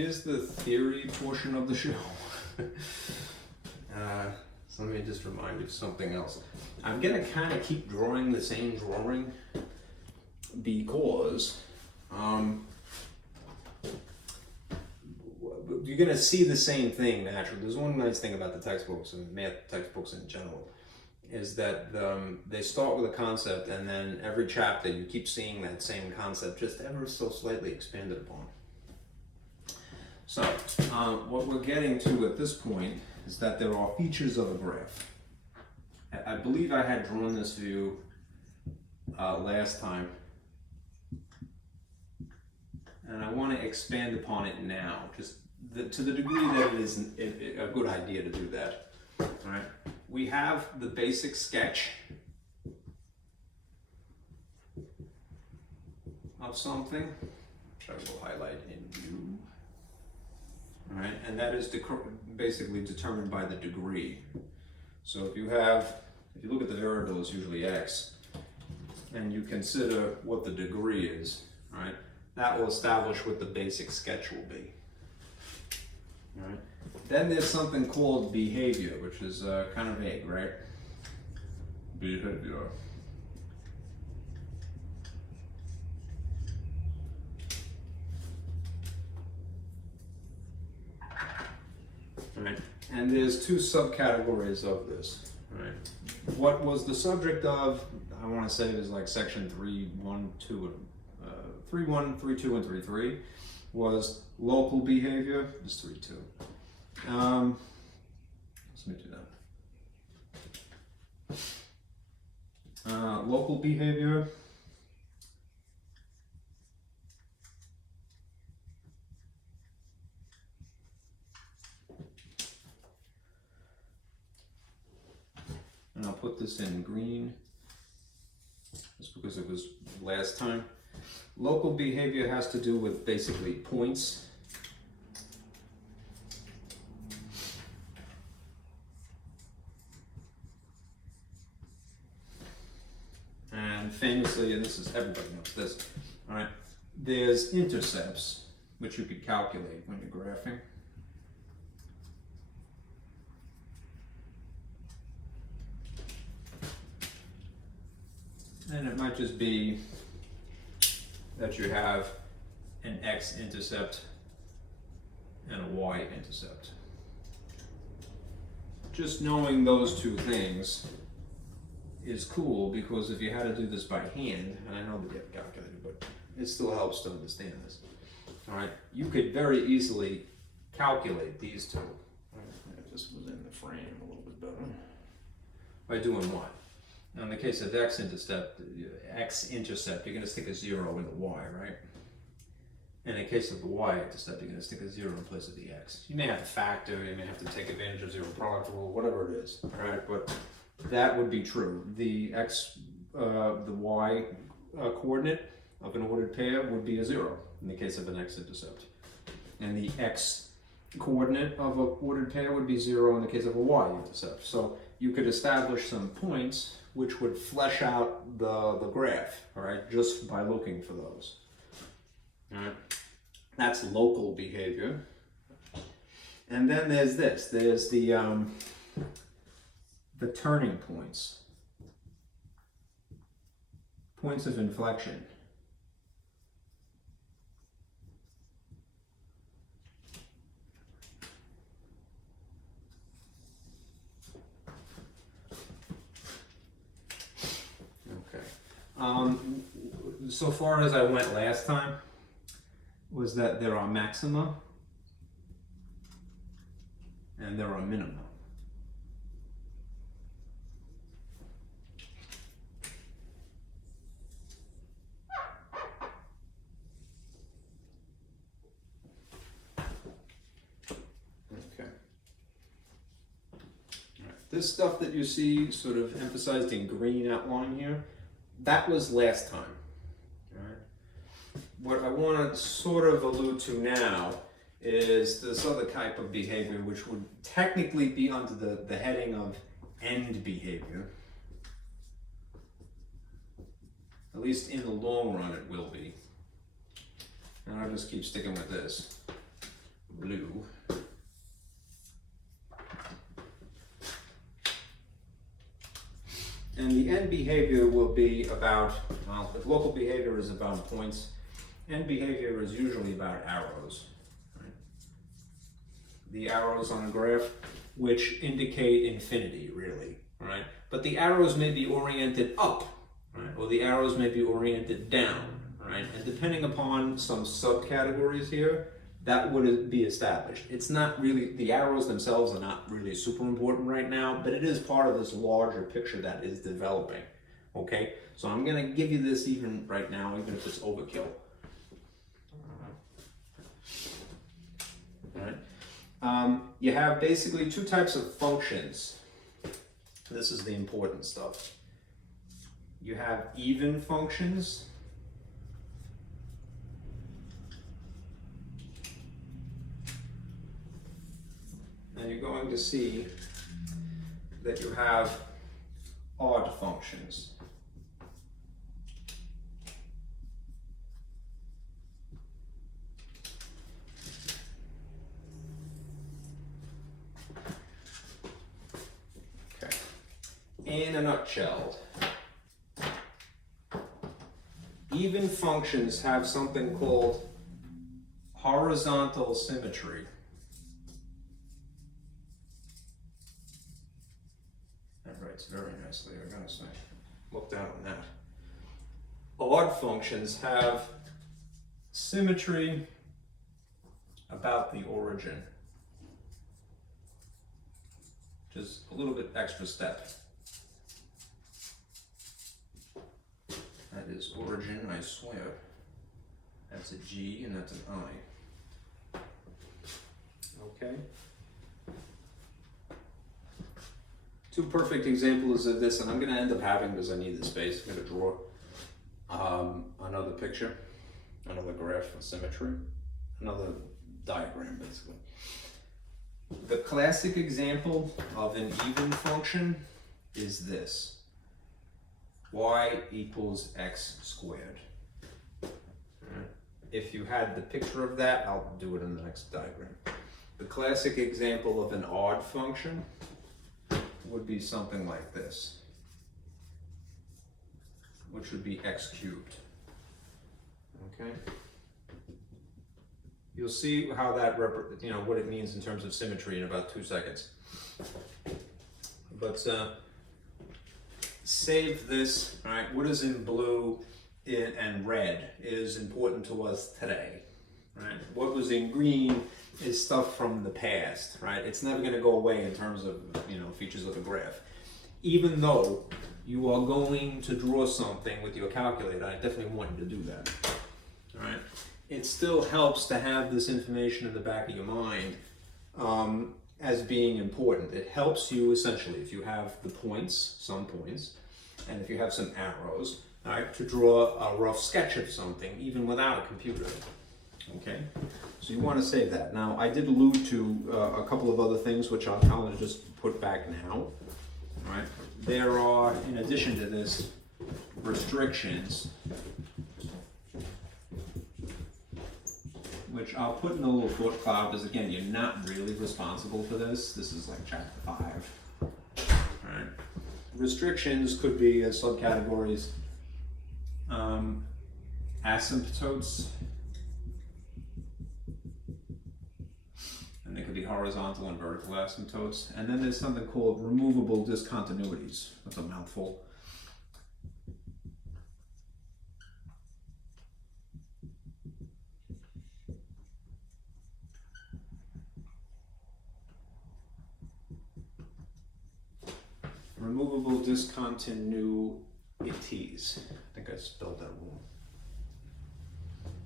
is the theory portion of the show. So let me just remind you of something else. I'm gonna kind of keep drawing the same drawing because you're gonna see the same thing naturally. There's one nice thing about the textbooks and math textbooks in general, is that they start with a concept and then every chapter you keep seeing that same concept just ever so slightly expanded upon. So what we're getting to at this point is that there are features of a graph. I believe I had drawn this view last time, and I want to expand upon it now, just to the degree that it is a good idea to do that. All right, we have the basic sketch of something, which I will highlight in view. All right, and that is basically determined by the degree. So if you look at the variable is usually x, and you consider what the degree is, right, that will establish what the basic sketch will be. All right. Then there's something called behavior, which is kind of vague, right? Behavior. Right. And there's two subcategories of this. Right. What was the subject of, I want to say it was like section 3.1, 2, 3.1, 3.2, and 3.3 was local behavior. Just 3.2. Let me do that. Local behavior. And I'll put this in green, just because it was last time. Local behavior has to do with basically points. And famously, and this is, everybody knows this, all right, there's intercepts, which you could calculate when you're graphing. And it might just be that you have an x-intercept and a y-intercept. Just knowing those two things is cool, because if you had to do this by hand, and I know that you have a calculator, but it still helps to understand this. All right, you could very easily calculate these two. If this was in the frame a little bit better. By doing what? Now in the case of x-intercept, you're going to stick a 0 in the y, right? In the case of the y-intercept, you're going to stick a 0 in place of the x. You may have to factor, you may have to take advantage of zero product rule, whatever it is, all right? But that would be true. The the y coordinate of an ordered pair would be a 0 in the case of an x-intercept. And the x coordinate of an ordered pair would be 0 in the case of a y-intercept. So you could establish some points which would flesh out the graph, all right, just by looking for those. All right. That's local behavior. And then there's this. There's the turning points. Points of inflection. So far as I went last time was that there are maxima and there are minima. Okay. This stuff that you see sort of emphasized in green outline here, that was last time. All right. What I want to sort of allude to now is this other type of behavior, which would technically be under the heading of end behavior. At least in the long run it will be. And I'll just keep sticking with this. blue. And the end behavior will be about, well, if local behavior is about points, end behavior is usually about arrows. Right? The arrows on a graph, which indicate infinity, really, right? But the arrows may be oriented up, right? Or the arrows may be oriented down, right? And depending upon some subcategories here, that would be established. It's not really, the arrows themselves are not really super important right now, but it is part of this larger picture that is developing, okay? So I'm gonna give you this even right now, even if it's overkill. All right. You have basically two types of functions. This is the important stuff. You have even functions. And you're going to see that you have odd functions. Okay. In a nutshell, even functions have something called horizontal symmetry. Very nicely, I'm gonna say. Look down on that. Odd functions have symmetry about the origin. Just a little bit extra step. That is origin, I swear. That's a G and that's an I. Okay. Two perfect examples of this, and I'm going to end up having, because I need the space, I'm going to draw another picture, another graph of symmetry, another diagram basically. The classic example of an even function is this: y equals x squared. If you had the picture of that, I'll do it in the next diagram. The classic example of an odd function would be something like this, which would be x cubed. Okay. You'll see how that what it means in terms of symmetry in about 2 seconds. But save this. All right. What is in blue and red is important to us today. Right. What was in green is stuff from the past, right? It's never going to go away in terms of, features of the graph. Even though you are going to draw something with your calculator, I definitely want you to do that, all right? It still helps to have this information in the back of your mind as being important. It helps you essentially, if you have the points, some points, and if you have some arrows, all right, to draw a rough sketch of something, even without a computer. Okay, so you want to save that. Now, I did allude to a couple of other things, which I'll just put back now. All right, there are, in addition to this, restrictions, which I'll put in a little thought cloud, because again, you're not really responsible for this. This is like chapter 5. All right, restrictions could be as subcategories: asymptotes. And they could be horizontal and vertical asymptotes. And then there's something called removable discontinuities. That's a mouthful. Removable discontinuities. I think I spelled that wrong.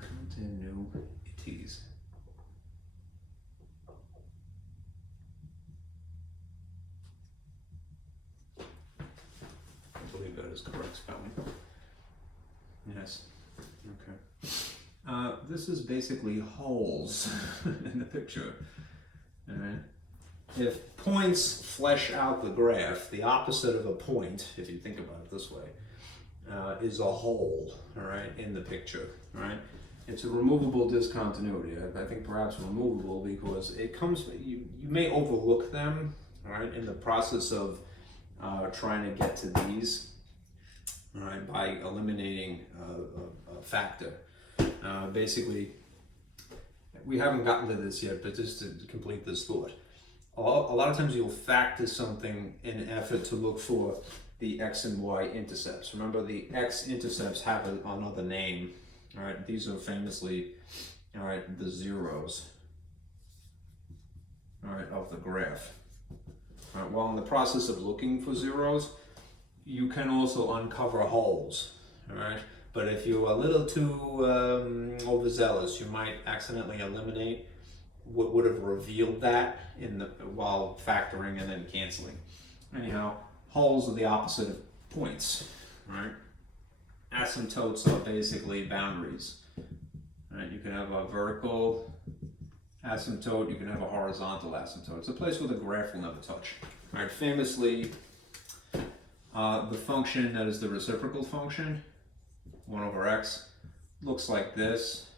Continuities. I believe that is correct spelling. Yes. Okay. This is basically holes in the picture. All right. If points flesh out the graph, the opposite of a point, if you think about it this way, is a hole, all right, in the picture, all right? It's a removable discontinuity. I think perhaps removable because it comes, you may overlook them, right, in the process of trying to get to these, right, by eliminating a factor. Basically, we haven't gotten to this yet, but just to complete this thought, a lot of times you'll factor something in an effort to look for the x and y intercepts. Remember, the x-intercepts have another name. All right, these are famously, all right, the zeros, all right, of the graph. All right, while in the process of looking for zeros, you can also uncover holes, all right? But if you're a little too overzealous, you might accidentally eliminate what would have revealed that while factoring and then canceling. Anyhow, holes are the opposite of points, right? Asymptotes are basically boundaries. Right? You can have a vertical asymptote, you can have a horizontal asymptote. It's a place where the graph will never touch. Right? Famously, the function that is the reciprocal function, 1 over x, looks like this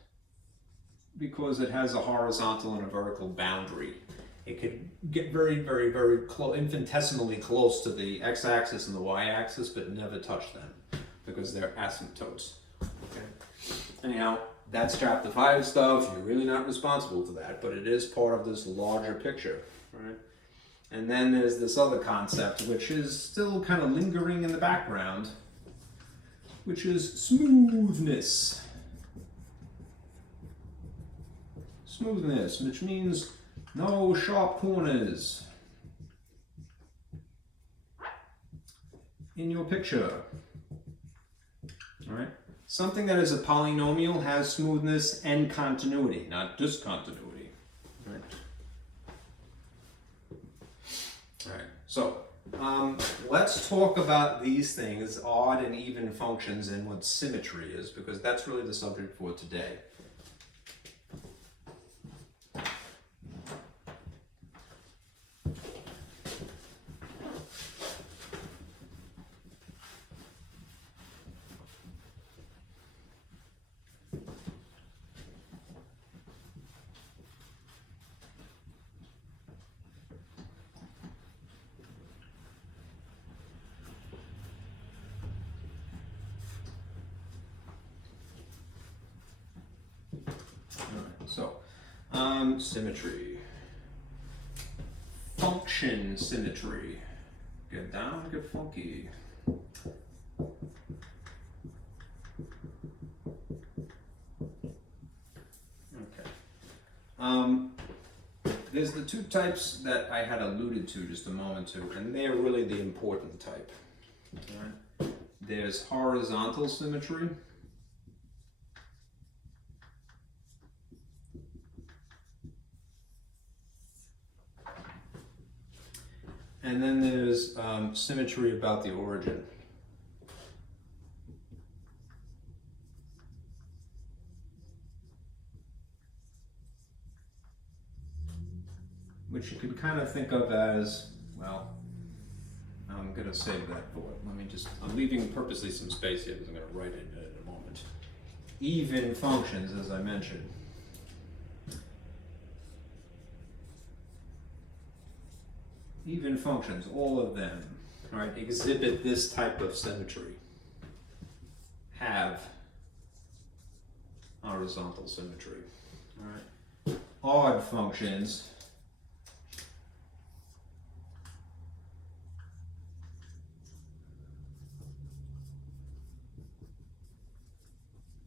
because it has a horizontal and a vertical boundary. It could get very, very, very close, infinitesimally close to the x-axis and the y-axis, but never touch them, because they're asymptotes. Okay. Anyhow, that's chapter 5 stuff. You're really not responsible for that, but it is part of this larger picture, right? And then there's this other concept, which is still kind of lingering in the background, which is smoothness. Smoothness, which means no sharp corners in your picture. All right. Something that is a polynomial has smoothness and continuity, not discontinuity. Right. All right. So let's talk about these things, odd and even functions, and what symmetry is, because that's really the subject for today. So, symmetry. Function symmetry. Get down, get funky. Okay. There's the two types that I had alluded to just a moment to, and they're really the important type. Right? There's horizontal symmetry. And then there's symmetry about the origin. Which you can kind of think of as, well, I'm going to save that thought. I'm leaving purposely some space here because I'm going to write it in a moment. Even functions, as I mentioned. Even functions, all of them, right, exhibit this type of symmetry, have horizontal symmetry. All right. Odd functions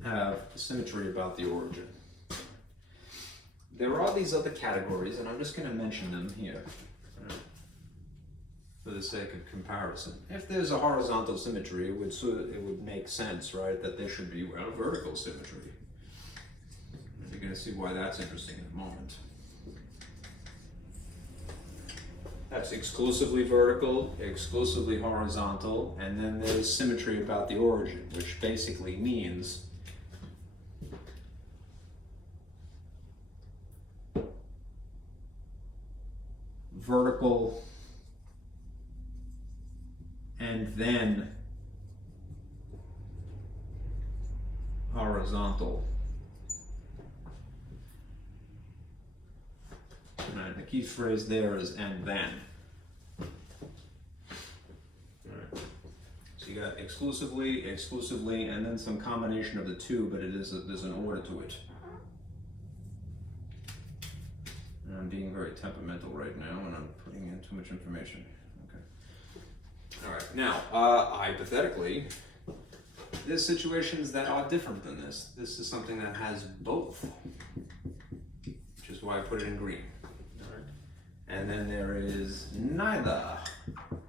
have symmetry about the origin. There are these other categories, and I'm just going to mention them here. For the sake of comparison. If there's a horizontal symmetry, it would make sense, right, that there should be, well, vertical symmetry. And you're going to see why that's interesting in a moment. That's exclusively vertical, exclusively horizontal, and then there's symmetry about the origin, which basically means vertical and then horizontal Right, the key phrase there is "and then." Right. So you got exclusively, and then some combination of the two, but there's an order to it. And I'm being very temperamental right now, and I'm putting in too much information. Okay. All right. Now, hypothetically, there's situations that are different than this. This is something that has both, which is why I put it in green. All right. And then there is neither. All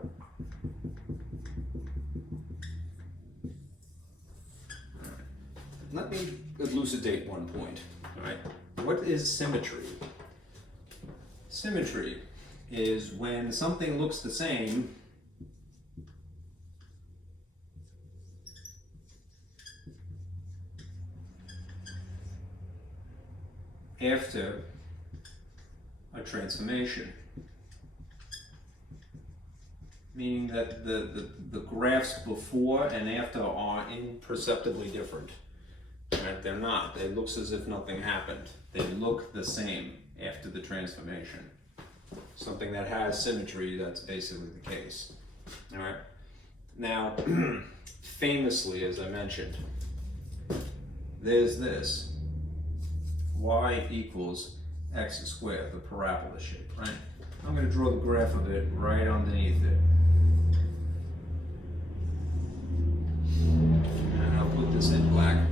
right. Let me elucidate one point. All right. What is symmetry? Symmetry is when something looks the same after a transformation. Meaning that the graphs before and after are imperceptibly different. Right? They're not. It looks as if nothing happened. They look the same after the transformation. Something that has symmetry, that's basically the case. All right. Now, famously, as I mentioned, there's this y equals x squared, the parabola shape, right? I'm going to draw the graph of it right underneath it. And I'll put this in black.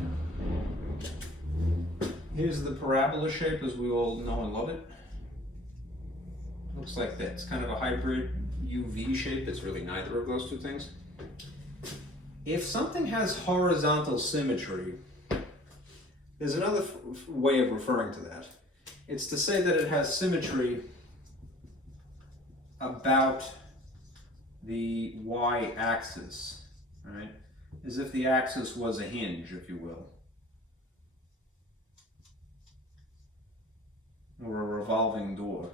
Here's the parabola shape as we all know and love it. Looks like that. It's kind of a hybrid UV shape. It's really neither of those two things. If something has horizontal symmetry, there's another way of referring to that. It's to say that it has symmetry about the y-axis, right? As if the axis was a hinge, if you will. Or a revolving door.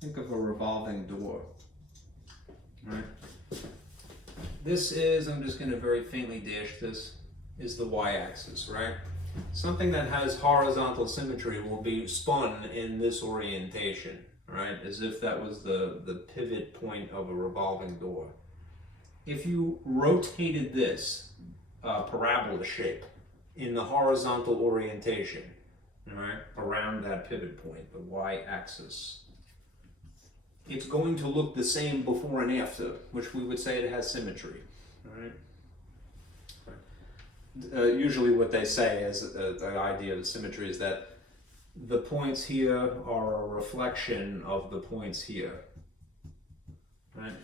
Think of a revolving door. Right? This is, I'm just going to very faintly dash this, is the y-axis, right? Something that has horizontal symmetry will be spun in this orientation, right? As if that was the pivot point of a revolving door. If you rotated this parabola shape in the horizontal orientation, right, around that pivot point, the y-axis, it's going to look the same before and after, which we would say it has symmetry. Right? Usually what they say is the idea of symmetry is that the points here are a reflection of the points here. Right?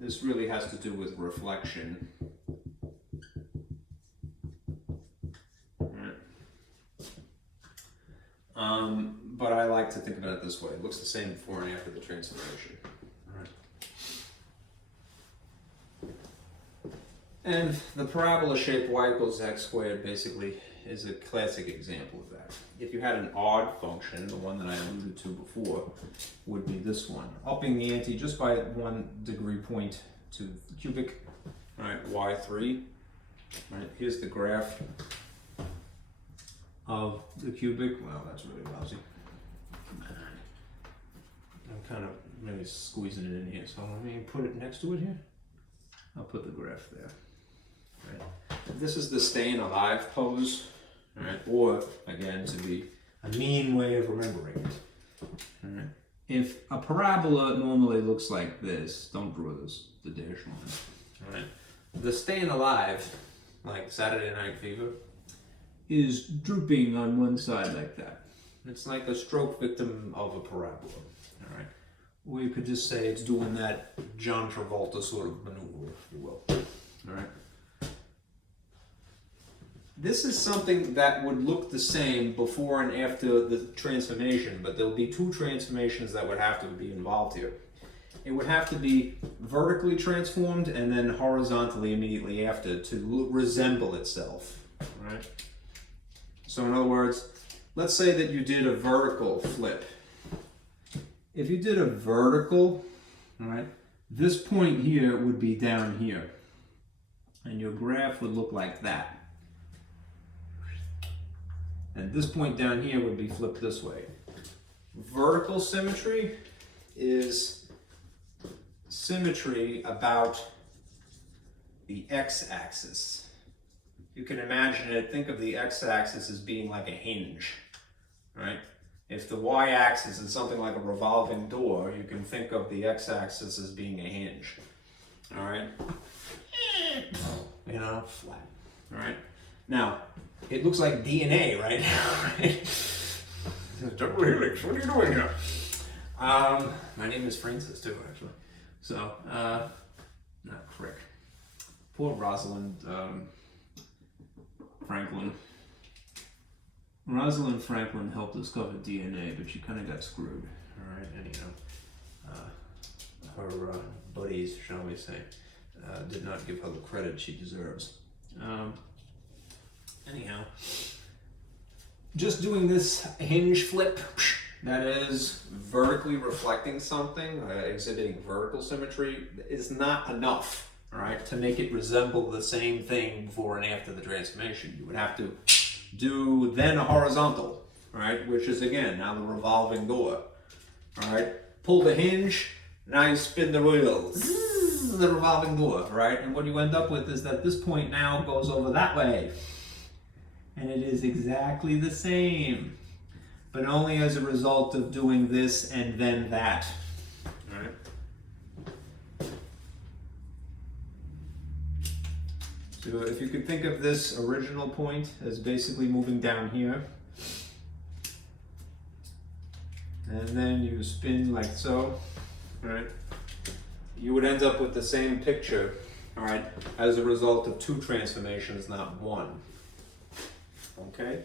This really has to do with reflection. But I like to think about it this way. It looks the same before and after the transformation. All right. And the parabola shape y equals x squared basically is a classic example of that. If you had an odd function, the one that I alluded to before, would be this one. Upping the ante just by 1 degree point to the cubic, right, y3. Right, here's the graph of the cubic. Well, that's really lousy. I'm kind of really squeezing it in here, so let me put it next to it here. I'll put the graph there. Right. This is the staying alive pose, right? Or, again, to be a mean way of remembering it. Right. If a parabola normally looks like this, don't draw this, the dash line. Right. The staying alive, like Saturday Night Fever, is drooping on one side like that. It's like a stroke victim of a parabola. All right. Or you could just say it's doing that John Travolta sort of maneuver, if you will. All right. This is something that would look the same before and after the transformation, but there'll be two transformations that would have to be involved here. It would have to be vertically transformed and then horizontally immediately after to resemble itself. All right. So in other words, let's say that you did a vertical flip. If you did a vertical, all right, this point here would be down here. And your graph would look like that. And this point down here would be flipped this way. Vertical symmetry is symmetry about the x-axis. You can imagine it, think of the x-axis as being like a hinge, right? If the y-axis is something like a revolving door, you can think of the x-axis as being a hinge, all right? You know, flat, all right? Now, it looks like DNA right now, right? Double helix, what are you doing here? My name is Francis too, actually. So, not Crick. Poor Rosalind Franklin. Rosalind Franklin helped discover DNA, but she kind of got screwed. All right, anyhow, her buddies, shall we say, did not give her the credit she deserves. Anyhow, just doing this hinge flip, that is vertically reflecting something, exhibiting vertical symmetry, is not enough, all right, to make it resemble the same thing before and after the transformation. You would have to do then a horizontal, right, which is again now the revolving door, all right. Pull the hinge, now you spin the wheel, the revolving door, right, and what you end up with is that this point now goes over that way, and it is exactly the same, but only as a result of doing this and then that, all right. So if you could think of this original point as basically moving down here, and then you spin like so, right? You would end up with the same picture, all right, as a result of two transformations, not one. Okay?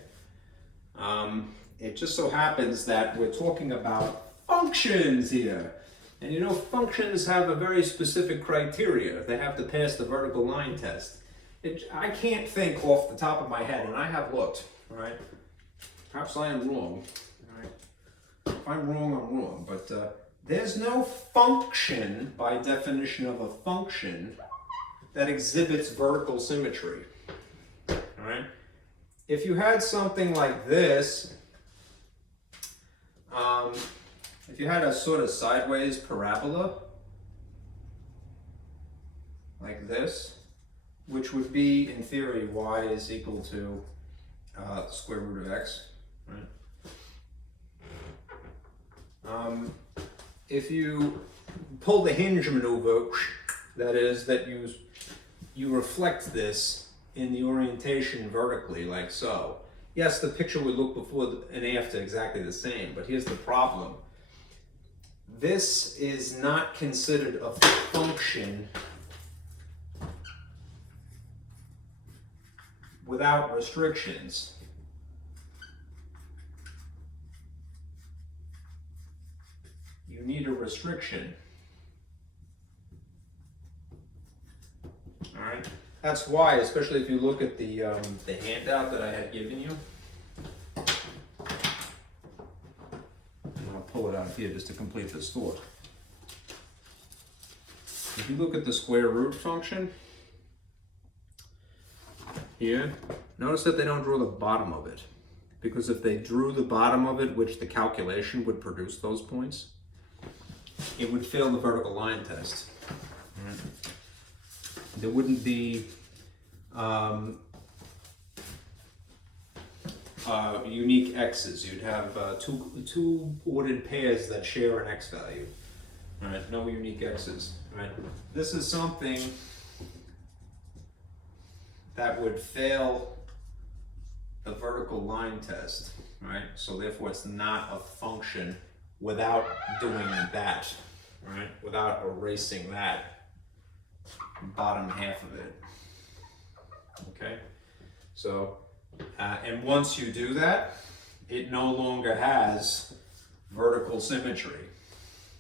It just so happens that we're talking about functions here. And you know, functions have a very specific criteria. They have to pass the vertical line test. I can't think off the top of my head, and I have looked, all right? Perhaps I am wrong, all right? If I'm wrong, I'm wrong, but there's no function, by definition of a function, that exhibits vertical symmetry, all right? If you had something like this, if you had a sort of sideways parabola, like this, which would be, in theory, y is equal to the square root of x, right? If you pull the hinge maneuver, that is, that you reflect this in the orientation vertically, like so. Yes, the picture would look before and after exactly the same, but here's the problem. This is not considered a function without restrictions. You need a restriction. All right. That's why, especially if you look at the handout that I had given you. And I'll pull it out here just to complete this thought. If you look at the square root function here, notice that they don't draw the bottom of it. Because if they drew the bottom of it, which the calculation would produce those points, it would fail the vertical line test. Right. There wouldn't be unique x's. You'd have two ordered pairs that share an x value. Right? No unique x's. Right? This is something that would fail the vertical line test. Right? So therefore, it's not a function without doing that. Right? Without erasing that bottom half of it. Okay, so and once you do that, it no longer has vertical symmetry.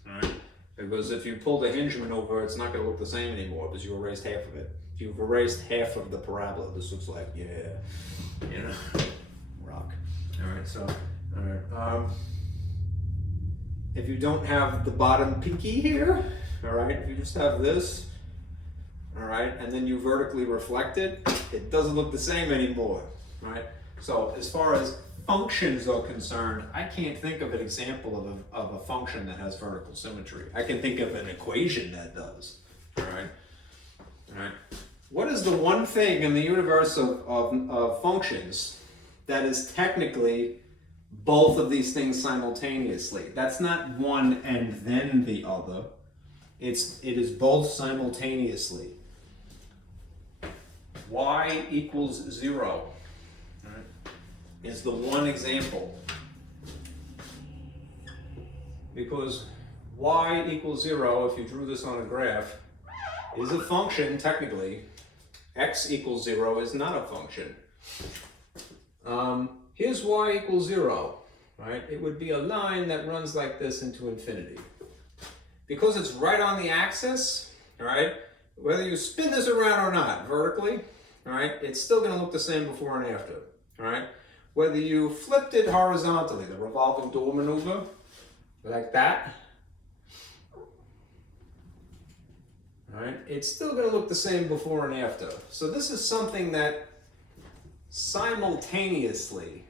All right, because if you pull the hinge maneuver, it's not going to look the same anymore because you erased half of it. If you've erased half of the parabola, this looks like, yeah, you know, rock. All right, so all right. if you don't have the bottom pinky here, all right, if you just have this, all right, and then you vertically reflect it, it doesn't look the same anymore, right? So as far as functions are concerned, I can't think of an example of a function that has vertical symmetry. I can think of an equation that does, all right? All right. What is the one thing in the universe of functions that is technically both of these things simultaneously? That's not one and then the other. It is both simultaneously. Y equals 0, right, is the one example. Because y equals 0, if you drew this on a graph, is a function technically. X equals 0 is not a function. Here's y equals 0, right? It would be a line that runs like this into infinity. Because it's right on the axis, all right, whether you spin this around or not vertically, all right, it's still going to look the same before and after, all right? Whether you flipped it horizontally, the revolving door maneuver, like that, all right, it's still going to look the same before and after. So this is something that simultaneously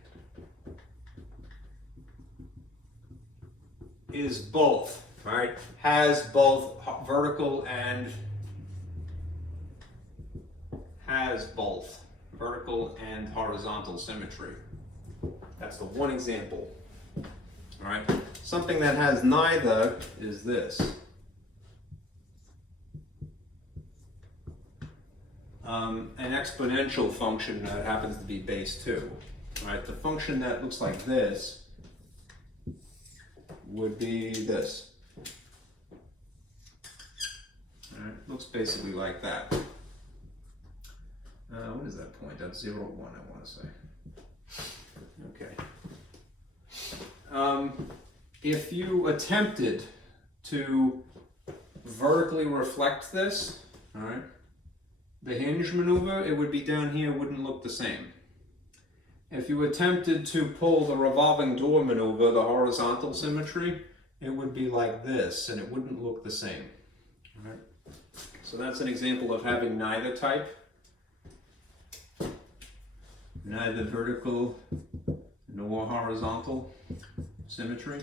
is both, right? Has both vertical and horizontal symmetry. That's the one example. All right. Something that has neither is this. An exponential function that happens to be base 2. All right. The function that looks like this would be this. All right. Looks basically like that. What is that point? That's 0, 1, I want to say. Okay. If you attempted to vertically reflect this, all right, the hinge maneuver, it would be down here, wouldn't look the same. If you attempted to pull the revolving door maneuver, the horizontal symmetry, it would be like this, and it wouldn't look the same. All right. So that's an example of having neither type. Neither vertical nor horizontal symmetry.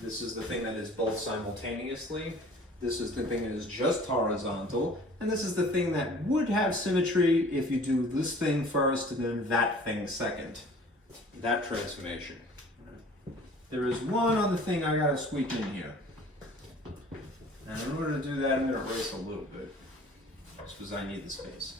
This is the thing that is both simultaneously. This is the thing that is just horizontal. And this is the thing that would have symmetry if you do this thing first and then that thing second. That transformation. There is one other thing I gotta squeak in here. And in order to do that, I'm gonna erase a little bit, just because I need the space.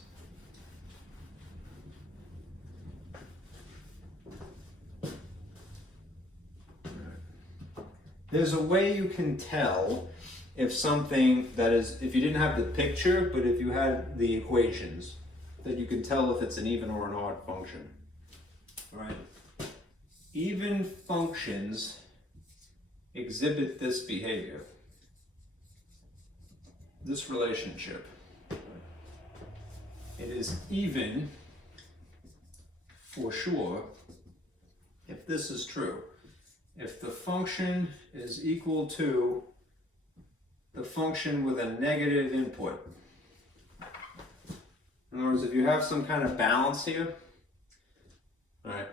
There's a way you can tell if something that is, if you didn't have the picture, but if you had the equations, that you can tell if it's an even or an odd function. All right? Even functions exhibit this behavior, this relationship. It is even for sure if this is true. If the function is equal to the function with a negative input. In other words, if you have some kind of balance here, all right,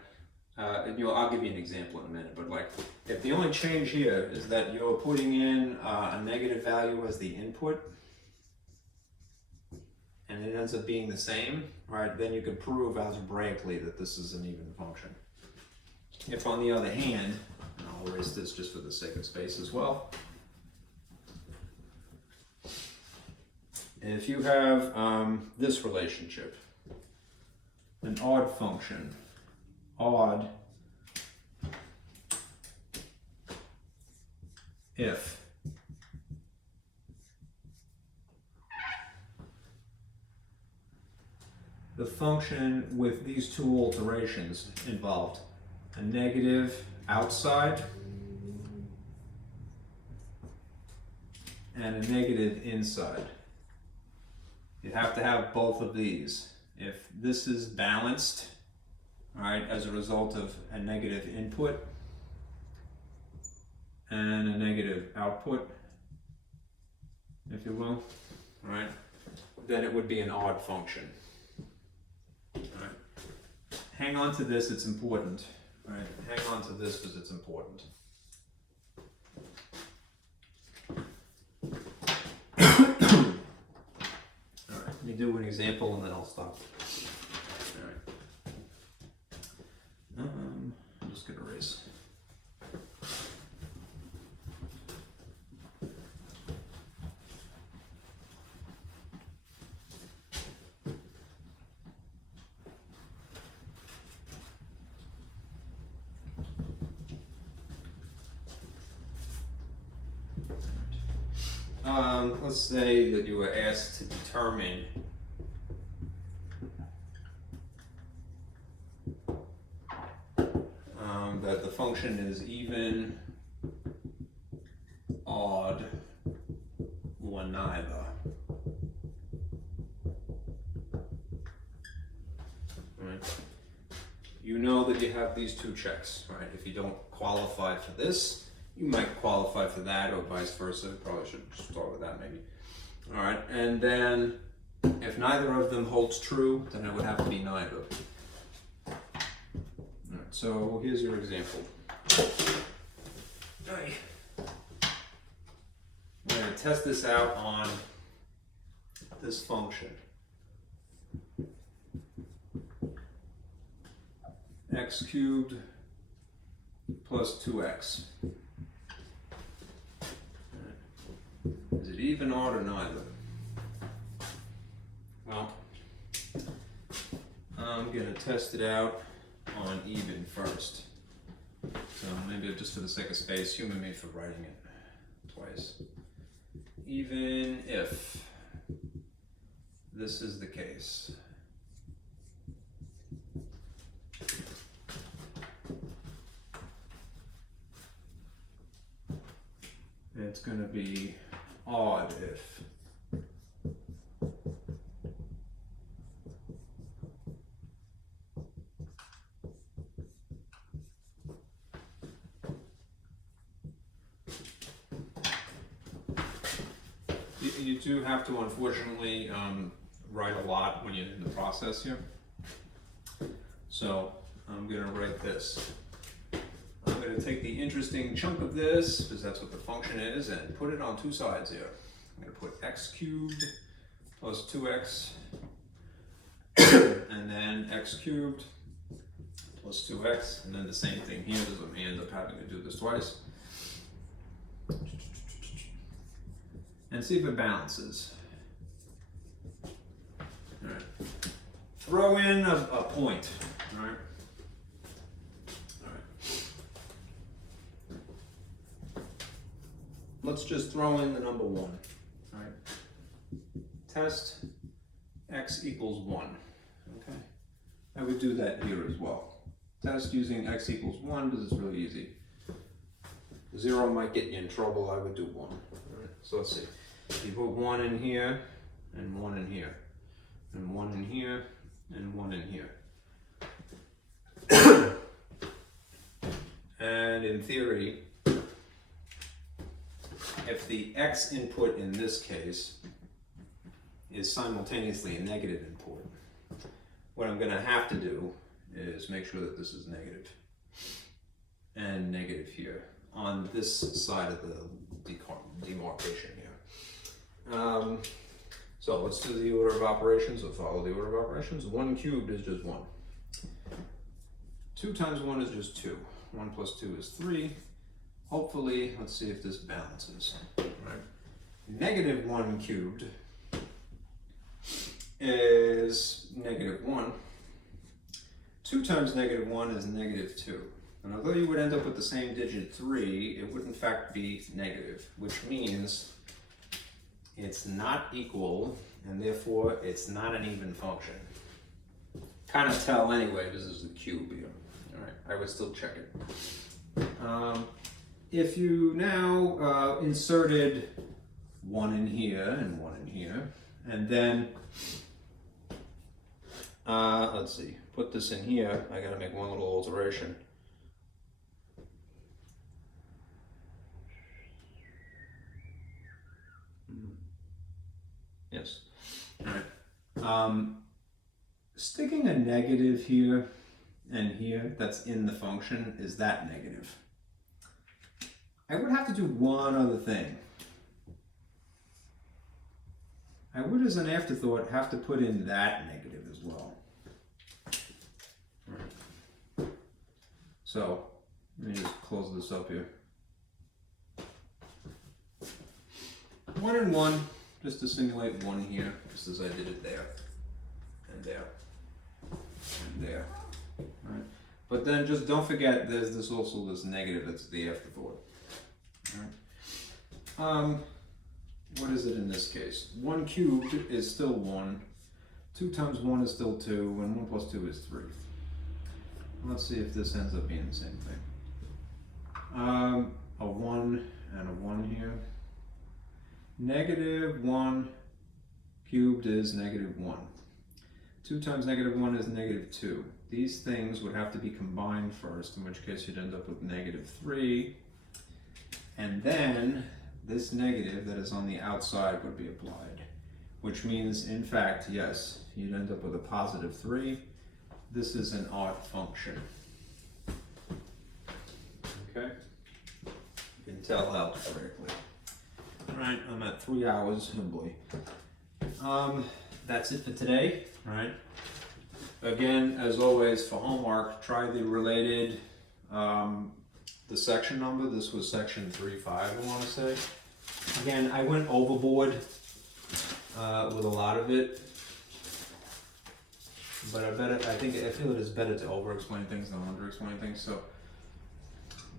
I'll give you an example in a minute, but like, if the only change here is that you're putting in a negative value as the input, and it ends up being the same, right, then you could prove algebraically that this is an even function. If on the other hand, and I'll erase this just for the sake of space as well, if you have this relationship, an odd function, odd if the function with these two alterations involved, a negative outside and a negative inside. You have to have both of these. If this is balanced, all right, as a result of a negative input, and a negative output, if you will, right? Then it would be an odd function. Right. Hang on to this, it's important. Right. Hang on to this because it's important. Alright, let me do an example and then I'll stop. Alright. I'm just gonna erase. Let's say that you were asked to determine that the function is even, odd, or neither. Right. You know that you have these two checks, right? If you don't qualify for this, you might qualify for that, or vice versa. Probably should start with that maybe. All right, and then if neither of them holds true, then it would have to be neither. All right, so here's your example. I'm going to test this out on this function. X cubed plus 2x. Is it even, odd, or neither? Well, I'm going to test it out on even first. So maybe just for the sake of space, humor me for writing it twice. Even if this is the case. It's going to be odd if. You do have to, unfortunately, write a lot when you're in the process here. So I'm going to write this. I'm going to take the interesting chunk of this, because that's what the function is, and put it on two sides here. I'm going to put x cubed plus 2x, and then x cubed plus 2x, and then the same thing here, because I may end up having to do this twice. And see if it balances. All right. Throw in a point. All right. Let's just throw in the number 1. All right. Test x equals 1. Okay. I would do that here as well. Test using x equals 1 because it's really easy. 0 might get you in trouble. I would do 1. All right. So let's see. You put 1 in here, and 1 in here, and 1 in here, and 1 in here. And in theory, if the x input in this case is simultaneously a negative input, what I'm going to have to do is make sure that this is negative and negative here on this side of the demarcation here. So let's do the order of operations. We'll follow the order of operations. 1 cubed is just 1. 2 times 1 is just 2. 1 plus 2 is 3. Hopefully, let's see if this balances. Right. Negative 1 cubed is negative 1. 2 times negative 1 is negative 2. And although you would end up with the same digit 3, it would in fact be negative, which means it's not equal, and therefore it's not an even function. Kind of tell anyway, this is the cube here. All right, I would still check it. If you now inserted 1 in here and 1 in here, and then, let's see, put this in here, I gotta make one little alteration. Yes. All right. Sticking a negative here and here that's in the function is that negative. I would have to do one other thing. I would, as an afterthought, have to put in that negative as well. All right. So, let me just close this up here. 1 and 1, just to simulate 1 here, just as I did it there, and there, and there. All right. But then just don't forget there's this also this negative that's the afterthought. All right. What is it in this case? 1 cubed is still 1, 2 times 1 is still 2, and 1 plus 2 is 3. Let's see if this ends up being the same thing. A 1 and a 1 here. Negative 1 cubed is negative 1. 2 times negative 1 is negative 2. These things would have to be combined first, in which case you'd end up with negative 3. And then this negative that is on the outside would be applied, which means, in fact, yes, you'd end up with a positive 3. This is an odd function. Okay? You can tell how correctly. All right, I'm at 3 hours, oh boy. That's it for today, all right? Again, as always, for homework, try the related, the section number. This was section 3.5, I want to say. Again, I went overboard with a lot of it, but I feel it is better to over-explain things than under-explain things. So,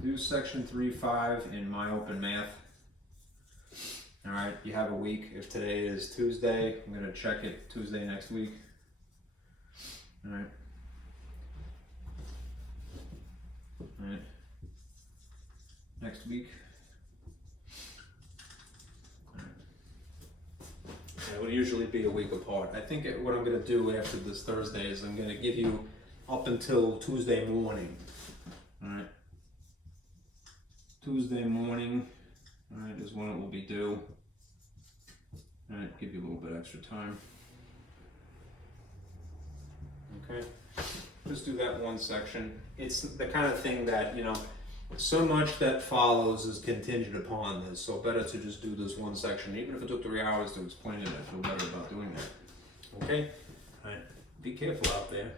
do section 3.5 in My Open Math. All right, you have a week. If today is Tuesday, I'm going to check it Tuesday next week. All right. All right. Next week. All right. It would usually be a week apart. I think what I'm going to do after this Thursday is I'm going to give you up until Tuesday morning. All right. Tuesday morning, all right, is when it will be due. All right, give you a little bit extra time. Okay, just do that one section. It's the kind of thing that, you know, so much that follows is contingent upon this, so better to just do this one section. Even if it took 3 hours to explain it, I feel better about doing that. Okay? All right, be careful out there.